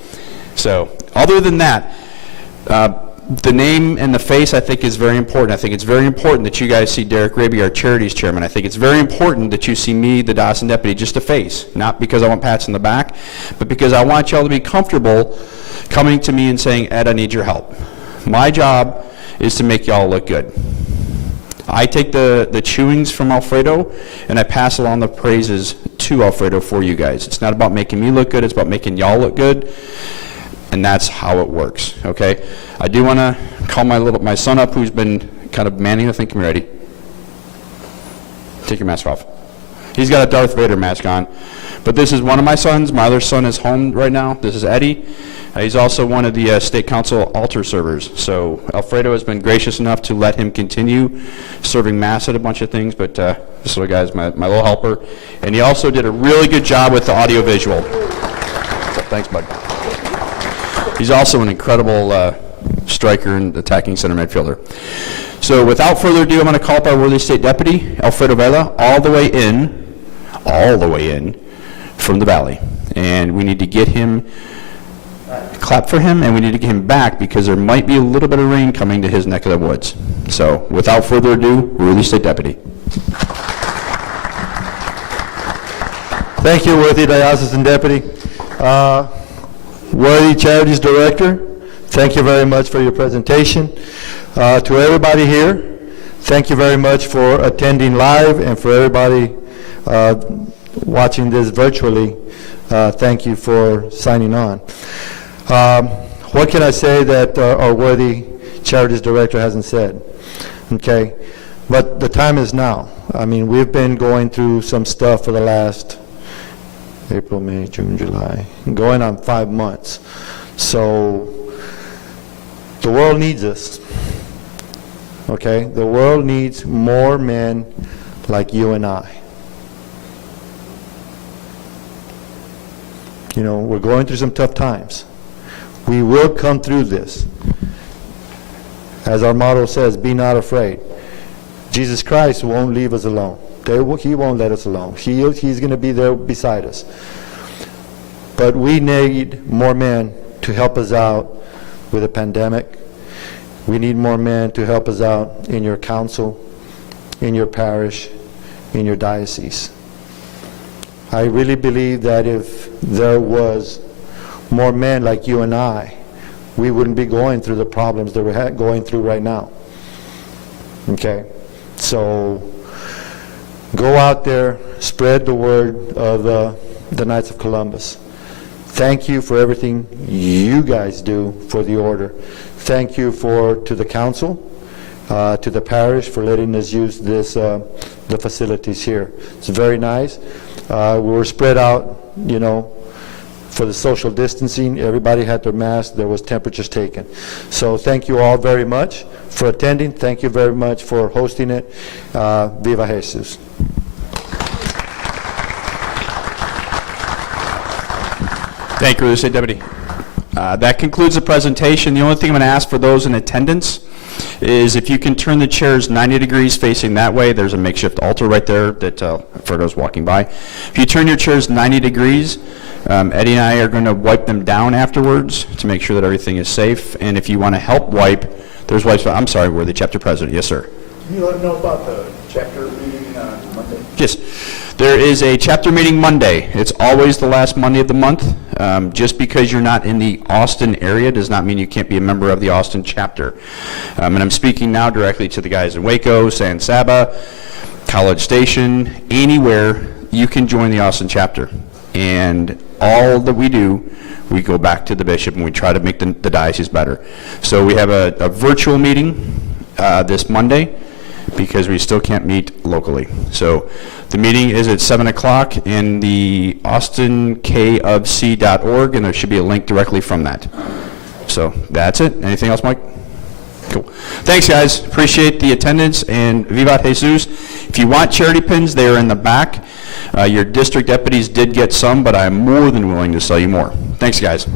So other than that, the name and the face, I think, is very important. I think it's very important that you guys see Derek Raby, our charities chairman. I think it's very important that you see me, the diocesan deputy, just a face. Not because I want pats on the back, but because I want y'all to be comfortable coming to me and saying, Ed, I need your help. My job is to make y'all look good. I take the chewings from Alfredo, and I pass along the praises to Alfredo for you guys. It's not about making me look good, it's about making y'all look good. And that's how it works, okay? I do want to call my son up, who's been kind of manning the thing. Come here, Eddie. Take your mask off. He's got a Darth Vader mask on. But this is one of my sons. My other son is home right now. This is Eddie. He's also one of the State Council altar servers. So Alfredo has been gracious enough to let him continue serving Mass at a bunch of things, but this little guy's my little helper. And he also did a really good job with the audio-visual. So thanks, bud. He's also an incredible striker and attacking center midfielder. So without further ado, I'm going to call up our worthy state deputy, Alfredo Vela, all the way in from the valley. And we need to get him, clap for him, and we need to get him back because there might be a little bit of rain coming to his neck of the woods. So without further ado, worthy state deputy. Thank you, worthy diocesan deputy. Worthy Charities Director, thank you very much for your presentation. To everybody here, thank you very much for attending live, and for everybody watching this virtually, thank you for signing on. What can I say that our worthy Charities Director hasn't said? Okay, but the time is now. I mean, we've been going through some stuff for the last April, May, June, July, going on 5 months. So the world needs us, okay? The world needs more men like you and I. You know, we're going through some tough times. We will come through this. As our motto says, be not afraid. Jesus Christ won't leave us alone. He won't let us alone. He's going to be there beside us. But we need more men to help us out with the pandemic. We need more men to help us out in your council, in your parish, in your diocese. I really believe that if there was more men like you and I, we wouldn't be going through the problems that we're going through right now. Okay? So go out there, spread the word of the Knights of Columbus. Thank you for everything you guys do for the order. Thank you to the council, to the parish for letting us use the facilities here. It's very nice. We were spread out, you know, for the social distancing. Everybody had their mask. There was temperatures taken. So thank you all very much for attending. Thank you very much for hosting it. Viva Jesus. Thank you, State Deputy. That concludes the presentation. The only thing I'm going to ask for those in attendance is if you can turn the chairs 90 degrees facing that way. There's a makeshift altar right there that Fredo's walking by. If you turn your chairs 90 degrees, Eddie and I are going to wipe them down afterwards to make sure that everything is safe. And if you want to help wipe, there's wipes. I'm sorry, we're the chapter president. Yes, sir. Can you let them know about the chapter meeting on Monday? Yes, there is a chapter meeting Monday. It's always the last Monday of the month. Just because you're not in the Austin area does not mean you can't be a member of the Austin chapter. And I'm speaking now directly to the guys in Waco, San Saba, College Station, anywhere you can join the Austin chapter. And all that we do, we go back to the bishop and we try to make the diocese better. So we have a virtual meeting this Monday, because we still can't meet locally. So the meeting is at 7 o'clock in the austinkofc.org, and there should be a link directly from that. So that's it. Anything else, Mike? Cool. Thanks, guys. Appreciate the attendance, and Vivat Jesus. If you want charity pins, they are in the back. Your district deputies did get some, but I'm more than willing to sell you more. Thanks, guys.